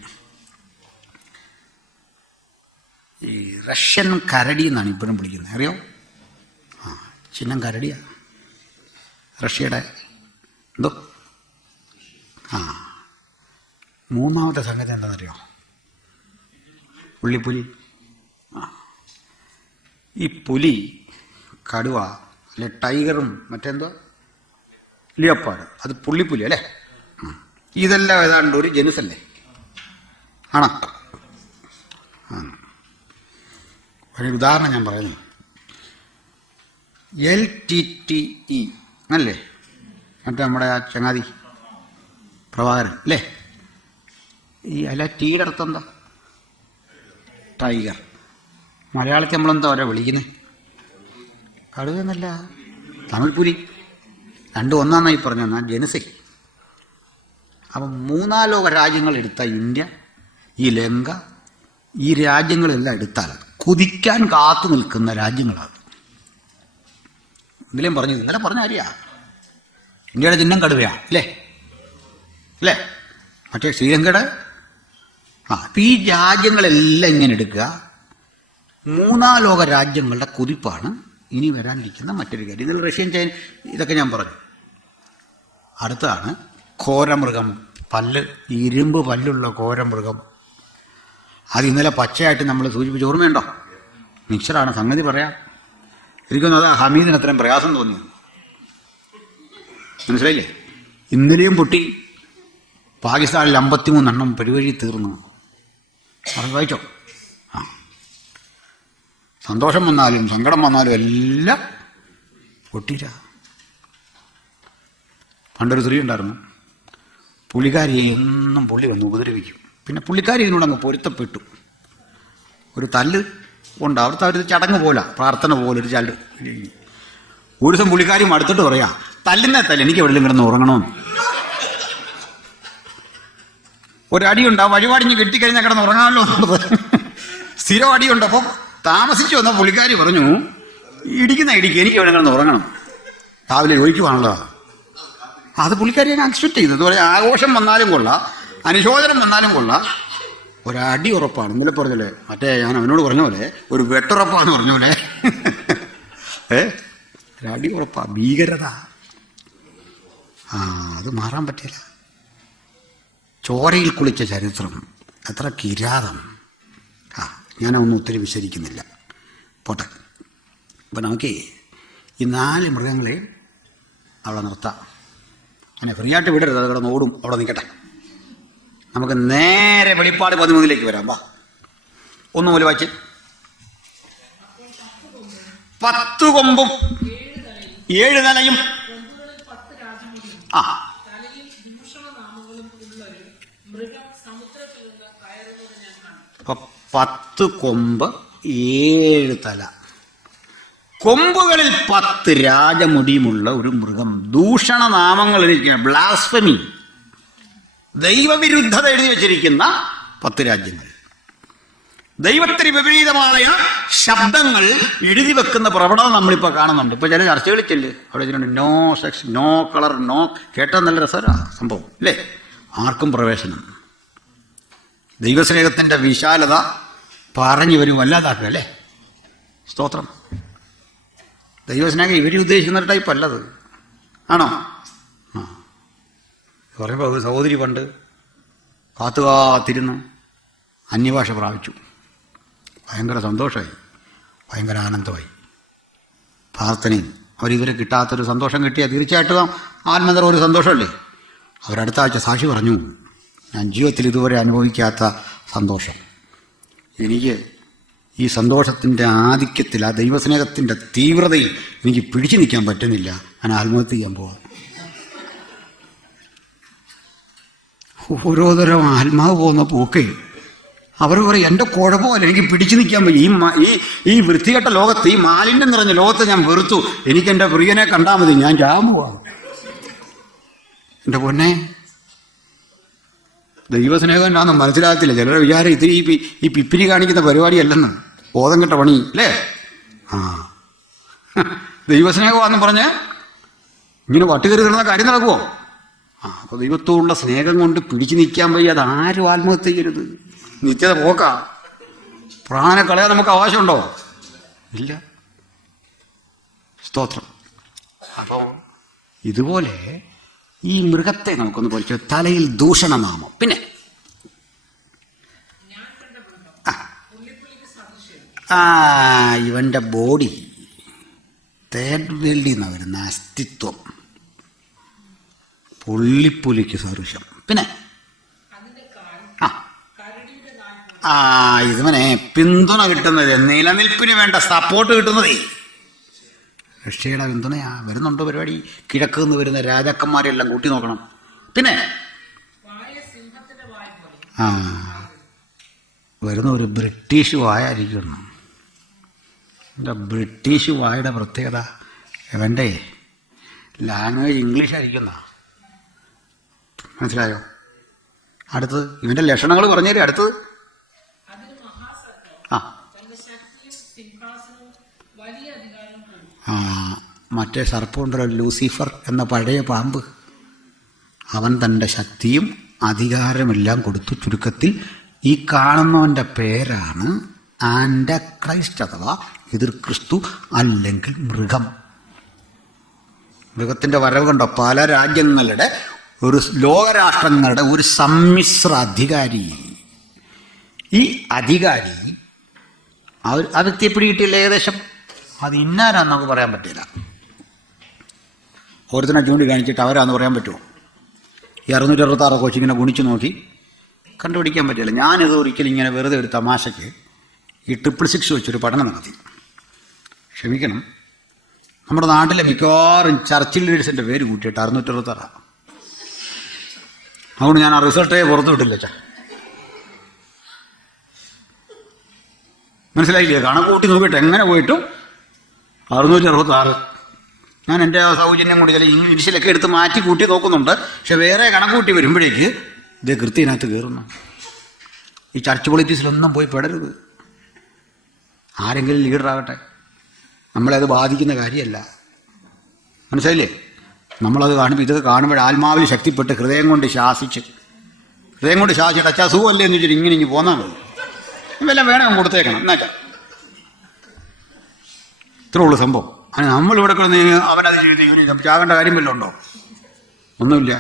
ഈ റഷ്യൻ കരടി എന്നാണ് ഇപ്പോഴും വിളിക്കുന്നത്, അറിയോ? ചിഹ്നം കരടിയാ. റഷ്യയുടെ എന്തോ. മൂന്നാമത്തെ സംഗതി എന്താണെന്നറിയോ? പുള്ളിപ്പുലി. ഈ പുലി, കടുവ, അല്ലെ ടൈഗറും മറ്റെന്തോ ലിയോപ്പാട്, അത് പുള്ളിപ്പുലി അല്ലേ? ഇതെല്ലാം ഏതാണ്ട് ഒരു ജനുസല്ലേ? ആണോ? ഒരു ഉദാഹരണം ഞാൻ പറയുന്നു. LTTE അല്ലേ? മറ്റേ നമ്മുടെ ആ ചങ്ങാതി പ്രഭാകരൻ അല്ലേ? ഈ അല്ല ടീയുടെ അർത്ഥം എന്താ? ടൈഗർ. മലയാളത്തിൽ നമ്മളെന്താ അവരെ വിളിക്കുന്നത്? കടുവ എന്നല്ല, തമിഴ് പുലി. രണ്ടും ഒന്നാന്നായി പറഞ്ഞാൽ ജനസി. അപ്പം മൂന്നാം ലോക രാജ്യങ്ങൾ എടുത്താൽ ഇന്ത്യ, ഈ ലങ്ക, ഈ രാജ്യങ്ങളെല്ലാം എടുത്താൽ കുതിക്കാൻ കാത്തു നിൽക്കുന്ന രാജ്യങ്ങളാണ്. ഇന്നലെ പറഞ്ഞ ആര്യാ? ഇന്ത്യയുടെ ചിഹ്നം കടുവയാ അല്ലേ? അല്ലേ? മറ്റേ ശ്രീലങ്കയുടെ. അപ്പം ഈ രാജ്യങ്ങളെല്ലാം ഇങ്ങനെ എടുക്കുക. മൂന്നാം ലോക രാജ്യങ്ങളുടെ കുതിപ്പാണ് ഇനി വരാനിരിക്കുന്ന മറ്റൊരു കാര്യം. ഇതിൽ റഷ്യൻ, ചൈന, ഇതൊക്കെ ഞാൻ പറഞ്ഞു. അടുത്താണ് ഘോരമൃഗം. ഇരുമ്പ് പല്ലുള്ള ഘോരമൃഗം. അത് ഇന്നലെ പച്ചയായിട്ട് നമ്മൾ സൂചിപ്പിച്ച് ഓർമ്മയുണ്ടോ? മിക്സറാണ് സംഗതി. പറയാം. എനിക്കൊന്നും അത് ഹമീദിന് അത്രയും പ്രയാസം തോന്നി. മനസ്സിലായില്ലേ? ഇന്നലെയും പൊട്ടി. പാകിസ്ഥാനിൽ 53 എണ്ണം പെരുവഴി തീർന്നു. അത് വായിച്ചോ? സന്തോഷം വന്നാലും സങ്കടം വന്നാലും എല്ലാം പൊട്ടിയില്ല. പണ്ടൊരു സ്ത്രീ ഉണ്ടായിരുന്നു. പുള്ളിക്കാരിയെ എന്നും പുള്ളി വന്ന് ഉപദ്രവിക്കും. പിന്നെ പുള്ളിക്കാരി ഇതിനോട് അങ്ങ് പൊരുത്തപ്പെട്ടു. ഒരു തല്ല് ഉണ്ട്. അവിടുത്തെ ഒരു ചടങ്ങ് പോലെ, പ്രാർത്ഥന പോലെ ഒരു ചല്ല്. ഒരു ദിവസം പുള്ളിക്കാരി അടുത്തിട്ട് പറയാ, തല്ലുന്ന എനിക്ക് എവിടെയെങ്കിലും കിടന്ന് ഉറങ്ങണമെന്ന്. ഒരടിയുണ്ട്. ആ വഴിപാടിഞ്ഞ് കെട്ടിക്കഴിഞ്ഞാൽ കിടന്ന് ഉറങ്ങാമല്ലോ എന്നുള്ളത്. സ്ഥിരം അടിയുണ്ട്. അപ്പം താമസിച്ചു വന്ന പുള്ളിക്കാരി പറഞ്ഞു, ഇടിക്ക് എനിക്ക് എവിടെ കിടന്ന് ഉറങ്ങണം. രാവിലെ ഒഴിക്കുവാണല്ലോ. അത് പുള്ളിക്കാരി ഞാൻ അക്സെപ്റ്റ് ചെയ്തു. അതുപോലെ ആഘോഷം വന്നാലും കൊള്ളാം, അനുശോചനം വന്നാലും കൊള്ളാം, ഒരടി ഉറപ്പാണ്. ഇന്നലെ പറഞ്ഞല്ലേ, മറ്റേ ഞാൻ അവനോട് പറഞ്ഞ പോലെ ഒരു വെട്ടുറപ്പാന്ന് പറഞ്ഞ പോലെ. ഒരടി ഉറപ്പാ. ഭീകരത. അത് മാറാൻ പറ്റില്ല. ചോരയിൽ കുളിച്ച ചരിത്രം, എത്ര കിരാതം. ഞാനൊന്നും ഒത്തിരി വിശദിക്കുന്നില്ല, പോട്ടെ. അപ്പം നമുക്ക് ഈ 4 മൃഗങ്ങളെയും അവിടെ നിർത്താം. അങ്ങനെ ഫ്രീ ആയിട്ട് വിടരുത്. അത് കിടന്ന് ഓടും. അവിടെ നിൽക്കട്ടെ. നമുക്ക് നേരെ വെളിപ്പാട് 13 വരാം. വാ. 1 മുതൽ വായിച്ച്. 10 കൊമ്പും 7 തലയും കൊമ്പുകളിൽ 10 രാജമുടിയും ആ തലയിൽ ദൂഷണനാമങ്ങളും ഉള്ളൊരു മൃഗം സമുദ്രത്തിൽ നിന്ന് കയറുന്നത് ഞാൻ കണ്ടു. അപ്പൊ 10 കൊമ്പ് 7 തല, കൊമ്പുകളിൽ 10 രാജമുടിയുമുള്ള ഒരു മൃഗം, ദൂഷണനാമങ്ങൾ ഇരിക്കുന്ന ബ്ലാസ്ഫമി, ദൈവവിരുദ്ധത എഴുതി വെച്ചിരിക്കുന്ന 10 രാജ്യങ്ങൾ, ദൈവത്തിന് വിപരീതമായ ശബ്ദങ്ങൾ എഴുതി വെക്കുന്ന പ്രവണത നമ്മളിപ്പോൾ കാണുന്നുണ്ട്. ഇപ്പോൾ ചില ചർച്ചകളിൽ ചെല്ല് അവിടെ ഇതിനുണ്ട് no sex, no colour, no, കേട്ടാൽ നല്ല രസമാണ് സംഭവം അല്ലേ? ആർക്കും പ്രവേശനം. ദൈവസ്നേഹത്തിൻ്റെ വിശാലത പറഞ്ഞു വരും വല്ലാതാക്കുക അല്ലേ? സ്തോത്രം. ദൈവസ്നേഹം ഇവർ ഉദ്ദേശിക്കുന്ന ഒരു ടൈപ്പ് അല്ലത്, ആണോ? ആ പറയുമ്പോൾ സഹോദരി പണ്ട് കാത്തുകാത്തിരുന്ന് അന്യഭാഷ പ്രാപിച്ചു. ഭയങ്കര സന്തോഷമായി, ഭയങ്കര ആനന്ദമായി. പ്രാർത്ഥനയും അവരിതുവരെ കിട്ടാത്തൊരു സന്തോഷം കിട്ടിയാൽ തീർച്ചയായിട്ടും ആത്മനിറ ഒരു സന്തോഷമല്ലേ? അവരടുത്ത ആഴ്ച സാക്ഷി പറഞ്ഞു, ഞാൻ ജീവിതത്തിൽ ഇതുവരെ അനുഭവിക്കാത്ത സന്തോഷം. എനിക്ക് ഈ സന്തോഷത്തിൻ്റെ ആധിക്യത്തിൽ, ആ ദൈവസ്നേഹത്തിൻ്റെ തീവ്രതയിൽ എനിക്ക് പിടിച്ചു നിൽക്കാൻ പറ്റുന്നില്ല, ഞാൻ ആത്മഹത്യ ചെയ്യാൻ പോവാം. ഓരോതരം ആത്മാവ് പോകുന്ന പോക്കേ അവർ പറയും എൻ്റെ കുഴപ്പമല്ല, എനിക്ക് പിടിച്ചു നിൽക്കാൻ പറ്റും. ഈ വൃത്തികെട്ട ലോകത്ത്, ഈ മാലിന്യം നിറഞ്ഞ ലോകത്തെ ഞാൻ വെറുത്തു, എനിക്ക് എൻ്റെ പ്രിയനെ കണ്ടാൽ മതി, ഞാൻ ചാകാൻ പോവാം. എൻ്റെ പൊന്നെ, ദൈവസ്നേഹം എന്നാന്ന് മനസ്സിലാകത്തില്ല. ചിലരുടെ വിചാരം ഇത് ഈ പിപ്പിരി കാണിക്കുന്ന പരിപാടിയല്ലെന്ന്, ബോധം കെട്ട പണി അല്ലേ? ആ ദൈവസ്നേഹമാണെന്ന് പറഞ്ഞ് ഇങ്ങനെ വട്ടുകയറി കിടന്ന കാര്യം നടക്കുമോ? ആ അപ്പോൾ ദൈവത്തോടുള്ള സ്നേഹം കൊണ്ട് പിടിച്ചു നിൽക്കാൻ വയ്യ. അതാരും ആത്മഹത്യ ചെയ്യരുത്. നിത്യത പോക്കാ. പ്രാണനെ കളയാൻ നമുക്ക് അവകാശമുണ്ടോ? ഇല്ല. സ്തോത്രം. അപ്പോൾ ഇതുപോലെ ഈ മൃഗത്തെ നമുക്കൊന്ന് പഠിച്ചു. തലയിൽ ദൂഷണനാമം. പിന്നെ ഇവൻ്റെ ബോഡി തേർഡ് വേൾഡിൽ നിന്നാണ് വരുന്ന അസ്തിത്വം, പുള്ളിപ്പുലിക്ക് സദൃശം. പിന്നെ ഇവനെ പിന്തുണ കിട്ടുന്നത്, നിലനിൽപ്പിന് വേണ്ട സപ്പോർട്ട് കിട്ടുന്നതേ റഷ്യയുടെ പിന്തുണയാ. വരുന്നുണ്ടോ പരിപാടി? കിഴക്ക് നിന്ന് വരുന്ന രാജാക്കന്മാരെല്ലാം കൂട്ടി നോക്കണം. പിന്നെ വരുന്ന ഒരു ബ്രിട്ടീഷ് വായായിരിക്കണം. എന്താ ബ്രിട്ടീഷ് വായുടെ പ്രത്യേകത? ഇവൻ്റെ ലാംഗ്വേജ് ഇംഗ്ലീഷ് ആയിരിക്കുന്ന. മനസ്സിലായോ? അടുത്തത് ഇവൻ്റെ ലക്ഷണങ്ങൾ പറഞ്ഞേരും. അടുത്തത് മറ്റേ സർപ്പമുണ്ടല്ലോ, ലൂസിഫർ എന്ന പഴയ പാമ്പ്, അവൻ തൻ്റെ ശക്തിയും അധികാരമെല്ലാം കൊടുത്തു. ചുരുക്കത്തിൽ ഈ കാണുന്നവൻ്റെ പേരാണ് ആൻറ്റക്രൈസ്റ്റ് അഥവാ എതിർ ക്രിസ്തു, അല്ലെങ്കിൽ മൃഗം. മൃഗത്തിൻ്റെ വരവ് കണ്ടോ? പല രാജ്യങ്ങളുടെ, ഒരു ലോകരാഷ്ട്രങ്ങളുടെ ഒരു സമ്മിശ്ര അധികാരി. ഈ അധികാരി ആ വ്യക്തിയെ പിടികിട്ടില്ല. ഏകദേശം അത് ഇന്നാരാന്ന് നമുക്ക് പറയാൻ പറ്റില്ല. ഓരോരുത്തരെ ചൂണ്ടിക്കാണിച്ചിട്ട് അവരാന്ന് പറയാൻ പറ്റുമോ? ഈ 666 കോച്ചിങ്ങനെ ഗുണിച്ച് നോക്കി കണ്ടുപിടിക്കാൻ പറ്റില്ല. ഞാനിത് ഒരിക്കലും ഇങ്ങനെ വെറുതെ ഒരു തമാശയ്ക്ക് ഈ 666 വെച്ചൊരു പഠനം നടത്തി. ക്ഷമിക്കണം, നമ്മുടെ നാട്ടിലെ മിക്കവാറും ചർച്ചിൽ ലീഡേഴ്സിൻ്റെ പേര് കൂട്ടിയിട്ട് 666. അതുകൊണ്ട് ഞാൻ ആ റിസൾട്ടേ പുറത്തു വിട്ടില്ല. മനസ്സിലായില്ലേ? കണക്ക് കൂട്ടി നോക്കിയിട്ട് എങ്ങനെ പോയിട്ടും 666. ഞാൻ എൻ്റെ സൗജന്യം കൊണ്ട് ചില ഇംഗ്ലീഷിലൊക്കെ എടുത്ത് മാറ്റി കൂട്ടി നോക്കുന്നുണ്ട്. പക്ഷെ വേറെ കണക്ക് കൂട്ടി വരുമ്പോഴേക്ക് ഇത് കൃത്യത്തിനകത്ത് കയറുന്നു. ഈ ചർച്ച് പൊളിറ്റിക്സിലൊന്നും പോയി പെടരുത്. ആരെങ്കിലും ലീഡറാകട്ടെ, നമ്മളെ അത് ബാധിക്കുന്ന കാര്യമല്ല. മനസ്സിലായില്ലേ? നമ്മളത് കാണുമ്പോൾ, ഇതൊക്കെ കാണുമ്പോൾ ആത്മാവിൽ ശക്തിപ്പെട്ട് ഹൃദയം കൊണ്ട് ശാസിച്ചിട്ട് അച്ഛാ സുഖമല്ലേ എന്ന് വെച്ചിട്ട് ഇങ്ങനെ പോന്നാൽ മതി. ഇതെല്ലാം വേണം കൊടുത്തേക്കണം എന്നുവെച്ചാൽ ഇത്രേ ഉള്ളൂ സംഭവം. അങ്ങനെ നമ്മളിവിടെ കിടന്ന് അവനത് ചെയ്ത് ചാകേണ്ട കാര്യം വല്ലതും ഉണ്ടോ? ഒന്നുമില്ല.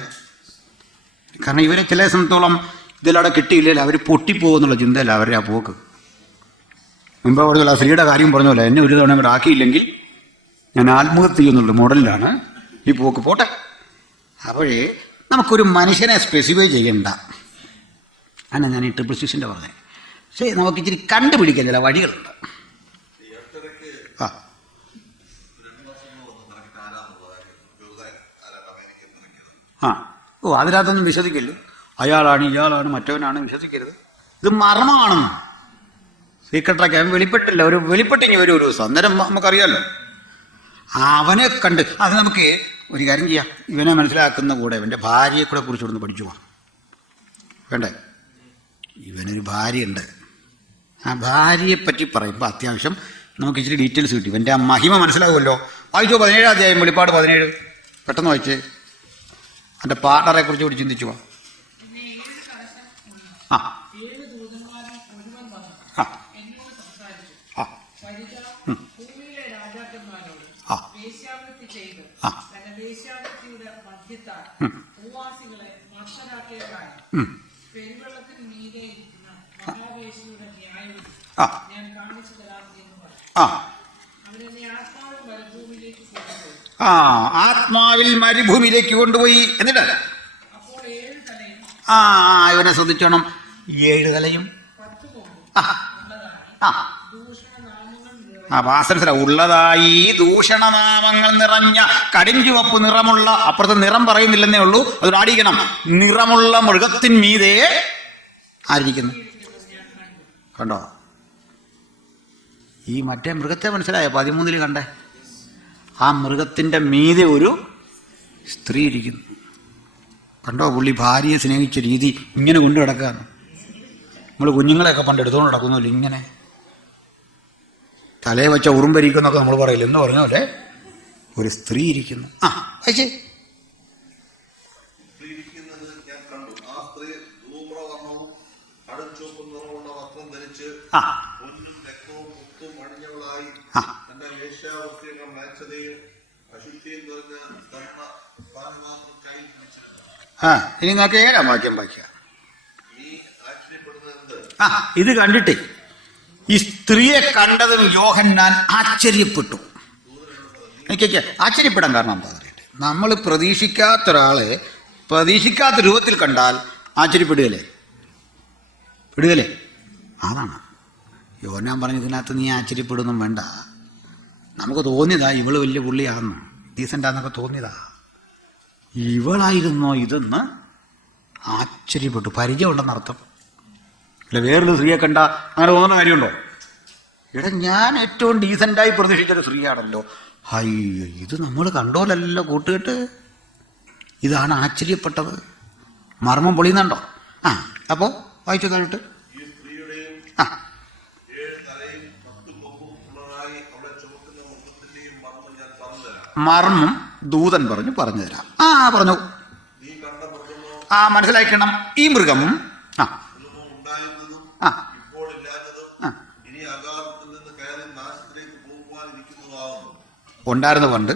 കാരണം ഇവരെ ചില സമയത്തോളം ഇതിലവിടെ കിട്ടിയില്ലല്ലോ, അവർ പൊട്ടിപ്പോകുന്നുള്ള ചിന്തയല്ല അവരുടെ ആ പോക്ക്. മുമ്പ് പറഞ്ഞല്ലോ, ആ സ്ത്രീയുടെ കാര്യം പറഞ്ഞല്ലോ, എന്നെ ഒരു തവണ ഇവിടെ ആക്കിയില്ലെങ്കിൽ ഞാൻ ആത്മഹത്യ ചെയ്യുന്നുള്ള മോഡലിലാണ് ഈ പോക്ക്. പോട്ടെ. അപ്പോഴേ നമുക്കൊരു മനുഷ്യനെ സ്പെസിഫൈ ചെയ്യണ്ട. അങ്ങനെ ഞാൻ ഈ 666 പറഞ്ഞത് പക്ഷേ നമുക്ക് ഇച്ചിരി കണ്ടുപിടിക്കാൻ ചില വഴികളുണ്ട്. ആ ആ ഓ അതിനകത്തൊന്നും വിശ്വസിക്കല്ലോ. അയാളാണ് ഇയാളാണ് മറ്റവനാണ് വിശ്വസിക്കരുത്. ഇത് മർമ്മമാണെന്ന് സീക്രട്ടൊക്കെ അവൻ വെളിപ്പെട്ടില്ല. ഒരു വെളിപ്പെട്ടിങ്ങി ഒരു ദിവസം അന്നേരം നമുക്കറിയാമല്ലോ. അവനെ കണ്ട് അത് നമുക്ക് ഒരു കാര്യം ചെയ്യാം. ഇവനെ മനസ്സിലാക്കുന്ന കൂടെ ഇവൻ്റെ ഭാര്യയെ കൂടെ കുറിച്ച് ഇവിടുന്ന് പഠിച്ചു പോകാം. വേണ്ടേ? ഇവനൊരു ഭാര്യയുണ്ട്. ആ ഭാര്യയെപ്പറ്റി പറയുമ്പോൾ അത്യാവശ്യം നമുക്ക് ഇച്ചിരി ഡീറ്റെയിൽസ് കിട്ടി. ഇവൻ്റെ ആ മഹിമ മനസ്സിലാവുമല്ലോ. വായിച്ചോ 17 അധ്യായം വെളിപ്പാട് 17. പെട്ടെന്ന് വായിച്ചേ. എൻ്റെ പാർട്ണറെ കുറിച്ച് കൂടി ചിന്തിച്ചു പോവാം. ആ ആത്മാവിൽ മരുഭൂമിയിലേക്ക് കൊണ്ടുപോയി. എന്നിട്ട് ഇവനെ ശ്രദ്ധിച്ചോണം. 7 തലയും വാസന ഉള്ളതായി ദൂഷണനാമങ്ങൾ നിറഞ്ഞ കടിഞ്ചുവപ്പ് നിറമുള്ള, അപ്പുറത്ത് നിറം പറയുന്നില്ലെന്നേ ഉള്ളൂ, അതൊരു ആടിക്കണം, നിറമുള്ള മൃഗത്തിന്മീതെ ആയിരിക്കുന്നു. കണ്ടോ? ഈ മറ്റേ മൃഗത്തെ മനസ്സിലായോ? 13 കണ്ടേ? ആ മൃഗത്തിൻ്റെ മീതെ ഒരു സ്ത്രീ ഇരിക്കുന്നു. കണ്ടോ? പുള്ളി ഭാര്യയെ സ്നേഹിച്ച രീതി ഇങ്ങനെ കൊണ്ടു കിടക്കുകയാണ്. നമ്മൾ കുഞ്ഞുങ്ങളെയൊക്കെ പണ്ട് എടുത്തുകൊണ്ട് നടക്കുന്നില്ല, ഇങ്ങനെ തലയെ വെച്ച ഉറുമ്പരിക്കുന്നൊക്കെ നമ്മൾ പറയില്ല എന്ന് പറഞ്ഞ പോലെ ഒരു സ്ത്രീ ഇരിക്കുന്നു. അയച്ചേ. ഇനി നിങ്ങൾക്ക് 7-ാം വാക്യം വായിക്കാം. ഇത് കണ്ടിട്ട് ഈ സ്ത്രീയെ കണ്ടതും യോഹന്നാൻ ആശ്ചര്യപ്പെട്ടു. ആശ്ചര്യപ്പെടാൻ കാരണം എന്താ പറയട്ടെ? നമ്മൾ പ്രതീക്ഷിക്കാത്ത ഒരാളെ പ്രതീക്ഷിക്കാത്ത രൂപത്തിൽ കണ്ടാൽ ആശ്ചര്യപ്പെടുകയല്ലേ? പെടുകയല്ലേ? അതാണ് യോഹന്നാൻ പറഞ്ഞ. ഇതിനകത്ത് നീ ആശ്ചര്യപ്പെടുന്നും വേണ്ട. നമുക്ക് തോന്നിയതാ ഇവള് വലിയ പുള്ളിയാണെന്ന്, ഡീസൻ്റാന്നൊക്കെ തോന്നിയതാ. ഇവളായിരുന്നോ ഇതെന്ന് ആശ്ചര്യപ്പെട്ടു. പരിചയമുണ്ടെന്നർത്ഥം. അല്ല വേറൊരു സ്ത്രീയെ കണ്ട അങ്ങനെ തോന്നുന്ന കാര്യമുണ്ടോ? ഇവിടെ ഞാൻ ഏറ്റവും ഡീസൻ്റായി പ്രതീക്ഷിച്ചൊരു സ്ത്രീയാണല്ലോ. അയ്യോ, ഇത് നമ്മൾ കണ്ടോലല്ലോ കൂട്ടുകെട്ട്. ഇതാണ് ആശ്ചര്യപ്പെട്ടത്. മർമ്മം പൊളിയുന്നുണ്ടോ? അപ്പോൾ വായിച്ചു തന്നിട്ട് മർമ്മം ദൂതൻ പറഞ്ഞു തരാം. പറഞ്ഞു. മനസ്സിലാക്കണം. ഈ മൃഗം ഉണ്ടായിരുന്ന പണ്ട്,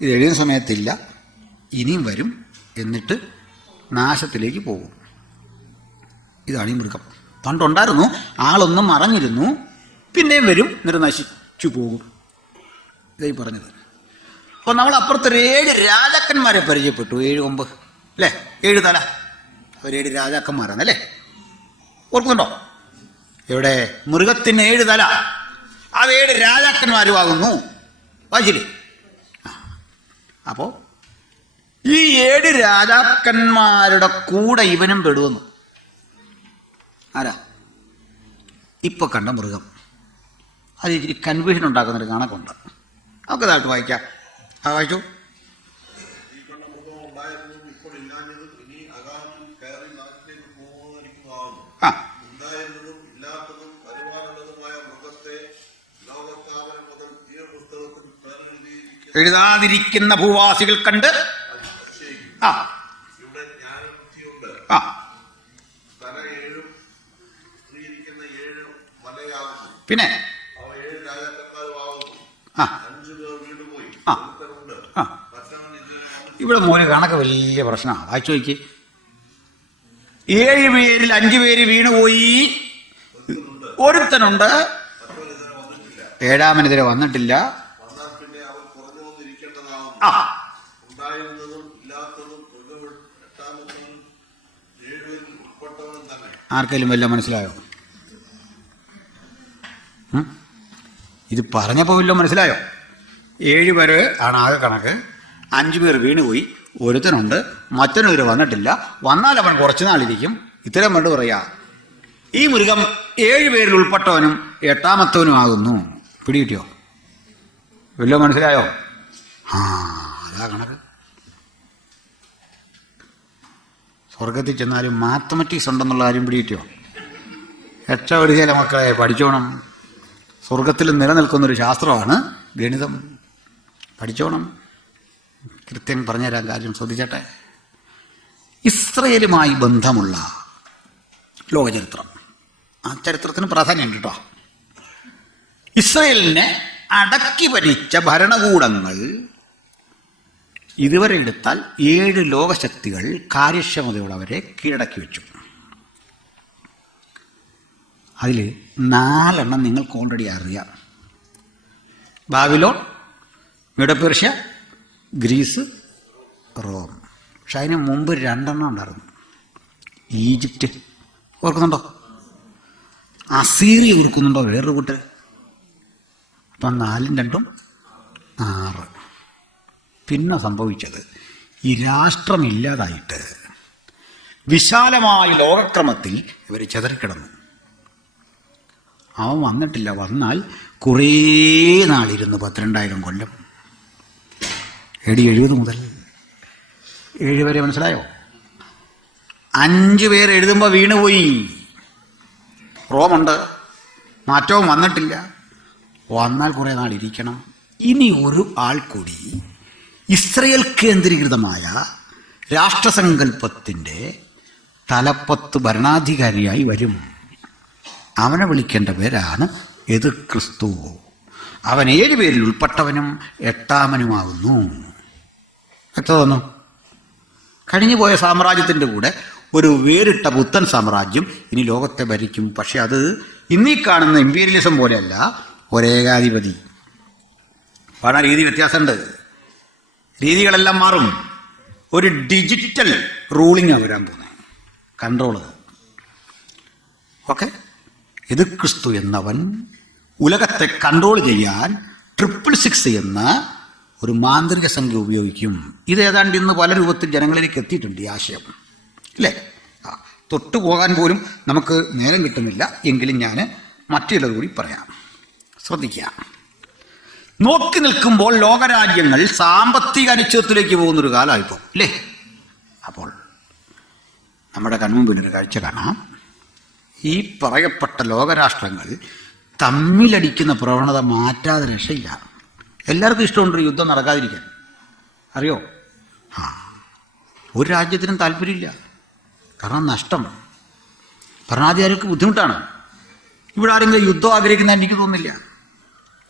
ഇത് എഴുതുന്ന സമയത്തില്ല, ഇനിയും വരും, എന്നിട്ട് നാശത്തിലേക്ക് പോകും. ഇതാണ് ഈ മൃഗം. പണ്ടുണ്ടായിരുന്നു, ആളൊന്നും മറഞ്ഞിരുന്നു, പിന്നെയും വരും, എന്നിട്ട് നശിച്ചു പോകും. ഇതായി പറഞ്ഞത്. അപ്പോൾ നമ്മൾ അപ്പുറത്തൊരു 7 രാജാക്കന്മാരെ പരിചയപ്പെട്ടു. 7 കൊമ്പ് അല്ലേ? 7 തല. അവർ 7 രാജാക്കന്മാരാണ് അല്ലേ? ഓർക്കുന്നുണ്ടോ? എവിടെ? മൃഗത്തിന് 7 തല. അത് 7 രാജാക്കന്മാരുമാകുന്നു. വായിച്ചില്ലേ? അപ്പോൾ ഈ 7 രാജാക്കന്മാരുടെ കൂടെ ഇവനും പെടുവന്നു. ആരാ? ഇപ്പൊ കണ്ട മൃഗം. അത് ഇച്ചിരി കൺഫ്യൂഷൻ ഉണ്ടാക്കുന്നൊരു കണക്കുണ്ട്. നമുക്ക് ഇതായിട്ട് വായിക്കാം. വായിച്ചു. എഴുതാതിരിക്കുന്ന ഭൂവാസികൾ കണ്ട് പിന്നെ ഇവിടെ മോന് കണക്ക് വലിയ പ്രശ്നമാണ്. വായിച്ചു നോക്കി. 7 പേരിൽ 5 പേര് വീണുപോയി, ഒരുത്തനുണ്ട്, 7ാമനെതിരെ വന്നിട്ടില്ല. ആർക്കെങ്കിലും വല്ല മനസ്സിലായോ? ഇത് പറഞ്ഞപ്പോൾ വല്ലതും മനസ്സിലായോ? 7 പേര് ആണ് ആകെ കണക്ക്. 5 പേർ വീണുപോയി, ഒരുത്തനുണ്ട്, മറ്റൊരു വന്നിട്ടില്ല. വന്നാൽ അവൻ കുറച്ചു നാളിരിക്കും. ഇത്തരം വേണ്ട പറയാ, ഈ മൃഗം 7 പേരിൽ ഉൾപ്പെട്ടവനും 8ാമത്തവനും ആകുന്നു. പിടികിട്ടിയോ? വല്ലതും മനസ്സിലായോ? അതാ കണക്ക്. സ്വർഗത്തിൽ ചെന്നാലും മാത്തമാറ്റിക്സ് ഉണ്ടെന്നുള്ള കാര്യം പിടികിട്ടിയോ? രക്ഷപ്പെടുകയില്ല മക്കളെ, പഠിച്ചോണം. സ്വർഗത്തിൽ നിലനിൽക്കുന്നൊരു ശാസ്ത്രമാണ് ഗണിതം. പഠിച്ചോണം. കൃത്യം പറഞ്ഞുതരാൻ കാര്യം ശ്രദ്ധിച്ചട്ടെ. ഇസ്രയേലുമായി ബന്ധമുള്ള ലോകചരിത്രം, ആ ചരിത്രത്തിന് പ്രാധാന്യമുണ്ട് കേട്ടോ. ഇസ്രയേലിനെ അടക്കി ഭരിച്ച ഭരണകൂടങ്ങൾ ഇതുവരെ എടുത്താൽ 7 ലോകശക്തികൾ കാര്യക്ഷമതയുള്ളവരെ കീഴടക്കി വെച്ചു. അതിൽ 4 നിങ്ങൾക്ക് ഓൾറെഡി അറിയാം. Babylon, Medo Persia, Greece, Rome. പക്ഷെ അതിന് മുമ്പ് 2 ഉണ്ടായിരുന്നു. ഈജിപ്റ്റ് ഓർക്കുന്നുണ്ടോ? അസീറിയ ഓർക്കുന്നുണ്ടോ? വേറൊരു കൂട്ടർ. അപ്പം 4 2 6. പിന്നെ സംഭവിച്ചത്, ഈ രാഷ്ട്രമില്ലാതായിട്ട് വിശാലമായ ലോകക്രമത്തിൽ ഇവർ ചെതറിക്കിടന്നു. അവൻ വന്നിട്ടില്ല. വന്നാൽ കുറേ നാളിരുന്നു, 12,000 കൊല്ലം. AD 70 മുതൽ 7 വരെ. മനസ്സിലായോ? 5 പേർ എഴുതുമ്പോൾ വീണുപോയി. റോമുണ്ട്, മാറ്റവും വന്നിട്ടില്ല. വന്നാൽ കുറേ നാളിരിക്കണം. ഇനി ഒരു ആൾ കൂടി ഇസ്രയേൽ കേന്ദ്രീകൃതമായ രാഷ്ട്രസങ്കല്പത്തിൻ്റെ തലപ്പത്ത് ഭരണാധികാരിയായി വരും. അവനെ വിളിക്കേണ്ട പേരാണ് എതിർ ക്രിസ്തു. അവൻ 7 പേരിൽ ഉൾപ്പെട്ടവനും 8ാമനുമാകുന്നു. എത്രതോന്നു? കഴിഞ്ഞുപോയ സാമ്രാജ്യത്തിൻ്റെ കൂടെ ഒരു വേറിട്ട പുത്തൻ സാമ്രാജ്യം ഇനി ലോകത്തെ ഭരിക്കും. പക്ഷെ അത് ഇന്നീ കാണുന്ന ഇമ്പീരിയലിസം പോലെയല്ല, ഒരേകാധിപതി. ഭരണ രീതി വ്യത്യാസമുണ്ട്. രീതികളെല്ലാം മാറും. ഒരു ഡിജിറ്റൽ റൂളിംഗ് വരാൻ പോകുന്നത്, കൺട്രോള്. ഓക്കെ. ഇത് ക്രിസ്തു എന്നവൻ ഉലകത്തെ കൺട്രോൾ ചെയ്യാൻ 666 എന്ന ഒരു മാന്ത്രിക സംഖ്യ ഉപയോഗിക്കും. ഇത് ഏതാണ്ട് ഇന്ന് പല രൂപത്തിൽ ജനങ്ങളിലേക്ക് എത്തിയിട്ടുണ്ട് ഈ ആശയം, അല്ലേ? തൊട്ടു പോകാൻ പോലും നമുക്ക് നേരം കിട്ടുന്നില്ല. എങ്കിലും ഞാൻ മറ്റുള്ളത് കൂടി പറയാം, ശ്രദ്ധിക്കാം. നോക്കി നിൽക്കുമ്പോൾ ലോകരാജ്യങ്ങൾ സാമ്പത്തിക അനിശ്ചിതത്വത്തിലേക്ക് പോകുന്നൊരു കാലമായിപ്പോൾ, അല്ലേ? അപ്പോൾ നമ്മുടെ കൺമുമ്പിലൊരു കാഴ്ച കാണാം. ഈ പറയപ്പെട്ട ലോകരാഷ്ട്രങ്ങൾ തമ്മിലടിക്കുന്ന പ്രവണത മാറ്റാതെ രക്ഷയില്ല. എല്ലാവർക്കും ഇഷ്ടമുണ്ടൊരു യുദ്ധം നടക്കാതിരിക്കാൻ, അറിയോ? ഒരു രാജ്യത്തിനും താല്പര്യമില്ല. കാരണം നഷ്ടം, ഭരണാധികാരികൾക്ക് ബുദ്ധിമുട്ടാണ്. ഇവിടെ ആരെങ്കിലും യുദ്ധം ആഗ്രഹിക്കുന്ന എനിക്ക് തോന്നുന്നില്ല.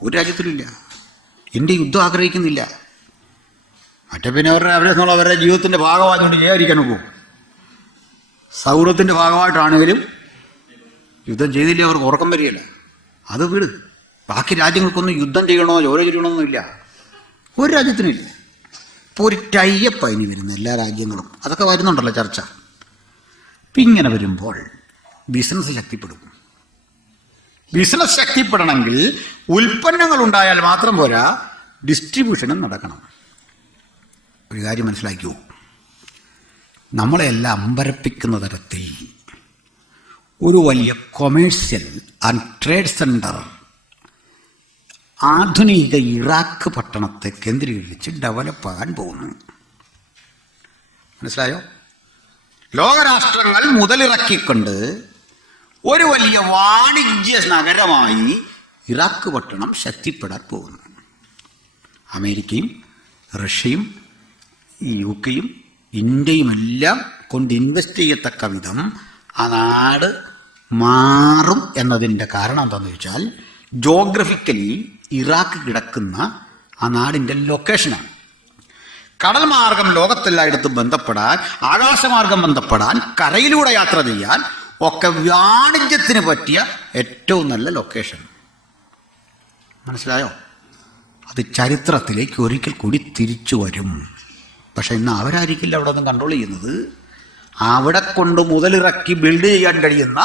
ഒരു രാജ്യത്തിലുമില്ല. ഇന്ത്യ യുദ്ധം ആഗ്രഹിക്കുന്നില്ല. മറ്റേ പിന്നെ അവരുടെ ജീവിതത്തിൻ്റെ ഭാഗമായതുകൊണ്ട് ചെയ്യാതിരിക്കാൻ പോകും. സൗഹൃദത്തിൻ്റെ ഭാഗമായിട്ടാണെങ്കിലും യുദ്ധം ചെയ്തില്ലേ അവർക്ക് ഉറക്കം വരികയില്ല. അത് വീട്. ബാക്കി രാജ്യങ്ങൾക്കൊന്നും യുദ്ധം ചെയ്യണോ ജോലി ചെയ്യണമെന്നില്ല, ഒരു രാജ്യത്തിനില്ല. ഇപ്പോൾ ഒരു ടൈപ്പായി വരുന്ന എല്ലാ രാജ്യങ്ങളും അതൊക്കെ വരുന്നുണ്ടല്ലോ ചർച്ച. അപ്പം ഇങ്ങനെ വരുമ്പോൾ ബിസിനസ് ശക്തിപ്പെടും. ബിസിനസ് ശക്തിപ്പെടണമെങ്കിൽ ഉൽപ്പന്നങ്ങൾ ഉണ്ടായാൽ മാത്രം പോരാ, ഡിസ്ട്രിബ്യൂഷനും നടക്കണം. ഒരു കാര്യം മനസ്സിലാക്കൂ, നമ്മളെല്ലാം അമ്പരപ്പിക്കുന്ന തരത്തിൽ ഒരു വലിയ കൊമേഴ്സ്യൽ ആൻഡ് ട്രേഡ് സെൻറ്റർ ആധുനിക ഇറാഖ് പട്ടണത്തെ കേന്ദ്രീകരിച്ച് ഡെവലപ്പാകാൻ പോകുന്നു. മനസ്സിലായോ? ലോകരാഷ്ട്രങ്ങൾ മുതലിറക്കിക്കൊണ്ട് ഒരു വലിയ വാണിജ്യ നഗരമായി ഇറാഖ് പട്ടണം ശക്തിപ്പെടാൻ പോകുന്നു. അമേരിക്കയും റഷ്യയും UK-യും ഇന്ത്യയുമെല്ലാം കൊണ്ട് ഇൻവെസ്റ്റ് ചെയ്യത്തക്ക വിധം ആ നാട് മാറും എന്നതിൻ്റെ കാരണം എന്താണെന്ന് ചോദിച്ചാൽ, ജോഗ്രഫിക്കലി ഇറാഖ് കിടക്കുന്ന ആ നാടിൻ്റെ ലൊക്കേഷനാണ്. കടൽ മാർഗം ലോകത്തെല്ലായിടത്തും ബന്ധപ്പെടാൻ, ആകാശമാർഗം ബന്ധപ്പെടാൻ, കരയിലൂടെ യാത്ര ചെയ്യാൻ ഒക്കെ വാണിജ്യത്തിന് പറ്റിയ ഏറ്റവും നല്ല ലൊക്കേഷൻ. മനസ്സിലായോ? അത് ചരിത്രത്തിലേക്ക് ഒരിക്കൽ കൂടി തിരിച്ചു വരും. പക്ഷെ ഇന്ന് അവരായിരിക്കില്ല അവിടെ നിന്ന് കൺട്രോൾ ചെയ്യുന്നത്. അവിടെ കൊണ്ട് മുതലിറക്കി ബിൽഡ് ചെയ്യാൻ കഴിയുന്ന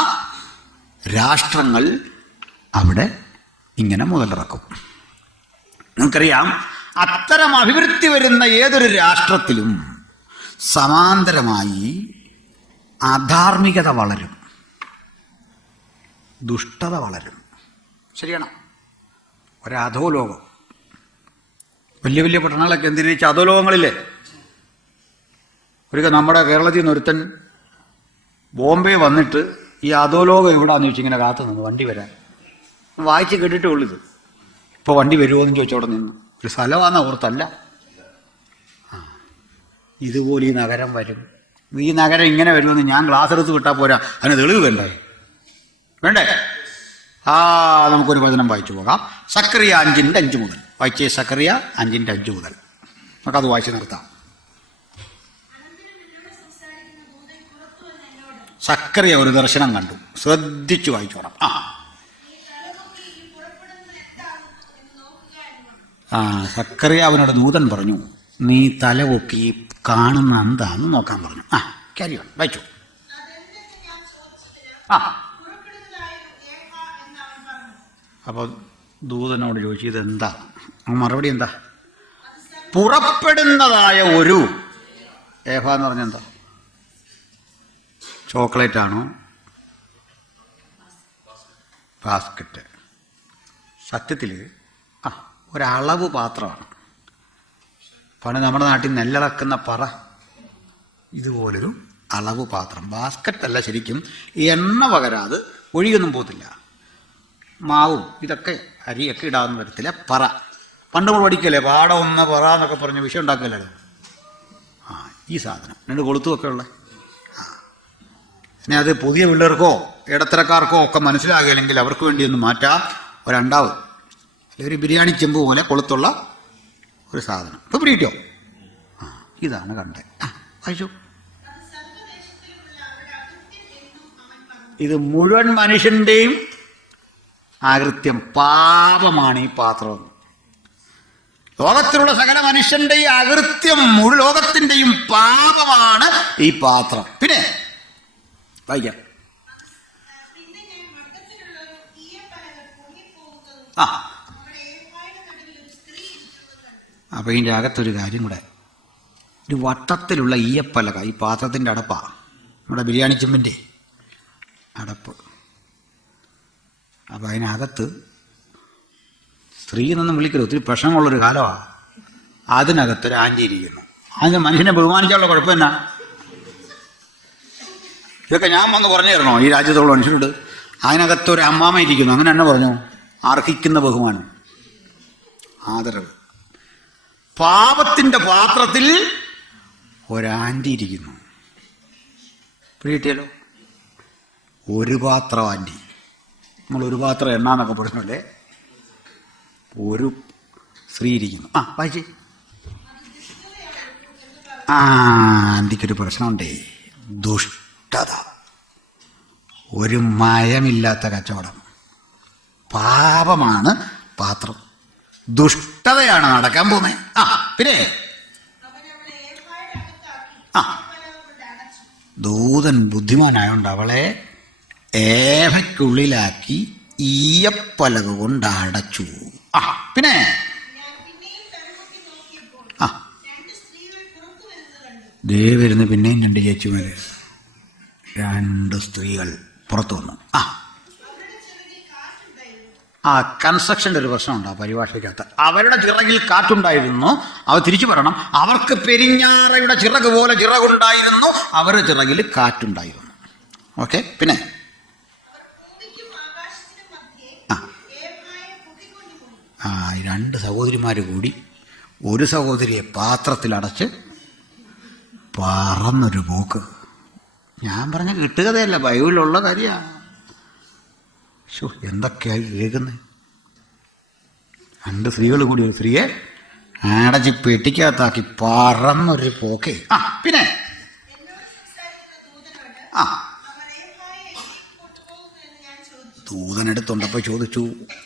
രാഷ്ട്രങ്ങൾ അവിടെ ഇങ്ങനെ മുതലിറക്കും. നിങ്ങൾക്കറിയാം, അത്തരം അഭിവൃദ്ധി വരുന്ന ഏതൊരു രാഷ്ട്രത്തിലും സമാന്തരമായി അധാർമികത വളരും, ദുഷ്ടത വളരും. ശരിയാണ്. ഒരധോലോകം, വലിയ വലിയ പട്ടണങ്ങളൊക്കെ കേന്ദ്രീകരിച്ച അധോലോകങ്ങളില്ലേ. ഒരിക്കൽ നമ്മുടെ കേരളത്തിൽ നിന്ന് ഒരുത്തൻ ബോംബെ വന്നിട്ട് ഈ അധോലോകം എവിടാന്ന് ചോദിച്ചു ഇങ്ങനെ കാത്തു നിന്ന് വണ്ടി വരാൻ. വായിച്ച് കേട്ടിട്ടേ ഉള്ളിത്. ഇപ്പോൾ വണ്ടി വരുമോ എന്ന് ചോദിച്ചോടെ നിന്ന്. ഒരു സ്ഥലമാണെന്ന് ഓർത്തല്ല. ഇതുപോലെ ഈ നഗരം വരും. ഈ നഗരം ഇങ്ങനെ വരുമെന്ന് ഞാൻ ക്ലാസ് എടുത്ത് വിട്ടാൽ പോരാ, അതിന് തെളിവ് വേണ്ടേ? വേണ്ടേ? നമുക്കൊരു വചനം വായിച്ചു പോകാം. സക്കറിയ 5:5 മുതൽ വായിച്ചേ. സക്കറിയ 5:5 മുതൽ നമുക്കത് വായിച്ച് നിർത്താം. സക്കറിയ ഒരു ദർശനം കണ്ടു. ശ്രദ്ധിച്ചു വായിച്ചോടാം. സക്കറിയ അവനോട് ദൂതൻ പറഞ്ഞു, നീ തലപൊക്കി കാണുന്ന എന്താന്ന് നോക്കാൻ പറഞ്ഞു. കാര്യം വായിച്ചു. അപ്പോൾ ദൂതനോട് ചോദിച്ചു, ഇതെന്താ? മറുപടി എന്താ? പുറപ്പെടുന്നതായ ഒരു ഏഫ എന്ന് പറഞ്ഞെന്താ? ചോക്ലേറ്റ് ആണോ? ബാസ്ക്കറ്റ്? സത്യത്തിൽ ഒരളവ് പാത്രമാണ്. പണ്ട് നമ്മുടെ നാട്ടിൽ നെല്ലിളക്കുന്ന പറ, ഇതുപോലൊരു അളവ് പാത്രം. ബാസ്ക്കറ്റ് അല്ല, ശരിക്കും എണ്ണ പകരാതെ ഒഴിയൊന്നും പോകത്തില്ല. മാവും ഇതൊക്കെ അരിയൊക്കെ ഇടാവുന്ന തരത്തിലെ പറ. പണ്ട് നമ്മൾ പഠിക്കല്ലേ, പാടം ഒന്ന് പറ എന്നൊക്കെ പറഞ്ഞ് വിഷയം ഉണ്ടാക്കല്ലേ. ഈ സാധനം 2 കൊളുത്തുമൊക്കെ ഉള്ള. പിന്നെ അത് പുതിയ പിള്ളേർക്കോ ഇടത്തരക്കാർക്കോ ഒക്കെ മനസ്സിലാകില്ലെങ്കിൽ അവർക്ക് വേണ്ടി ഒന്ന് മാറ്റാം. ഒരണ്ടാവ് അല്ലെങ്കിൽ ഒരു ബിരിയാണി ചെമ്പ് പോലെ കൊളുത്തുള്ള ഒരു സാധനം. ഇപ്പോൾ പിടിയിട്ടോ? ഇതാണ് കണ്ടത്. വായിച്ചു. ഇത് മുഴുവൻ മനുഷ്യൻ്റെയും ആകൃത്യം, പാപമാണ് ഈ പാത്രം. ലോകത്തിലുള്ള സകല മനുഷ്യൻ്റെയും ആകൃത്യം, മുഴു ലോകത്തിൻ്റെയും പാപമാണ് ഈ പാത്രം. പിന്നെ വായിക്കാം. അപ്പോൾ ഇതിൻ്റെ അകത്തൊരു കാര്യം കൂടെ. ഒരു വട്ടത്തിലുള്ള ഈയപ്പലക, ഈ പാത്രത്തിൻ്റെ അടപ്പാണ്, നമ്മുടെ ബിരിയാണി ചെമ്പിൻ്റെ അടപ്പ്. അപ്പോൾ അതിനകത്ത് സ്ത്രീ എന്നൊന്നും വിളിക്കരുത്, ഒത്തിരി പ്രശ്നമുള്ളൊരു കാലമാണ്. അതിനകത്തൊരു ആൻറ്റി ഇരിക്കുന്നു. അതിന് മനുഷ്യനെ ബഹുമാനിക്കാനുള്ള കുഴപ്പം എന്നാ? ഇതൊക്കെ ഞാൻ വന്ന് പറഞ്ഞു തരണോ ഈ രാജ്യത്തുള്ള മനുഷ്യരോട്? അതിനകത്തൊരു അമ്മാമ ഇരിക്കുന്നു. അങ്ങനെ തന്നെ പറഞ്ഞു. അർഹിക്കുന്ന ബഹുമാനം, ആദരവ്. പാപത്തിൻ്റെ പാത്രത്തിൽ ഒരാൻറ്റി ഇരിക്കുന്നു. പിടികിട്ടിയല്ലോ? ഒരു പാത്രം ആൻറ്റി. നമ്മളൊരു പാത്രം എണ്ണാന്നൊക്കെ പറയുന്നല്ലേ, ഒരു സ്ത്രീ ഇരിക്കുന്നു. വായിച്ചേ. ആൻറ്റിക്കൊരു പ്രശ്നമുണ്ടേ, ദുഷ്ടത. ഒരു മയമില്ലാത്ത കച്ചവടം. പാപമാണ് പാത്രം, ദുഷ്ടതയാണ് നടക്കാൻ പോകുന്നത്. പിന്നെ ദൂതൻ ബുദ്ധിമാനായോണ്ട് അവളെ ഏവയ്ക്കുള്ളിലാക്കി ഈയപ്പലക കൊണ്ട് അടച്ചു. പിന്നെ ദേവരുന്ന് പിന്നെയും 2 ചേച്ചിമാര്, 2 സ്ത്രീകൾ പുറത്തു വന്നു. കൺസ്ട്രക്ഷൻ്റെ ഒരു പ്രശ്നമുണ്ട് ആ പരിഭാഷയ്ക്കകത്ത്. അവരുടെ ചിറകിൽ കാറ്റുണ്ടായിരുന്നു. അവർ തിരിച്ചു പറയണം, അവർക്ക് പെരിഞ്ഞാറയുടെ ചിറക് പോലെ ചിറകുണ്ടായിരുന്നു, അവരുടെ ചിറകിൽ കാറ്റുണ്ടായിരുന്നു. ഓക്കെ. പിന്നെ ഈ 2 സഹോദരിമാർ കൂടി ഒരു സഹോദരിയെ പാത്രത്തിലടച്ച് പറന്നൊരു പോക്ക്. ഞാൻ പറഞ്ഞ കിട്ടുകതയല്ല, ബൈബിളിലുള്ള കാര്യമാണ്. എന്തൊക്കെയായി കേൾക്കുന്നത്. 2 സ്ത്രീകൾ കൂടി ഒരു സ്ത്രീയെ അടച്ച് പെട്ടിക്കകത്താക്കി പറന്നൊരു പോക്കേ. പിന്നെ ദൂതനെടുത്തുണ്ടപ്പോൾ ചോദിച്ചു,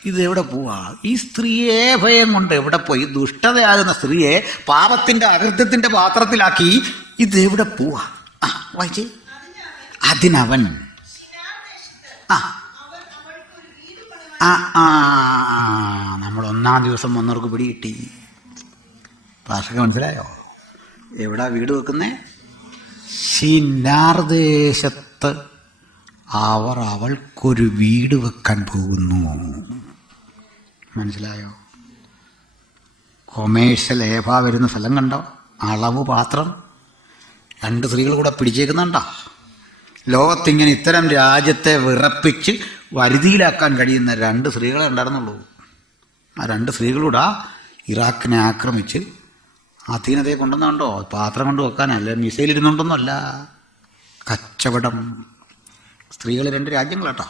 ഇതെവിടെ പോവാ? ഈ സ്ത്രീയെ ഭയം കൊണ്ട് എവിടെ പോയി? ദുഷ്ടതയാകുന്ന സ്ത്രീയെ പാപത്തിന്റെ അകൃത്യത്തിന്റെ പാത്രത്തിലാക്കി ഇതെവിടെ പോവാ? വായിച്ചേ. അതിനവൻ ആ ആ നമ്മൾ ഒന്നാം ദിവസം വന്നവർക്ക് പിടി കിട്ടി. ഭാഷക്ക് മനസ്സിലായോ? എവിടാ വീട് വെക്കുന്നേ? ശിനാർദേശത്ത് അവർ അവൾക്കൊരു വീട് വെക്കാൻ പോകുന്നു. മനസ്സിലായോ? കൊമേഴ്ഷ്യൽ ഏഭ വരുന്ന സ്ഥലം കണ്ടോ? അളവ് പാത്രം 2 സ്ത്രീകൾ കൂടെ പിടിച്ചേക്കുന്നുണ്ടോ? ലോകത്തിങ്ങനെ ഇത്തരം രാജ്യത്തെ വിറപ്പിച്ച് വരുതിയിലാക്കാൻ കഴിയുന്ന 2 സ്ത്രീകളെ ഉണ്ടായിരുന്നുള്ളൂ. ആ 2 സ്ത്രീകളൂടെ ഇറാഖിനെ ആക്രമിച്ച് അധീനതയെ കൊണ്ടുവന്നുണ്ടോ? പാത്രം കൊണ്ട് വെക്കാനല്ല, മിസൈൽ ഇരുന്നുണ്ടെന്നല്ല, കച്ചവടം. സ്ത്രീകൾ 2 രാജ്യങ്ങളാട്ടോ.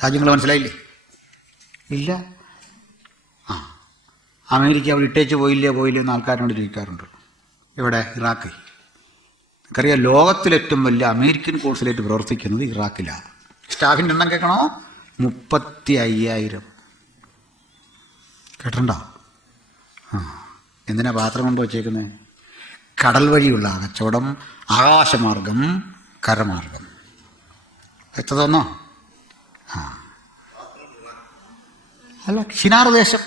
രാജ്യങ്ങൾ മനസ്സിലായില്ലേ? ഇല്ല. ആ അമേരിക്ക അവിടെ ഇട്ടേച്ച് പോയില്ലേ എന്ന് ആൾക്കാരോട് ചോദിക്കാറുണ്ട്. ഇവിടെ ഇറാഖ്. നമുക്കറിയാം, ലോകത്തിലേറ്റവും വലിയ അമേരിക്കൻ കോൺസുലേറ്റ് പ്രവർത്തിക്കുന്നത് ഇറാഖിലാണ്. സ്റ്റാഫിൻ്റെ എണ്ണം കേൾക്കണോ? 35,000. കേട്ടിട്ടുണ്ടോ? ആ എന്തിനാ പാത്രം കൊണ്ട് വച്ചേക്കുന്നത്? കടൽ വഴിയുള്ള കച്ചവടം, ആകാശമാർഗം, കരമാർഗം. എത്തതോന്നോ? ആ അല്ല, ഷിനാർ ദേശം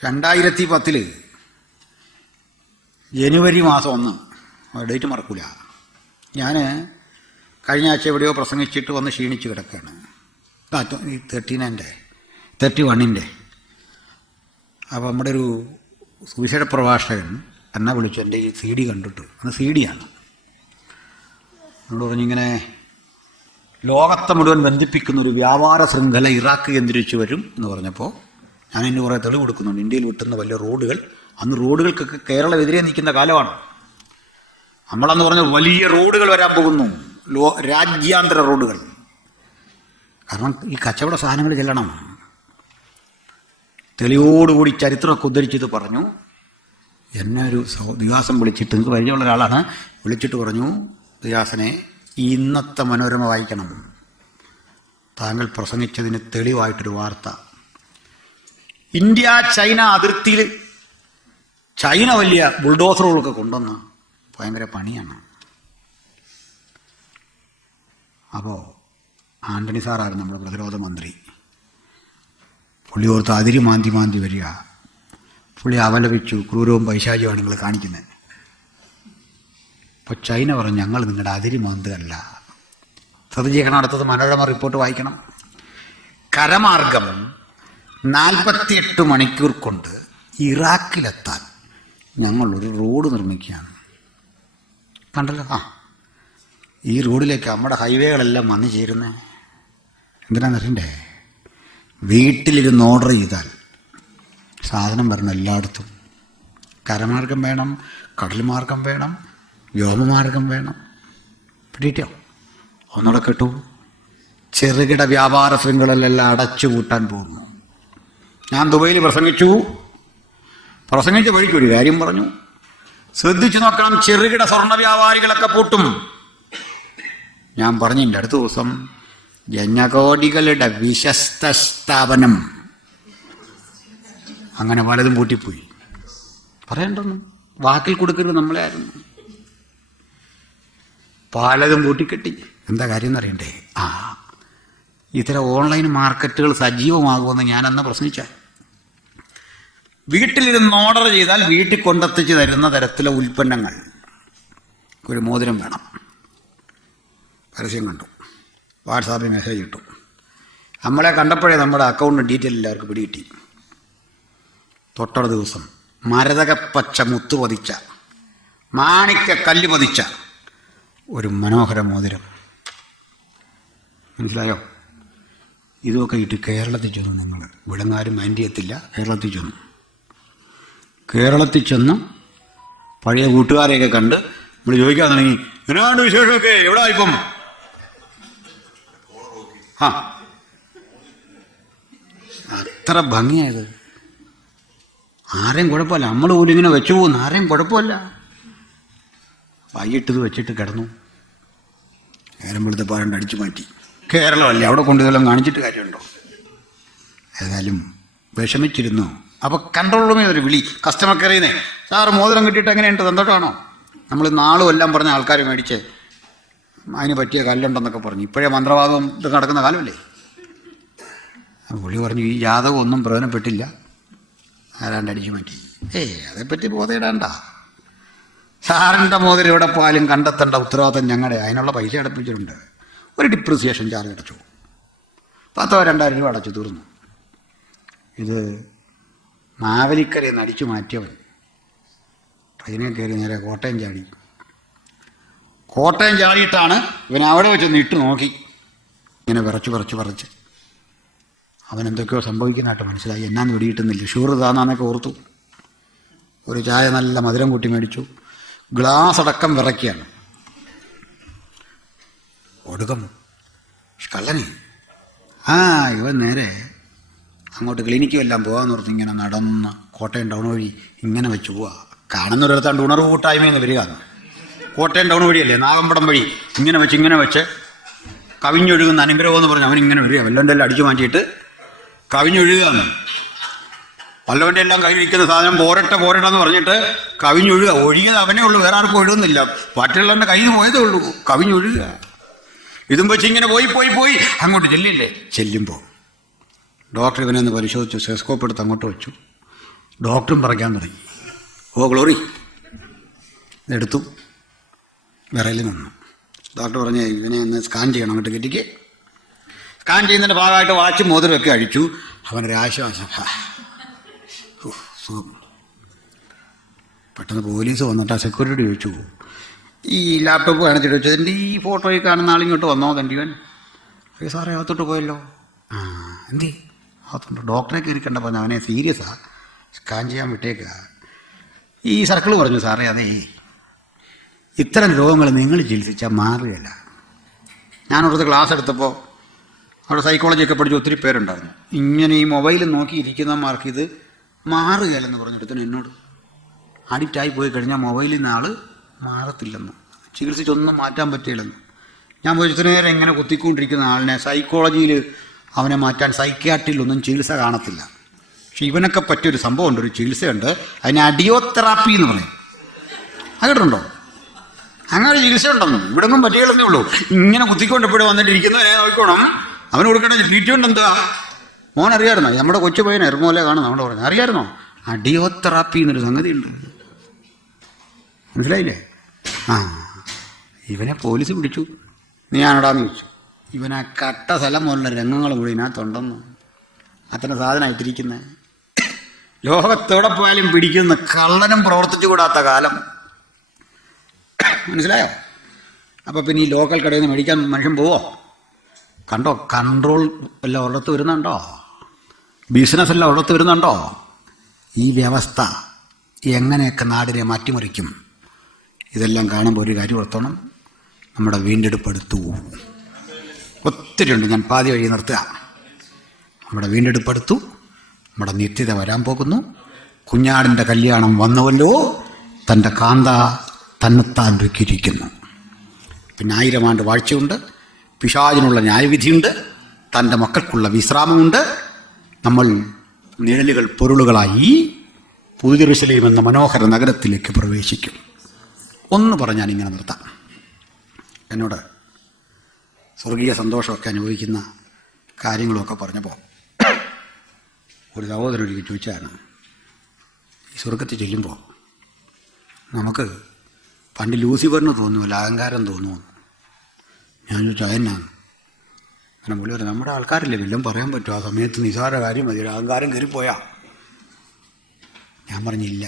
2010 ജനുവരി മാസം 1, ഡേറ്റ് മറക്കൂല. ഞാൻ കഴിഞ്ഞ ആഴ്ച എവിടെയോ പ്രസംഗിച്ചിട്ട് വന്ന് ക്ഷീണിച്ച് കിടക്കുകയാണ്. 31. അപ്പോൾ നമ്മുടെ ഒരു സുവിശേഷ പ്രഭാഷകൻ എന്നെ വിളിച്ചു. എൻ്റെ ഈ CD കണ്ടിട്ട്, അന്ന് CD ആണ്. എന്നോട് പറഞ്ഞിങ്ങനെ ലോകത്തെ മുഴുവൻ ബന്ധിപ്പിക്കുന്ന ഒരു വ്യാപാര ശൃംഖല ഇറാഖ് കേന്ദ്രീകരിച്ച് വരും എന്ന് പറഞ്ഞപ്പോൾ ഞാൻ ഇന്ന് കുറേ തെളിവ് കൊടുക്കുന്നുണ്ട്. ഇന്ത്യയിൽ വിട്ടുന്ന വലിയ റോഡുകൾ, അന്ന് റോഡുകൾക്കൊക്കെ കേരളം എതിരെ നിൽക്കുന്ന കാലമാണ്. നമ്മളന്ന് പറഞ്ഞ വലിയ റോഡുകൾ വരാൻ പോകുന്നു, രാജ്യാന്തര റോഡുകൾ. കാരണം ഈ കച്ചവട സാധനങ്ങൾ ചെല്ലണം. തെളിവോടുകൂടി ചരിത്രമൊക്കെ ഉദ്ധരിച്ചിട്ട് പറഞ്ഞു. എന്നെ ഒരു ദിവാസം വിളിച്ചിട്ട്, എനിക്ക് പരിചയമുള്ള ഒരാളാണ്, വിളിച്ചിട്ട് പറഞ്ഞു, ദിവാസനെ ഇന്നത്തെ മനോരമ വായിക്കണം, താങ്കൾ പ്രസംഗിച്ചതിന് തെളിവായിട്ടൊരു വാർത്ത. ഇന്ത്യ ചൈന അതിർത്തിയിൽ ചൈന വലിയ ബുൾഡോസറുകളൊക്കെ കൊണ്ടുവന്ന് ഭയങ്കര പണിയാണ്. അപ്പോൾ ആന്റണി സാറായിരുന്നു നമ്മുടെ പ്രതിരോധ മന്ത്രി. പുള്ളി ഓർത്ത് അതിരി മാന്തി വരിക. പുള്ളി അപലപിച്ചു, ക്രൂരവും പൈശാചിയുമാണ് നിങ്ങൾ കാണിക്കുന്നത്. അപ്പോൾ ചൈന പറഞ്ഞു, ഞങ്ങൾ നിങ്ങളുടെ അതിരി മാന്തുകയല്ല. ശ്രദ്ധിക്കണം, അടുത്തത് മനോരമ റിപ്പോർട്ട് വായിക്കണം. കരമാർഗം 48 മണിക്കൂർ കൊണ്ട് ഇറാഖിലെത്താൻ ഞങ്ങളൊരു റോഡ് നിർമ്മിക്കുകയാണ്. കണ്ടല്ലോ? ആ ഈ റോഡിലേക്ക് നമ്മുടെ ഹൈവേകളെല്ലാം വന്നു ചേരുന്നത് എന്തിനാണെന്നറിയണ്ടേ? വീട്ടിലിരുന്ന് ഓർഡർ ചെയ്താൽ സാധനം വരണം എല്ലായിടത്തും. കരമാർഗം വേണം, കടൽ മാർഗം വേണം, വ്യോമമാർഗം വേണം. പിടിയിട്ടോ? ഒന്നുകൂടെ കേട്ടു. ചെറുകിട വ്യാപാര ശൃംഖലകളെല്ലാം അടച്ചു പൂട്ടാൻ പോകുന്നു. ഞാൻ ദുബൈയിൽ പ്രസംഗിച്ച വഴിക്ക് ഒരു കാര്യം പറഞ്ഞു. ശ്രദ്ധിച്ചു നോക്കണം, ചെറുകിട സ്വർണ്ണ വ്യാപാരികളൊക്കെ പൂട്ടും. ഞാൻ പറഞ്ഞില്ല, അടുത്ത ദിവസം ജനകോടികളുടെ വിശ്വസ്ത സ്ഥാപനം അങ്ങനെ പലതും പൂട്ടിപ്പോയി. പറയണ്ടെന്ന് വാക്കിൽ കൊടുക്കരുത്, നമ്മളെ ആയിരുന്നു. പലതും പൂട്ടിക്കെട്ടി. എന്താ കാര്യം എന്നറിയണ്ടേ? ഇത്തരം ഓൺലൈൻ മാർക്കറ്റുകൾ സജീവമാകുമെന്ന് ഞാനന്ന് പ്രശ്നിച്ച. വീട്ടിലിരുന്ന് ഓർഡർ ചെയ്താൽ വീട്ടിൽ കൊണ്ടെത്തിച്ച് തരുന്ന തരത്തിലെ ഉൽപ്പന്നങ്ങൾ. ഒരു മോതിരം വേണം, പരസ്യം കണ്ടു, വാട്സാപ്പിൽ മെസ്സേജ് ഇട്ടു. നമ്മളെ കണ്ടപ്പോഴേ നമ്മുടെ അക്കൗണ്ട് ഡീറ്റെയിൽ എല്ലാവർക്കും പിടികിട്ടി. തൊട്ടടുത്ത ദിവസം മരതകപ്പച്ച മുത്തു പതിച്ച, മാണിക്ക കല്ല് പതിച്ച ഒരു മനോഹര മോതിരം. മനസ്സിലായോ? ഇതൊക്കെ ഇട്ട് കേരളത്തിൽ ചെന്നു. നിങ്ങൾ വിളങ്ങാരും മൈൻഡ് ചെയ്യത്തില്ല. കേരളത്തിൽ ചെന്ന് പഴയ കൂട്ടുകാരെയൊക്കെ കണ്ട് നമ്മൾ ചോദിക്കാൻ തുടങ്ങി, എന്നാണ് വിശേഷമൊക്കെ, എവിടെ ഇപ്പം? അത്ര ഭംഗിയായത്. ആരെയും കുഴപ്പമില്ല, നമ്മൾ പോലും ഇങ്ങനെ വെച്ചു പോകുന്നു, ആരെയും കുഴപ്പമില്ല. വൈകിട്ടത് വെച്ചിട്ട് കിടന്നു. നേരം വെളുത്തപ്പാടുണ്ട് അടിച്ചു മാറ്റി. കേരളമല്ലേ, അവിടെ കൊണ്ടുപോലും കാണിച്ചിട്ട് കാര്യമുണ്ടോ? ഏതായാലും വിഷമിച്ചിരുന്നു. അപ്പോൾ കൺട്രോൾ റൂമിൽ ഒരു വിളി, കസ്റ്റമർ കെയറിയുന്നേ, സാറ് മോതിരം കിട്ടിയിട്ട് എങ്ങനെയുണ്ട്, സന്തോഷമാണോ? നമ്മൾ നാളും എല്ലാം പറഞ്ഞ ആൾക്കാർ മേടിച്ച് അതിന് പറ്റിയ കല്ലുണ്ടെന്നൊക്കെ പറഞ്ഞു. ഇപ്പോഴേ മന്ത്രവാദം ഇത് നടക്കുന്ന കാലമല്ലേ. പുള്ളി പറഞ്ഞു ഈ ജാതകം ഒന്നും പ്രയോജനപ്പെട്ടില്ല, ആരാണ്ട് അടിച്ചു മാറ്റി. അതേപ്പറ്റി ബോധയിടണ്ട. സാറിൻ്റെ മോതിരം എവിടെ പോയാലും കണ്ടെത്തേണ്ട ഉത്തരവാദിത്തം ഞങ്ങളുടെ. അതിനുള്ള പൈസ അടപ്പിച്ചിട്ടുണ്ട്. ഒരു ഡിപ്രിസിയേഷൻ ചാർജ് അടച്ചു, 10,000-2,000 രൂപ അടച്ചു, തീർന്നു. ഇത് മാവേലിക്കരയിൽ നിന്ന് അടിച്ചു മാറ്റിയവൻ ട്രെയിനിൽ കയറി നേരെ കോട്ടയം ചാടി. കോട്ടയം ചാടിയിട്ടാണ് ഇവൻ അവിടെ വെച്ചൊന്ന് ഇട്ട് നോക്കി. ഇങ്ങനെ വിറച്ച് അവൻ എന്തൊക്കെയോ സംഭവിക്കുന്നതായിട്ട് മനസ്സിലായി. എന്നാന്ന് വെടിയിട്ടുന്നില്ല. ഷുഗർ താന്നാന്നൊക്കെ ഓർത്തു. ഒരു ചായ നല്ല മധുരം കൂട്ടി മേടിച്ചു. ഗ്ലാസ് അടക്കം വിറയ്ക്കുകയാണ്. ഒടുക്കം കള്ളനെ ഇവൻ നേരെ അങ്ങോട്ട് ക്ലിനിക്കും എല്ലാം പോകാമെന്ന് ഓർത്ത് ഇങ്ങനെ നടന്ന് കോട്ടയം ടൗൺ വഴി ഇങ്ങനെ വെച്ച് പോവാ. കാണുന്നൊരിടത്താണ്ട് ഉണർവ് കൂട്ടായ്മയെന്ന് വരികയാണ്. കോട്ടയം ടൗൺ വഴിയല്ലേ, നാഗമ്പടം വഴി ഇങ്ങനെ വെച്ച് കവിഞ്ഞൊഴുകുന്ന അനുഗ്രഹം എന്ന് പറഞ്ഞ് അവനിങ്ങനെ വരിക. വല്ലവൻ്റെ എല്ലാം അടിച്ചു മാറ്റിയിട്ട് കവിഞ്ഞൊഴുകുകയാണ്. വല്ലവൻ്റെ എല്ലാം കയ്യിലിരിക്കുന്ന സാധനം പോരട്ടെന്ന് പറഞ്ഞിട്ട് കവിഞ്ഞൊഴുകുക. ഒഴുകിയത് അവനേ ഉള്ളൂ, വേറെ ആർക്കും ഒഴുകുന്നില്ല. മറ്റുള്ളവൻ്റെ കയ്യിൽ നിന്ന് പോയതേ ഉള്ളൂ. കവിഞ്ഞൊഴുകുക. ഇതും വെച്ച് ഇങ്ങനെ പോയി അങ്ങോട്ട് ചെല്ലുമ്പോൾ ഡോക്ടർ ഇവനെ ഒന്ന് പരിശോധിച്ചു. സ്റ്റെതസ്കോപ്പ് എടുത്ത് അങ്ങോട്ട് വെച്ചു. ഡോക്ടറും പറയാൻ തുടങ്ങി. ഓ ഗ്ലോറി, ഇതെടുത്തു. വിറയിൽ നിന്നു. ഡോക്ടർ പറഞ്ഞ് ഇവനെ ഒന്ന് സ്കാൻ ചെയ്യണം, അങ്ങോട്ട് കെട്ടിക്ക്. സ്കാൻ ചെയ്യുന്നതിൻ്റെ ഭാഗമായിട്ട് വാച്ചും മോതിരമൊക്കെ അഴിച്ചു. അവനൊരാശ്വാസം. സുഖം. പെട്ടെന്ന് പോലീസ് വന്നിട്ട് ആ സെക്യൂരിറ്റി ചോദിച്ചു, ഈ ലാപ്ടോപ്പ് കാണിച്ചിട്ട് വെച്ചു, എൻ്റെ ഈ ഫോട്ടോയിൽ കാണുന്ന ആളിങ്ങോട്ട് വന്നോ തണ്ടിവൻ? സാറേ അകത്തോട്ട് പോയല്ലോ. എന്തേ അകത്തുണ്ട്? ഡോക്ടറെ കയറിക്കണ്ട പറഞ്ഞു. അവനെ സീരിയസാണ്, സ്കാൻ ചെയ്യാൻ വിട്ടേക്കുക. ഈ സർക്കിൾ പറഞ്ഞു, സാറേ അതേ ഇത്തരം രോഗങ്ങൾ നിങ്ങൾ ചികിത്സിച്ചാൽ മാറുകയില്ല. ഞാനവിടുത്തെ ക്ലാസ് എടുത്തപ്പോൾ അവിടെ സൈക്കോളജിയൊക്കെ പഠിച്ച ഒത്തിരി പേരുണ്ടായിരുന്നു. ഇങ്ങനെ ഈ മൊബൈൽ നോക്കിയിരിക്കുന്നമാർക്ക് ഇത് മാറുകയില്ലെന്ന് പറഞ്ഞെടുത്തിന് എന്നോട്. അഡിക്റ്റായി പോയി കഴിഞ്ഞാൽ മൊബൈലിൽ നിന്ന് ആൾ മാറത്തില്ലെന്ന്, ചികിത്സിച്ചൊന്നും മാറ്റാൻ പറ്റില്ലെന്ന്. ഞാൻ പോയി ഇത്ര നേരം ഇങ്ങനെ കുത്തിക്കൊണ്ടിരിക്കുന്ന ആളിനെ സൈക്കോളജിയിൽ അവനെ മാറ്റാൻ സൈക്യാട്രിയിലൊന്നും ചികിത്സ കാണത്തില്ല. പക്ഷെ ഇവനൊക്കെ പറ്റിയൊരു സംഭവമുണ്ട്, ഒരു ചികിത്സയുണ്ട്. അതിന് അഡിയോതെറാപ്പി എന്ന് പറയും. അത് കേട്ടിട്ടുണ്ടോ? അങ്ങനെ ചികിത്സ ഉണ്ടെന്നും ഇവിടെങ്ങും പറ്റികളെന്നേ ഉള്ളൂ. ഇങ്ങനെ കുത്തിക്കൊണ്ട് ഇവിടെ വന്നിട്ടിരിക്കുന്നവനെ നോക്കണം. അവന് കൊടുക്കേണ്ട ട്രീറ്റ്മെൻറ്റ് എന്താ? മോൻ അറിയാമായിരുന്നോ? നമ്മുടെ കൊച്ചു പയ്യൻ എർമോലെ കാണും നമ്മുടെ പറഞ്ഞത്. അറിയാമായിരുന്നോ? അഡിയോതെറാപ്പി എന്നൊരു സംഗതി ഉണ്ട്. മനസ്സിലായില്ലേ? ഇവനെ പോലീസ് പിടിച്ചു. നീ ആണോടാന്ന് ചോദിച്ചു. ഇവനാ കട്ട സ്ഥലം പോലുള്ള രംഗങ്ങൾ കൂടി ഇതിനകത്തുണ്ടെന്ന്. അത്ര സാധനമായിട്ടിരിക്കുന്നത്. ലോകത്തോടെ പോയാലും പിടിക്കുന്ന കള്ളനും പ്രവർത്തിച്ചു കൂടാത്ത കാലം. മനസ്സിലായോ? അപ്പോൾ പിന്നെ ഈ ലോക്കൽ കടയിൽ നിന്ന് മേടിക്കാൻ മനുഷ്യൻ പോവോ? കണ്ടോ, കൺട്രോൾ എല്ലാം ഒരിടത്ത് വരുന്നുണ്ടോ? ബിസിനസ് എല്ലാം ഒരിടത്ത് വരുന്നുണ്ടോ? ഈ വ്യവസ്ഥ എങ്ങനെയൊക്കെ നാടിനെ മാറ്റിമറിക്കും. ഇതെല്ലാം കാണുമ്പോൾ ഒരു കാര്യം ഓർത്തോണം, നമ്മുടെ വീണ്ടെടുപ്പെടുത്തു. ഒത്തിരി ഉണ്ട്, ഞാൻ പാതി വഴി നിർത്തുക. നമ്മുടെ വീണ്ടെടുപ്പെടുത്തു, നമ്മുടെ നിത്യത വരാൻ പോകുന്നു. കുഞ്ഞാടിൻ്റെ കല്യാണം വന്നുവല്ലോ, തൻ്റെ കാന്ത തന്നെത്താൻ ഒരുക്കിയിരിക്കുന്നു. പിന്നെ 1000 ആണ്ട് വാഴ്ചയുണ്ട്, പിശാചിനുള്ള ന്യായവിധിയുണ്ട്, തൻ്റെ മക്കൾക്കുള്ള വിശ്രാമമുണ്ട്. നമ്മൾ നിഴലുകൾ പൊരുളുകളായി പുതിയ യെരൂശലേം എന്ന മനോഹര നഗരത്തിലേക്ക് പ്രവേശിക്കും. ഒന്ന് പറഞ്ഞാൽ ഇങ്ങനെ നിർത്താം. എന്നോട് സ്വർഗീയ സന്തോഷമൊക്കെ അനുഭവിക്കുന്ന കാര്യങ്ങളൊക്കെ പറഞ്ഞപ്പോൾ ഒരു സഹോദരൻ ഒരിക്കൽ ചോദിച്ചാണ്, ഈ സ്വർഗത്തിൽ ചെല്ലുമ്പോൾ നമുക്ക് പണ്ട് ലൂസിഫറിന് തോന്നുമല്ലോ അഹങ്കാരം തോന്നുമെന്ന്. ഞാൻ ചോദിച്ചു അതെന്നാണ്? അങ്ങനെ പുള്ളി പറഞ്ഞു, നമ്മുടെ ആൾക്കാരില്ലേ വല്ലതും പറയാൻ പറ്റുമോ? ആ സമയത്ത് നിസാര കാര്യം മതി, അഹങ്കാരം കയറിപ്പോയാ. ഞാൻ പറഞ്ഞില്ല,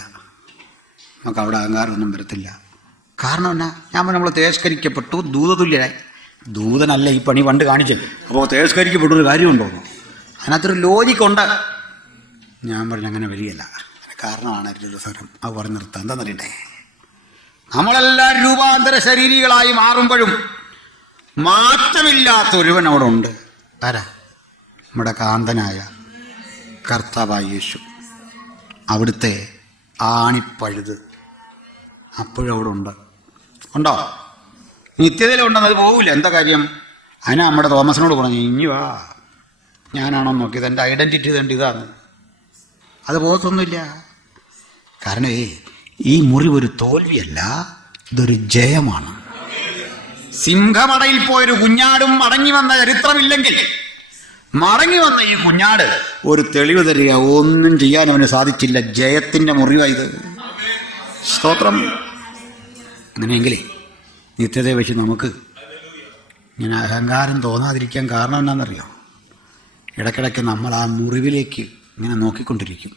നമുക്ക് അവിടെ അഹങ്കാരമൊന്നും വരത്തില്ല. കാരണം എന്നാ? ഞാൻ പറഞ്ഞു, നമ്മൾ തേജസ്കരിക്കപ്പെട്ടു, ദൂതതുല്യരായി. ദൂതനല്ല ഈ പണി പണ്ട് കാണിച്ചത്. അപ്പോൾ തേജസ്കരിക്കപ്പെട്ടൊരു കാര്യമുണ്ടോ? അതിനകത്തൊരു ലോജിക്കുണ്ട്. ഞാൻ പറഞ്ഞു അങ്ങനെ വരികയല്ല, കാരണമാണ് ഒരു സ്വരം. അത് പറഞ്ഞ് നിർത്താം. എന്താണെന്നറിയണ്ടേ? നമ്മളെല്ലാം രൂപാന്തര ശരീരികളായി മാറുമ്പോഴും മാറ്റമില്ലാത്തൊരുവൻ അവിടെ ഉണ്ട്. ആരാ? നമ്മുടെ കാന്തനായ കർത്താവായ യേശു. അവിടുത്തെ ആണിപ്പഴുത് അപ്പോഴും അവിടെ ഉണ്ട്. ഉണ്ടോ? നിത്യതയിലുണ്ടെന്ന് അത് പോകില്ല. എന്താ കാര്യം? അതിനാ നമ്മുടെ തോമസിനോട് പറഞ്ഞു, ഇനി വാ, ഞാനാണോ നോക്കിയത്, എൻ്റെ ഐഡൻറ്റിറ്റി ഇതുണ്ട്, ഇതാണ്. അത് പോകത്തൊന്നുമില്ല. കാരണം ഈ മുറിവൊരു തോൽവിയല്ല, ഇതൊരു ജയമാണ്. സിംഹമടയിൽ പോയൊരു കുഞ്ഞാടും മടങ്ങി വന്ന ചരിത്രമില്ലെങ്കിൽ മടങ്ങി വന്ന ഈ കുഞ്ഞാട് ഒരു തെളിവ് തരിക, ഒന്നും ചെയ്യാൻ അവന് സാധിച്ചില്ല. ജയത്തിന്റെ മുറിവായത്. സ്തോത്രം. അങ്ങനെയെങ്കിലേ നിത്യതയെ വെച്ച് നമുക്ക് ഇങ്ങനെ അഹങ്കാരം തോന്നാതിരിക്കാൻ കാരണം എന്താണെന്നറിയോ? ഇടയ്ക്കിടയ്ക്ക് നമ്മൾ ആ മുറിവിലേക്ക് ഇങ്ങനെ നോക്കിക്കൊണ്ടിരിക്കും.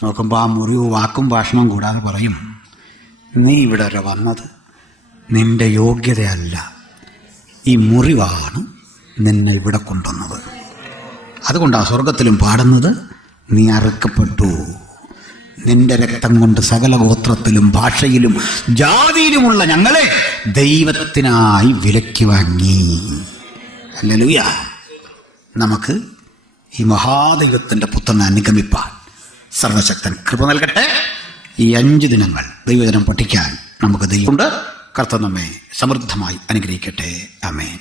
നോക്കുമ്പോൾ ആ മുറിവ് വാക്കും ഭാഷണവും കൂടാതെ പറയും, നീ ഇവിടെ വരെ വന്നത് നിന്റെ യോഗ്യതയല്ല, ഈ മുറിവാണ് നിന്നെ ഇവിടെ കൊണ്ടുവന്നത്. അതുകൊണ്ടാണ് സ്വർഗത്തിലും പാടുന്നത്, നീ അറുക്കപ്പെട്ടു, നിന്റെ രക്തം കൊണ്ട് സകല ഗോത്രത്തിലും ഭാഷയിലും ജാതിയിലുമുള്ള ഞങ്ങളെ ദൈവത്തിനായി വിലയ്ക്ക് വാങ്ങി. ഹല്ലേലൂയ. നമുക്ക് ഈ മഹാദൈവത്തിൻ്റെ പുത്രനെ അനുഗമിപ്പാൻ സർവശക്തൻ കൃപ നൽകട്ടെ. ഈ 5 ദിനങ്ങൾ ദൈവവചനം പഠിക്കാൻ നമുക്ക് ദൈവമുണ്ട്. കർത്താവ് നമ്മെ സമൃദ്ധമായി അനുഗ്രഹിക്കട്ടെ. ആമേൻ.